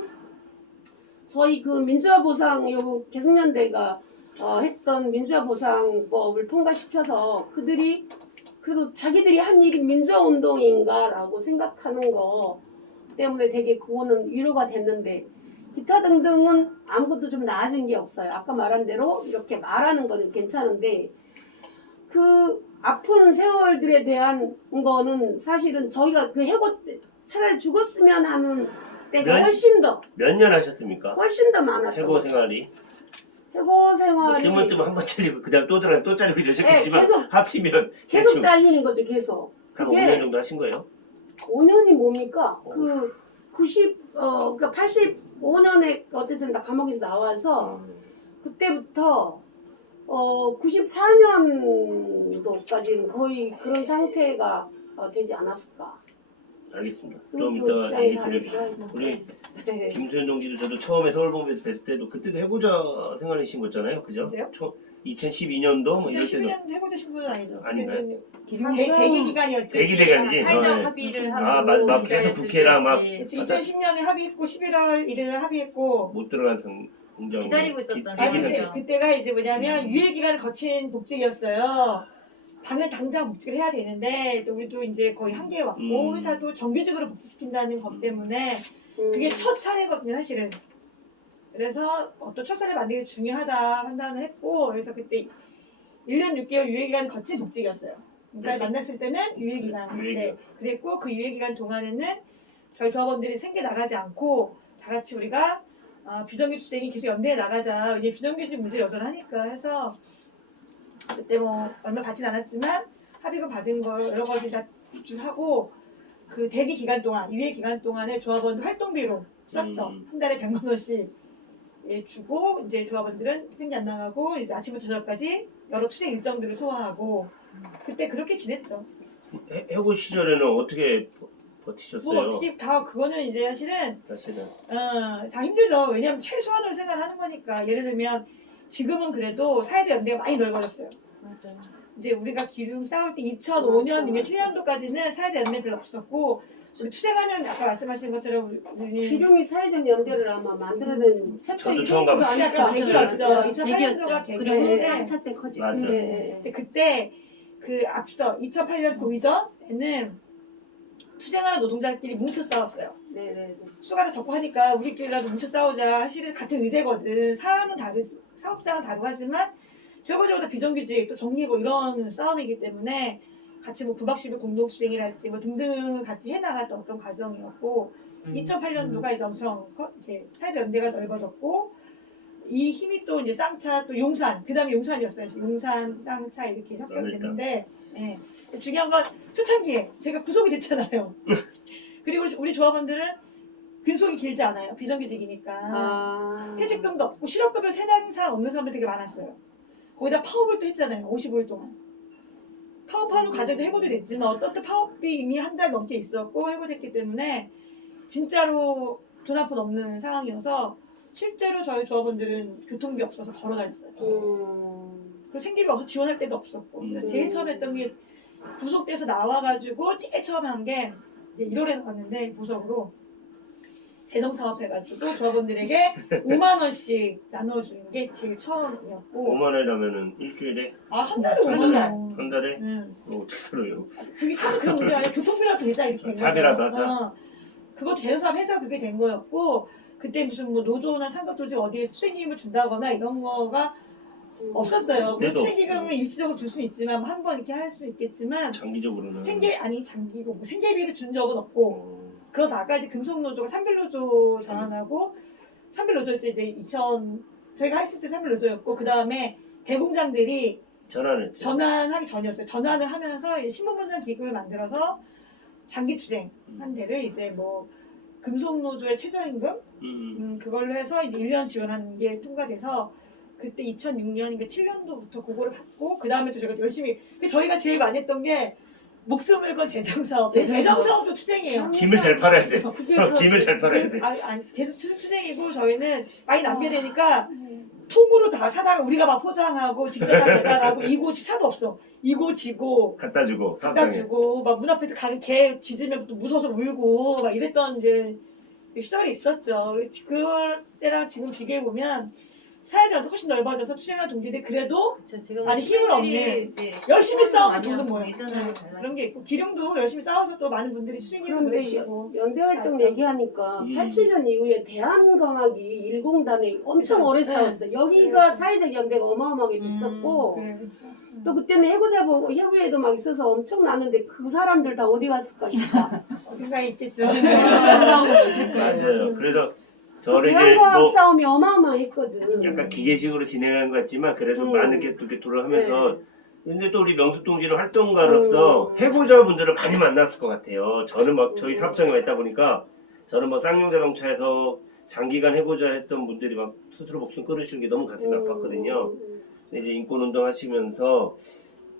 저희 그 민주화 보상 요 개성연대가 했던 민주화 보상법을 통과시켜서 그들이 그래도 자기들이 한 일이 민주화 운동인가라고 생각하는 거 때문에 되게 그거는 위로가 됐는데 기타 등등은 아무것도 좀 나아진 게 없어요. 아까 말한 대로 이렇게 말하는 거는 괜찮은데 그 아픈 세월들에 대한 거는 사실은 저희가 그 해고 때 차라리 죽었으면 하는 때가 훨씬 더 몇 년 하셨습니까? 훨씬 더 많았던 해고 거죠. 생활이. 해고 생활이 기분 뜨면 한 번 잘리고 그다음 또 들어가 또 잘리고 이러셨겠지만 네, 계속 합치면 계속 대충 잘리는 거죠. 계속. 한 그게 5년 정도 하신 거예요? 5년이 뭡니까? 그러니까 85년에 어쨌든 나 감옥에서 나와서 그때부터 94년도까지는 거의 그런 상태가 되지 않았을까. 알겠습니다. 또 좀 이따가 직장이 얘기 들려주세요. 다르기도 하고. 우리 네. 김소연 동지도 저도 처음에 서울본부에서 뵀을 때도 그때도 해고자 생활이신 거잖아요, 그죠? 그래요? 2012년도 뭐 이럴 때도 2012년 해고자 신분은 아니죠. 아닌가요? 대기 기간이었죠. 대기 대간지. 사회적 네. 합의를 하고 막 계속 국회랑 막 2010년에 합의했고 11월 1일에 합의했고 못 들어간 공장 기다리고 있었던 대기 상황이죠. 대간. 그때가 이제 뭐냐면 유예 기간을 거친 복직이었어요. 당장 복직을 해야 되는데 또 우리도 이제 거의 한계에 왔고 회사도 정규직으로 복직시킨다는 것 때문에 그게 첫 사례거든요, 사실은. 그래서 또 첫 사례 만들기 중요하다 판단을 했고, 그래서 그때 1년 6개월 유예기간 거친 복직이었어요. 그러니까 네. 만났을 때는 유예기간. 유예기간. 네. 그랬고, 그 유예기간 동안에는 저희 조합원들이 생계 나가지 않고, 다 같이 우리가 비정규직이 계속 연대해 나가자. 왜냐면 비정규직 문제 여전하니까 해서, 그때 뭐 얼마 받진 않았지만, 합의금 받은 걸 여러 가지 다 지출하고, 그 대기 기간 동안, 유예 기간 동안에 조합원들 활동비로 썼죠. 한 달에 100만 원씩 주고, 이제 조합원들은 생계 안 나가고, 이제 아침부터 저녁까지 여러 투쟁 일정들을 소화하고, 그때 그렇게 지냈죠. 해고 시절에는 어떻게 버티셨어요? 뭐 어떻게 다 그거는 이제 사실은 사실은. 다 힘들죠. 왜냐면 최소한으로 생각하는 거니까. 예를 들면 지금은 그래도 사회적 연대가 많이 넓어졌어요. 맞아요. 이제 우리가 기름 싸울 때 2005년이면 맞아. 7년도까지는 사회적 연대 별로 없었고, 우리 투쟁하는 아까 말씀하신 것처럼 우리 기룡이 사회적 연대를 아마 만들어낸 저도 최초의 처음 케이스가 가봤어요. 약간 계기였죠. 아닐까. 2008년도가 그리고 계기인데, 쌍차 때 커지고. 맞아. 네. 근데 그때 그 앞서 2008년 그 이전에는 투쟁하는 노동자끼리 뭉쳐 싸웠어요. 네네네. 수가 다 적고 하니까 우리끼리라도 뭉쳐 싸우자. 사실은 같은 의제거든. 사안은 사업장은 다르고 하지만 결과적으로 비정규직 또 정리고 이런 싸움이기 때문에 같이 뭐 9박 10일 공동투쟁이랄지 뭐 등등 같이 해나갔던 어떤 과정이었고 2008년도가 이제 엄청 이렇게 사회적 연대가 넓어졌고 이 힘이 또 이제 쌍차 또 용산 그 다음에 용산이었어요. 용산 쌍차 이렇게 협력됐는데 예. 중요한 건 초창기에 제가 구속이 됐잖아요. 그리고 우리 조합원들은 근속이 길지 않아요. 비정규직이니까. 퇴직금도 없고 실업급여 세당 이상 없는 사람들 되게 많았어요. 거기다 파업을 또 했잖아요. 55일 동안. 파업하는 과정도 해고도 됐지만 어떤 또 파업이 이미 한 달 넘게 있었고 해고됐기 때문에 진짜로 돈 한 푼 없는 상황이어서 실제로 저희 조합원들은 교통비 없어서 걸어 다녔어요. 그리고 생계비 없어서 지원할 때도 없었고 제일 처음 했던 게 구속돼서 나와가지고 제일 처음 한 게 이제 1월에 나왔는데 보석으로 재정사업 해가지고 조합원들에게 5만 원씩 나눠주는 게 제일 처음이었고 5만 원이라면은 일주일에 한 달에 5만 원. 한 달에 응. 어떻게 살아요? 그게 사실 그런 문제 아니야. 교통비라도 내자 이렇게 된 거죠. 차비라도 하자. 그것도 재정사업 해서 그게 된 거였고 그때 무슨 뭐 노조나 상급조직 어디에 투쟁기금을 준다거나 이런 거가 없었어요. 물론 그때도 투쟁기금을 일시적으로 줄 수는 있지만 한 번 이렇게 할 수 있겠지만 장기적으로는 장기고 뭐 생계비를 준 적은 없고 그러다가 이제 금속노조가 삼빌노조 전환하고 삼빌노조였죠. 이제 저희가 했을 때 삼빌노조였고 그 다음에 대공장들이 전환했죠. 전환하기 전이었어요. 전환을 하면서 이제 신분분장 기금을 만들어서 장기 투쟁 한 데를 이제 뭐 금속노조의 최저임금 그걸로 해서 이제 1년 지원하는 게 통과돼서 그때 2006년인가 7년도부터 그거를 받고 그 다음에 또 제가 열심히 저희가 제일 많이 했던 게 목숨을 건 재정사업. 재정사업도 투쟁이에요. 김을 잘 팔아야 돼. 그게 김을 잘 팔아야 돼. 투쟁이고 저희는 많이 남게 되니까 통으로 다 사다가 우리가 막 포장하고 직접 다 배달하고 이고 차도 없어. 이고 지고 갖다 주고 갖다 사업장에. 주고 막 문 앞에서 개 짖으면 또 무서워서 울고 막 이랬던 이제 시절이 있었죠. 그때랑 지금 비교해 보면 사회자도 훨씬 넓어져서 투쟁하는 동지들 그래도 지금 아니, 힘을 얻는 열심히 싸우는 돈은 뭐야. 그런 게 있고 기룡도 열심히 싸워서 또 많은 분들이 수행기도 그런데 보내주시고 연대 활동 맞아. 얘기하니까 87년 이후에 대한광학이 1공단에 엄청 오래 싸웠어요. 여기가 사회적 연대가 어마어마하게 됐었고 그래, 그렇죠. 또 그때는 해고자 보고 해고에도 막 있어서 엄청 나는데 그 사람들 다 어디 갔을까 싶다. 어딘가에 있겠죠. 맞아요. 그래서 저를 이제 대한과학 뭐 싸움이 어마어마했거든. 약간 기계식으로 진행한 것 같지만 그래도 음. 많은 게 또 이렇게 돌아가면서 네. 근데 또 우리 명수동지는 활동가로서 해고자분들을 많이 만났을 것 같아요. 저는 막 저희 사업장에 와 있다 보니까 저는 뭐 쌍용자동차에서 장기간 해고자 했던 분들이 막 스스로 목숨 끊으시는 게 너무 가슴이 아팠거든요. 근데 이제 인권운동 하시면서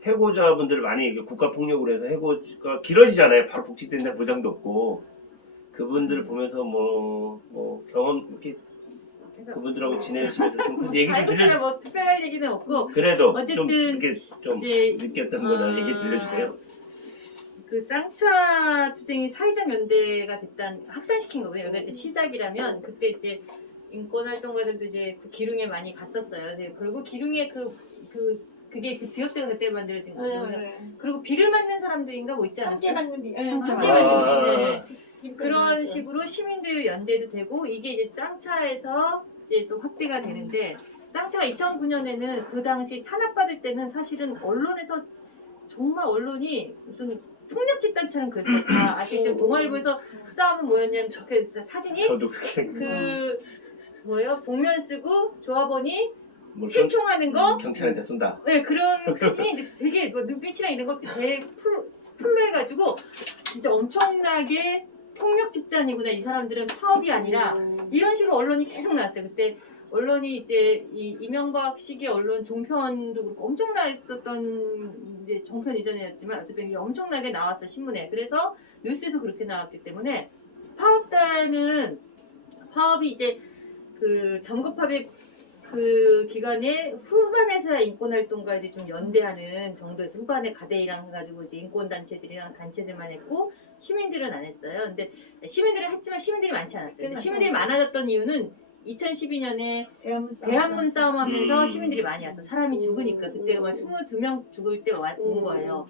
해고자분들을 많이 이렇게 국가폭력으로 해서 해고가 길어지잖아요. 바로 복직된다는 보장도 없고 그분들을 보면서 뭐 경험 이렇게 그분들하고 지내시면서 좀 얘기 좀 알고 들려. 뭐 특별할 얘기는 없고 그래도 어쨌든 좀 이렇게 좀 이제 느꼈던 거나 얘기 들려주세요. 그 쌍차 투쟁이 사회적 연대가 됐다는 확산시킨 거고요. 여기가 이제 시작이라면 그때 이제 인권 활동가들도 이제 그 기룡에 많이 갔었어요. 그리고 기룡에 그게 그 비업체가 그때 만들어진 거죠. 그리고 비를 맞는 사람들인가 뭐 있지 함께 않았어요? 맞는 비. 함께 아. 맞는 비. 그런 식으로 시민들 연대도 되고 이게 이제 쌍차에서 이제 또 확대가 되는데 쌍차가 2009년에는 그 당시 탄압받을 때는 사실은 언론에서 정말 언론이 무슨 폭력 집단처럼 그랬었다. 아시죠? 동아일보에서 싸움은 뭐였냐면 저렇게 사진이 저도 그렇게 그 뭐예요? 복면 쓰고 조합원이 뭐 세총하는 거 경찰한테 쏜다. 네, 그런 사진이 되게 뭐 눈빛이랑 이런 거 되게 풀로 해가지고 진짜 엄청나게 폭력 집단이구나. 이 사람들은 파업이 아니라 이런 식으로 언론이 계속 나왔어요. 그때 언론이 이제 이 이명박 시기 언론 종편도 그렇고 엄청났었던 이제 종편 이전이었지만 어쨌든 이게 엄청나게 나왔어 신문에. 그래서 뉴스에서 그렇게 나왔기 때문에 파업 때는 파업이 이제 그 점거파업의 그 기간에 후반에서야 인권활동가 이제 좀 연대하는 정도에서 후반에 가대이랑 해가지고 이제 인권단체들이랑 단체들만 했고 시민들은 안 했어요. 근데 시민들은 했지만 시민들이 많지 않았어요. 근데 시민들이 많아졌던 이유는 2012년에 대한문 싸움하면서 시민들이 많이 왔어. 사람이 죽으니까 그때가 막 22명 죽을 때 온 거예요.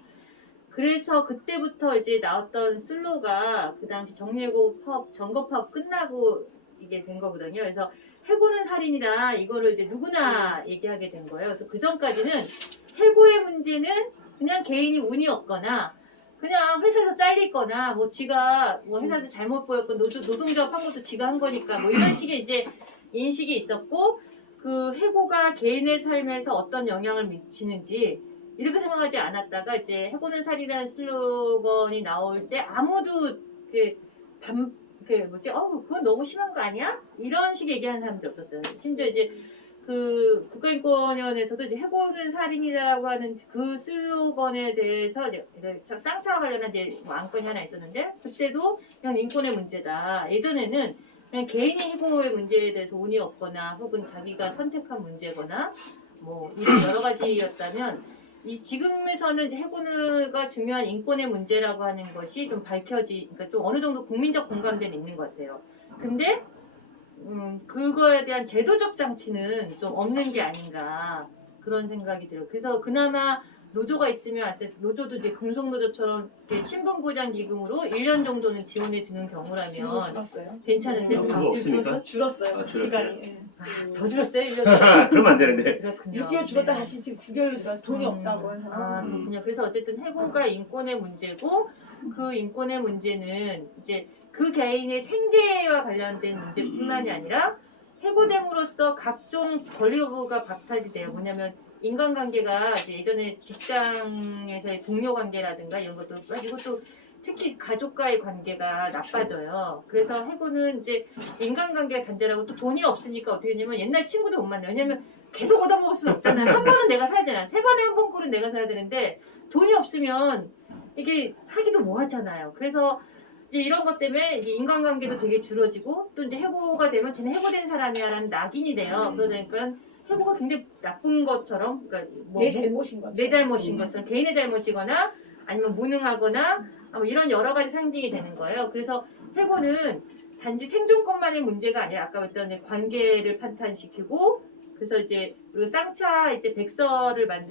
그래서 그때부터 이제 나왔던 슬로가 그 당시 정예고 파업, 점거 파업 끝나고 이게 된 거거든요. 그래서 해고는 살인이다. 이거를 이제 누구나 얘기하게 된 거예요. 그래서 그 전까지는 해고의 문제는 그냥 개인이 운이 없거나 그냥 회사에서 잘리거나 뭐 지가 뭐 회사에서 잘못 보였고 노동조합 한 것도 지가 한 거니까 뭐 이런 식의 이제 인식이 있었고 그 해고가 개인의 삶에서 어떤 영향을 미치는지 이렇게 생각하지 않았다가 이제 해고는 살인이라는 슬로건이 나올 때 아무도 그건 너무 심한 거 아니야? 이런 식의 얘기하는 사람들이 없었어요. 심지어 이제 그 국가인권위원회에서도 이제 해고는 살인이라고 하는 그 슬로건에 대해서 이제 쌍차와 관련한 이제 뭐 안건이 하나 있었는데 그때도 그냥 인권의 문제다. 예전에는 그냥 개인이 해고의 문제에 대해서 운이 없거나 혹은 자기가 선택한 문제거나 뭐 이런 여러 가지였다면 이 지금에서는 이제 해고가 중요한 인권의 문제라고 하는 것이 좀 그러니까 좀 어느 정도 국민적 공감대는 있는 것 같아요. 근데 그거에 대한 제도적 장치는 좀 없는 게 아닌가 그런 생각이 들어요. 그래서 그나마 노조가 있으면 노조도 이제 금속노조처럼 신분보장 기금으로 1년 정도는 지원해 주는 경우라면 줄었어요. 괜찮은데 그거 없습니까? 줄었어요. 아, 줄었어요? 기간이. 예. 더 줄었어요 1년? 그러면 안 되는데. 그렇군요. 6개월 줄었다 다시 지금 9개월로 줄어. 돈이 음. 없다고 해서. 그렇군요. 그래서 어쨌든 해고가 인권의 문제고 그 인권의 문제는 이제 그 개인의 생계와 관련된 문제뿐만이 아니라 해고됨으로써 각종 권리로부가 박탈이 돼요. 뭐냐면 인간관계가 이제 예전에 직장에서의 동료 관계라든가 이런 것도 빠지고 또 특히 가족과의 관계가 나빠져요. 그래서 해고는 이제 인간관계가 단절하고 또 돈이 없으니까 어떻게 되냐면 옛날 친구도 못 만나요. 왜냐면 계속 얻어먹을 수는 없잖아요. 한 번은 내가 사야 되잖아요. 3번에 한 번 꼴은 내가 사야 되는데 돈이 없으면 이게 사기도 뭐 하잖아요. 그래서 이제 이런 것 때문에 이제 인간관계도 되게 줄어지고 또 이제 해고가 되면 쟤는 해고된 사람이야라는 낙인이 돼요. 그러니까 해고가 굉장히 나쁜 것처럼 그러니까 뭐 내 잘못인 거죠. 내 잘못인 것처럼 개인의 잘못이거나 아니면 무능하거나 뭐 이런 여러 가지 상징이 되는 거예요. 그래서 해고는 단지 생존권만의 문제가 아니라 아까 말했던 관계를 판탄시키고 그래서 이제 그리고 쌍차 이제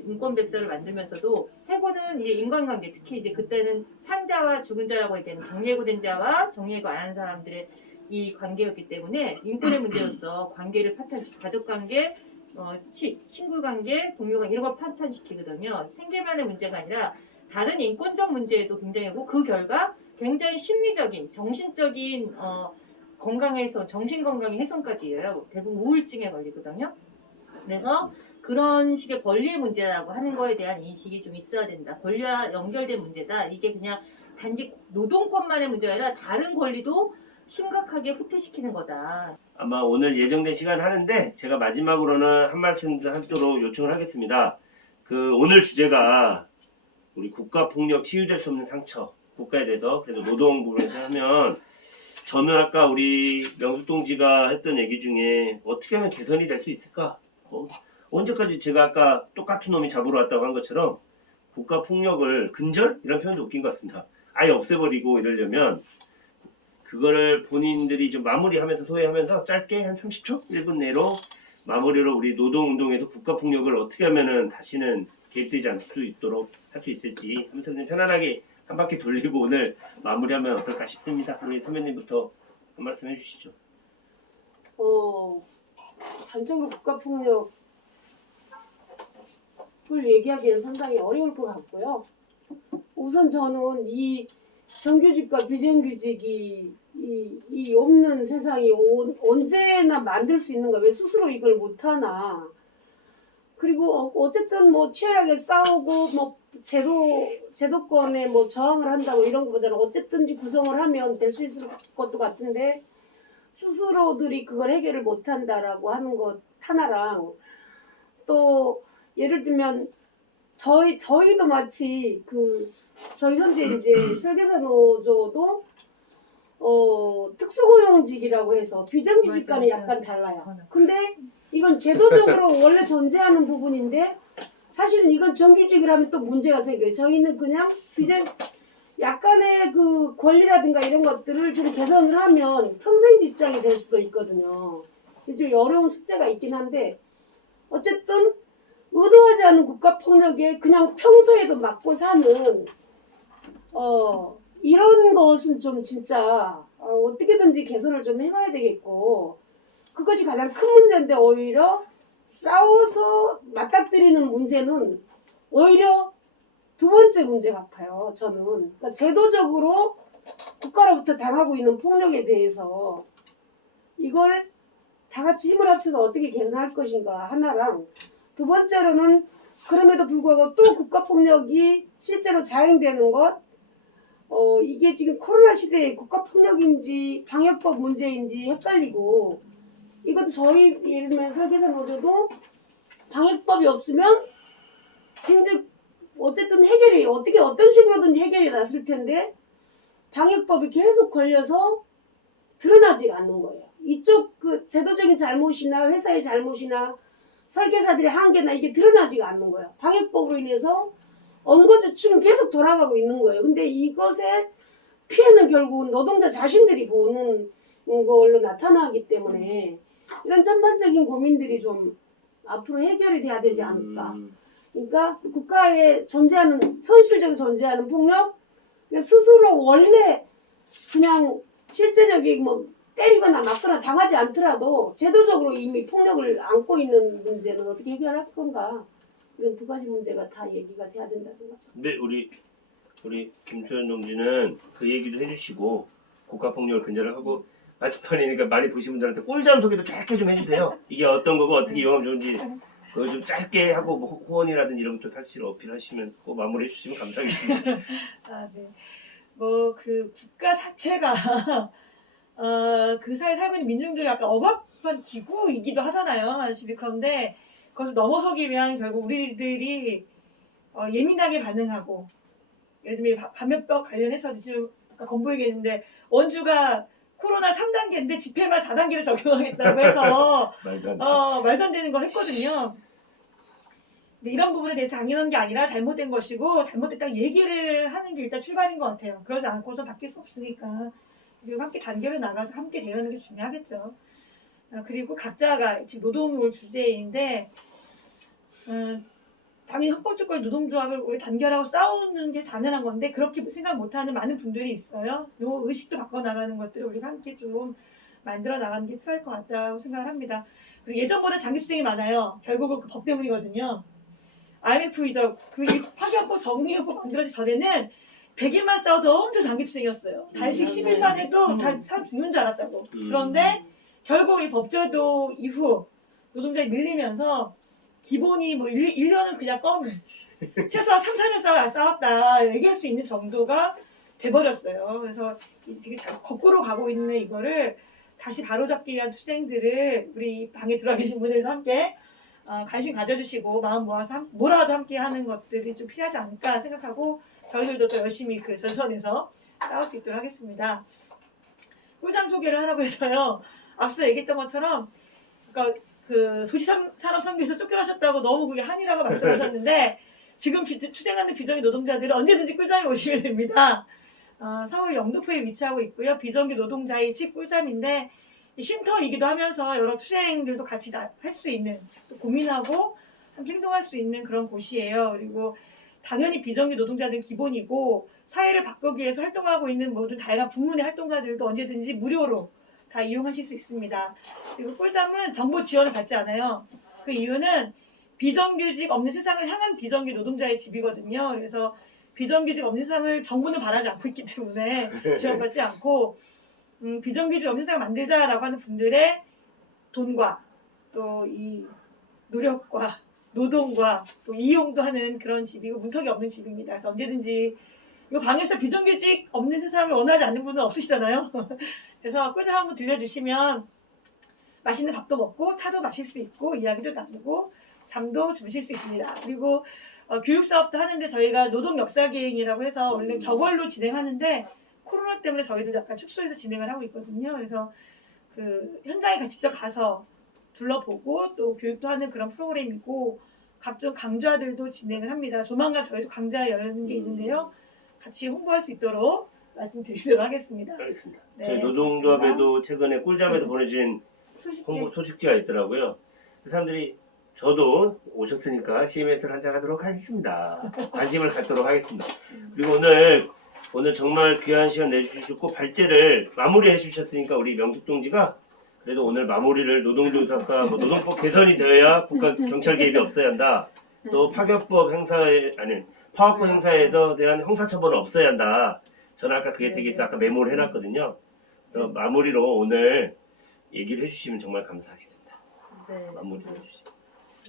인권 백서를 만들면서도 해고는 이제 인간관계 특히 이제 그때는 산자와 죽은 자라고 얘기하는 정예고된 자와 정예고 안 한 사람들의 이 관계였기 때문에 인권의 문제로서 관계를 가족관계 친구관계, 동료관계 이런 걸 판탄시키거든요. 생계만의 문제가 아니라 다른 인권적 문제에도 굉장히고 그 결과 굉장히 심리적인, 정신적인 정신건강의 훼손까지예요. 대부분 우울증에 걸리거든요. 그래서 그런 식의 권리의 문제라고 하는 거에 대한 인식이 좀 있어야 된다. 권리와 연결된 문제다. 이게 그냥 단지 노동권만의 문제가 아니라 다른 권리도 심각하게 후퇴시키는 거다. 아마 오늘 예정된 시간 하는데 제가 마지막으로는 한 말씀 하도록 요청을 하겠습니다. 오늘 주제가 우리 국가폭력 치유될 수 없는 상처 국가에 대해서 그래서 노동 부분에서 하면 저는 아까 우리 명숙 동지가 했던 얘기 중에 어떻게 하면 개선이 될 수 있을까? 언제까지 제가 아까 똑같은 놈이 잡으러 왔다고 한 것처럼 국가폭력을 근절? 이런 표현도 웃긴 것 같습니다. 아예 없애버리고 이러려면 그거를 본인들이 좀 마무리하면서 소회하면서 짧게 한 30초? 1분 내로 마무리로 우리 노동운동에서 국가폭력을 어떻게 하면은 다시는 개입되지 않을 수 있도록 할 수 있을지 하면서 그냥 편안하게 한 바퀴 돌리고 오늘 마무리하면 어떨까 싶습니다. 우리 선배님부터 한 말씀 해주시죠. 단적으로 국가폭력을 얘기하기에는 상당히 어려울 것 같고요. 우선 저는 이 정규직과 비정규직이 이 없는 세상이 언제나 만들 수 있는가, 왜 스스로 이걸 못하나. 그리고 어쨌든 뭐 치열하게 싸우고 뭐 제도권에 뭐 저항을 한다고 이런 것보다는 어쨌든지 구성을 하면 될 수 있을 것도 같은데 스스로들이 그걸 해결을 못한다라고 하는 것 하나랑, 또 예를 들면 저희도 마치 저희 현재 이제 설계사 노조도 특수고용직이라고 해서 비정규직과는 약간 달라요. 근데 이건 제도적으로 원래 존재하는 부분인데 사실은 이건 정규직을 하면 또 문제가 생겨요. 저희는 그냥 약간의 그 권리라든가 이런 것들을 좀 개선을 하면 평생 직장이 될 수도 있거든요. 좀 어려운 숙제가 있긴 한데, 어쨌든 의도하지 않은 국가폭력에 그냥 평소에도 맞고 사는 이런 것은 좀 진짜 어떻게든지 개선을 좀 해봐야 되겠고, 그것이 가장 큰 문제인데 오히려 싸워서 맞닥뜨리는 문제는 오히려 두 번째 문제 같아요. 저는 그러니까 제도적으로 국가로부터 당하고 있는 폭력에 대해서 이걸 다 같이 힘을 합쳐서 어떻게 개선할 것인가 하나랑, 두 번째로는 그럼에도 불구하고 또 국가폭력이 실제로 자행되는 것, 이게 지금 코로나 시대에 국가폭력인지 방역법 문제인지 헷갈리고, 이것도 저희 예를 들면 설계사 노조도 방역법이 없으면 진즉 어쨌든 해결이 어떤 식으로든 해결이 났을 텐데 방역법이 계속 걸려서 드러나지가 않는 거예요. 이쪽 그 제도적인 잘못이나 회사의 잘못이나 설계사들의 한계나 이게 드러나지가 않는 거예요. 방역법으로 인해서 언거주춤 계속 돌아가고 있는 거예요. 근데 이것의 피해는 결국은 노동자 자신들이 보는 걸로 나타나기 때문에 이런 전반적인 고민들이 좀 앞으로 해결이 돼야 되지 않을까. 그러니까 국가에 존재하는, 현실적으로 존재하는 폭력, 스스로 원래 그냥 실제적인 뭐 때리거나 맞거나 당하지 않더라도 제도적으로 이미 폭력을 안고 있는 문제는 어떻게 해결할 건가. 이런 두 가지 문제가 다 얘기가 돼야 된다는 거죠. 근데 우리 김소연 동지는 그 얘기도 해주시고 국가폭력을 근절을 하고, 마침판이니까 많이 보신 분들한테 꿀잠 소개도 짧게 좀 해주세요. 이게 어떤 거고 어떻게 이용하면 좋은지 그거 좀 짧게 하고, 뭐 후원이라든지 이런 것도 사실 어필하시면 꼭 마무리해 주시면 감사하겠습니다. 네. 뭐 그 국가 자체가 그 사회에 살고 있는 민중들이 약간 억압한 기구이기도 하잖아요. 사실. 그런데 그것을 넘어서기 위한 결국 우리들이 예민하게 반응하고, 예를 들면 감염병 관련해서 지금 아까 공부 얘기했는데 원주가 코로나 3단계인데 집회만 4단계를 적용하겠다고 해서 말도 안 되는 걸 했거든요. 근데 이런 부분에 대해서 당연한 게 아니라 잘못된 것이고, 잘못됐다고 얘기를 하는 게 일단 출발인 것 같아요. 그러지 않고서 바뀔 수 없으니까. 그리고 함께 단결해 나가서 함께 대응하는 게 중요하겠죠. 그리고 각자가 지금 노동을 주제인데, 당연히 헌법주권 노동조합을 우리 단결하고 싸우는 게 당연한 건데 그렇게 생각 못하는 많은 분들이 있어요. 요 의식도 바꿔나가는 것들을 우리가 함께 좀 만들어 나가는 게 필요할 것 같다고 생각을 합니다. 그리고 예전보다 장기투쟁이 많아요. 결국은 그 법 때문이거든요. IMF 이제 그 파기헌법 정리헌법 만들어지기 전에는 100일만 싸워도 엄청 장기투쟁이었어요. 단식 10일만 해도 다 사람 죽는 줄 알았다고. 그런데 결국 이 법제도 이후 노동자들이 밀리면서 기본이 뭐 1년은 그냥 최소한 3, 4년 싸웠다 얘기할 수 있는 정도가 돼버렸어요. 그래서 되게 거꾸로 가고 있는 이거를 다시 바로잡기 위한 투쟁들을 우리 방에 들어와 계신 분들도 함께 관심 가져주시고 마음 모아서 뭐라도 함께 하는 것들이 좀 필요하지 않을까 생각하고, 저희들도 또 열심히 그 전선에서 싸울 수 있도록 하겠습니다. 꿀잠 소개를 하라고 해서요. 앞서 얘기했던 것처럼 그러니까 그 도시산업선교에서 쫓겨나셨다고 너무 그게 한이라고 말씀하셨는데 지금 투쟁하는 비정규 노동자들은 언제든지 꿀잠에 오시면 됩니다. 서울 영등포에 위치하고 있고요. 비정규 노동자의 집 꿀잠인데 쉼터이기도 하면서 여러 투쟁들도 같이 할 수 있는, 또 고민하고 함께 행동할 수 있는 그런 곳이에요. 그리고 당연히 비정규 노동자들은 기본이고 사회를 바꾸기 위해서 활동하고 있는 모든 다양한 부문의 활동가들도 언제든지 무료로 다 이용하실 수 있습니다. 그리고 꿀잠은 정보 지원을 받지 않아요. 그 이유는 비정규직 없는 세상을 향한 비정규 노동자의 집이거든요. 그래서 비정규직 없는 세상을 정부는 바라지 않고 있기 때문에 지원받지 않고 비정규직 없는 세상을 만들자라고 하는 분들의 돈과 또 이 노력과 노동과 또 이용도 하는 그런 집이고 문턱이 없는 집입니다. 그래서 언제든지 이 방에서 비정규직 없는 세상을 원하지 않는 분은 없으시잖아요. 그래서 꿀잠 한번 들려주시면 맛있는 밥도 먹고 차도 마실 수 있고 이야기도 나누고 잠도 주무실 수 있습니다. 그리고 교육 사업도 하는데 저희가 노동 역사 기행이라고 해서 원래 격월로 진행하는데 코로나 때문에 저희도 약간 축소해서 진행을 하고 있거든요. 그래서 그 현장에 직접 가서 둘러보고 또 교육도 하는 그런 프로그램이고 각종 강좌들도 진행을 합니다. 조만간 저희도 강좌 여는 게 있는데요. 같이 홍보할 수 있도록 말씀드리도록 하겠습니다. 알겠습니다. 네, 저희 노동조합에도 최근에 꿀잠에서 보내주신 홍보 소식지가 있더라고요. 그 사람들이 저도 오셨으니까 CMS를 한잔 하도록 하겠습니다. 관심을 갖도록 하겠습니다. 그리고 오늘 정말 귀한 시간 내주시고 발제를 마무리해 주셨으니까 우리 명숙동지가 그래도 오늘 마무리를 노동조사가 노동법 개선이 되어야 국가 경찰 개입이 없어야 한다. 또 파격법 행사에 파업법 행사에서 대한 형사처벌은 없어야 한다. 저는 아까 그게 되게 아까 메모를 해놨거든요. 그래서 마무리로 오늘 얘기를 해주시면 정말 감사하겠습니다. 네. 마무리 해주시죠.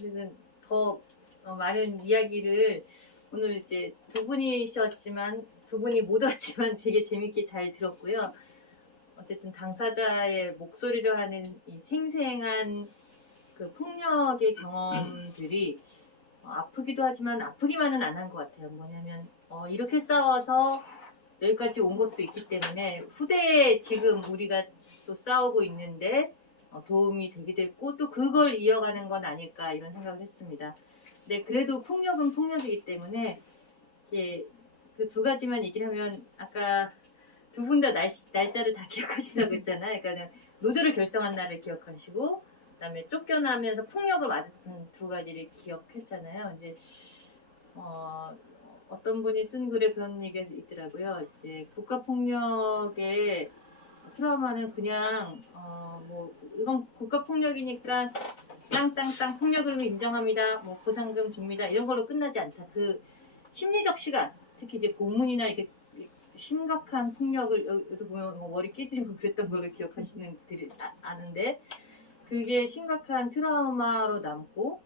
우리는 더 많은 이야기를 오늘 이제 두 분이 못 왔지만 되게 재밌게 잘 들었고요. 어쨌든 당사자의 목소리로 하는 이 생생한 그 폭력의 경험들이 아프기도 하지만 아프기만은 안 한 것 같아요. 뭐냐면 이렇게 싸워서 여기까지 온 것도 있기 때문에 후대에 지금 우리가 또 싸우고 있는데 도움이 되기도 했고 또 그걸 이어가는 건 아닐까 이런 생각을 했습니다. 근데 그래도 폭력은 폭력이기 때문에 그 두 가지만 얘기를 하면 아까 두 분 다 날짜를 다 기억하신다고 했잖아요. 그러니까 노조를 결성한 날을 기억하시고 그다음에 쫓겨나면서 폭력을 맞은 두 가지를 기억했잖아요. 이제 어떤 분이 쓴 글에 그런 얘기가 있더라고요. 이제 국가폭력의 트라우마는 그냥 뭐 이건 국가폭력이니까 땅땅땅 폭력을 인정합니다. 뭐 보상금 줍니다. 이런 걸로 끝나지 않다. 그 심리적 시간, 특히 이제 고문이나 이게 심각한 폭력을 여기 보면 뭐 머리 깨지고 그랬던 걸로 기억하시는 분들이 아는데 그게 심각한 트라우마로 남고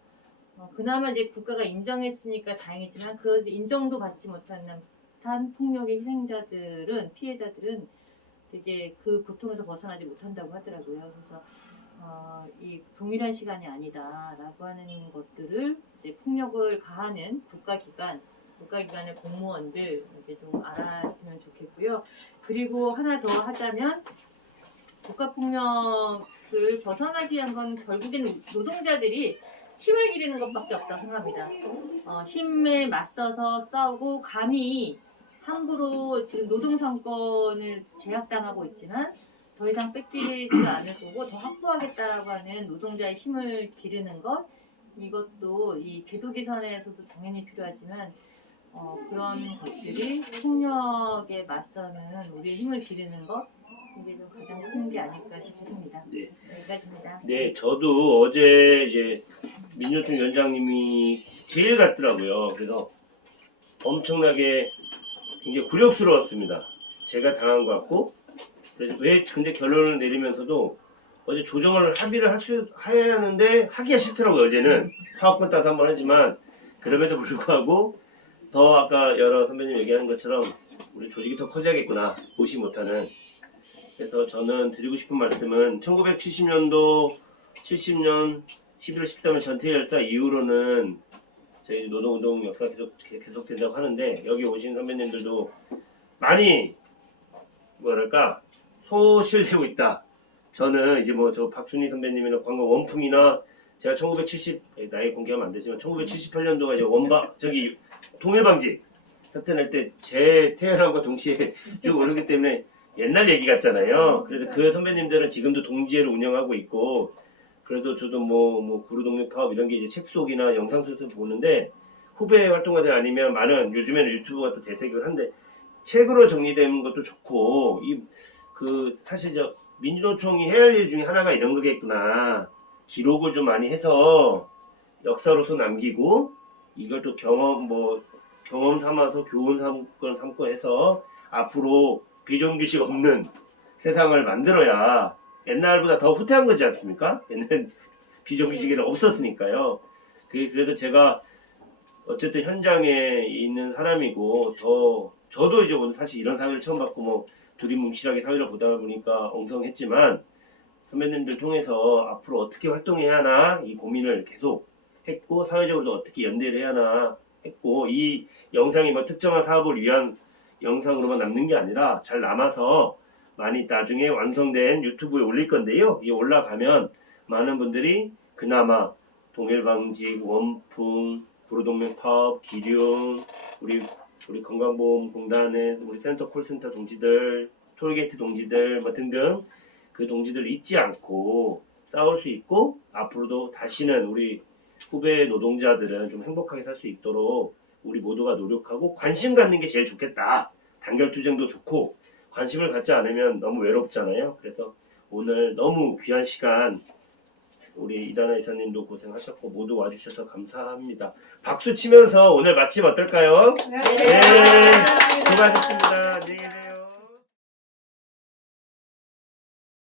그나마 이제 국가가 인정했으니까 다행이지만 그 인정도 받지 못하는 폭력의 희생자들은 피해자들은 되게 그 고통에서 벗어나지 못한다고 하더라고요. 그래서 이 동일한 시간이 아니다라고 하는 것들을 이제 폭력을 가하는 국가기관의 공무원들 이렇게 좀 알았으면 좋겠고요. 그리고 하나 더 하자면 국가폭력을 벗어나기 위한 건 결국에는 노동자들이 힘을 기르는 것밖에 없다고 생각합니다. 힘에 맞서서 싸우고 감히 함부로 지금 노동상권을 제약당하고 있지만 더 이상 뺏기지 않을 거고 더 확보하겠다라고 하는 노동자의 힘을 기르는 것 이것도 이 제도 개선에서도 당연히 필요하지만 그런 것들이 폭력에 맞서는 우리의 힘을 기르는 것 이게 좀 가장 큰 게 아닐까 싶습니다. 네. 여기까지입니다. 네, 저도 어제 이제 민노총 위원장님이 제일 같더라고요. 그래서 엄청나게 굉장히 굴욕스러웠습니다. 제가 당한 것 같고, 그래서 근데 결론을 내리면서도 어제 조정을 합의를 해야 하는데 하기가 싫더라고요. 어제는 파업권 따서 한번 하지만 그럼에도 불구하고 더 아까 여러 선배님 얘기하는 것처럼 우리 조직이 더 커져야겠구나 무시 못하는. 그래서 저는 드리고 싶은 말씀은 1970년도 70년 11월 13일 전태열사 이후로는 저희 노동운동 역사 계속된다고 하는데 여기 오신 선배님들도 많이 뭐랄까 소실되고 있다. 저는 이제 뭐 저 박순희 선배님이나 광고 원풍이나 제가 1970 나이 공개하면 안 되지만 1978년도가 이제 동해방직 사태 날 때 제 태어남과 동시에 쭉 오르기 때문에 옛날 얘기 같잖아요. 그래서 그 선배님들은 지금도 동지회를 운영하고 있고 그래도 저도 뭐 구루동력 파업 이런 게 이제 책 속이나 영상 속에서 보는데 후배 활동가들 아니면 많은 요즘에는 유튜브가 또 대세이긴 한데 책으로 정리되는 것도 좋고 사실 저 민주노총이 해야 할 일 중에 하나가 이런 거겠구나. 기록을 좀 많이 해서 역사로서 남기고 이걸 또 경험 삼아서 교훈 삼고 해서 앞으로 비정규직 없는 세상을 만들어야 옛날보다 더 후퇴한 거지 않습니까? 옛날 비정규직에는 없었으니까요. 그래도 제가 어쨌든 현장에 있는 사람이고 저도 이제 오늘 사실 이런 사회를 처음 봤고 뭐 둘이 뭉실하게 사회를 보다 보니까 엉성했지만 선배님들 통해서 앞으로 어떻게 활동해야 하나 이 고민을 계속 했고 사회적으로도 어떻게 연대를 해야 하나 했고 이 영상이 뭐 특정한 사업을 위한 영상으로만 남는 게 아니라 잘 남아서 많이 나중에 완성된 유튜브에 올릴 건데요. 이 올라가면 많은 분들이 그나마 동일방직, 원풍, 구로동맹 파업, 기륭, 우리 건강보험공단의 우리 센터 콜센터 동지들, 톨게이트 동지들 뭐 등등 그 동지들 잊지 않고 싸울 수 있고 앞으로도 다시는 우리 후배 노동자들은 좀 행복하게 살 수 있도록 우리 모두가 노력하고 관심 갖는 게 제일 좋겠다. 단결투쟁도 좋고 관심을 갖지 않으면 너무 외롭잖아요. 그래서 오늘 너무 귀한 시간 우리 이다나 이사님도 고생하셨고 모두 와주셔서 감사합니다. 박수 치면서 오늘 마침 어떨까요? 네. 네, 수고하셨습니다. 안녕히 계세요.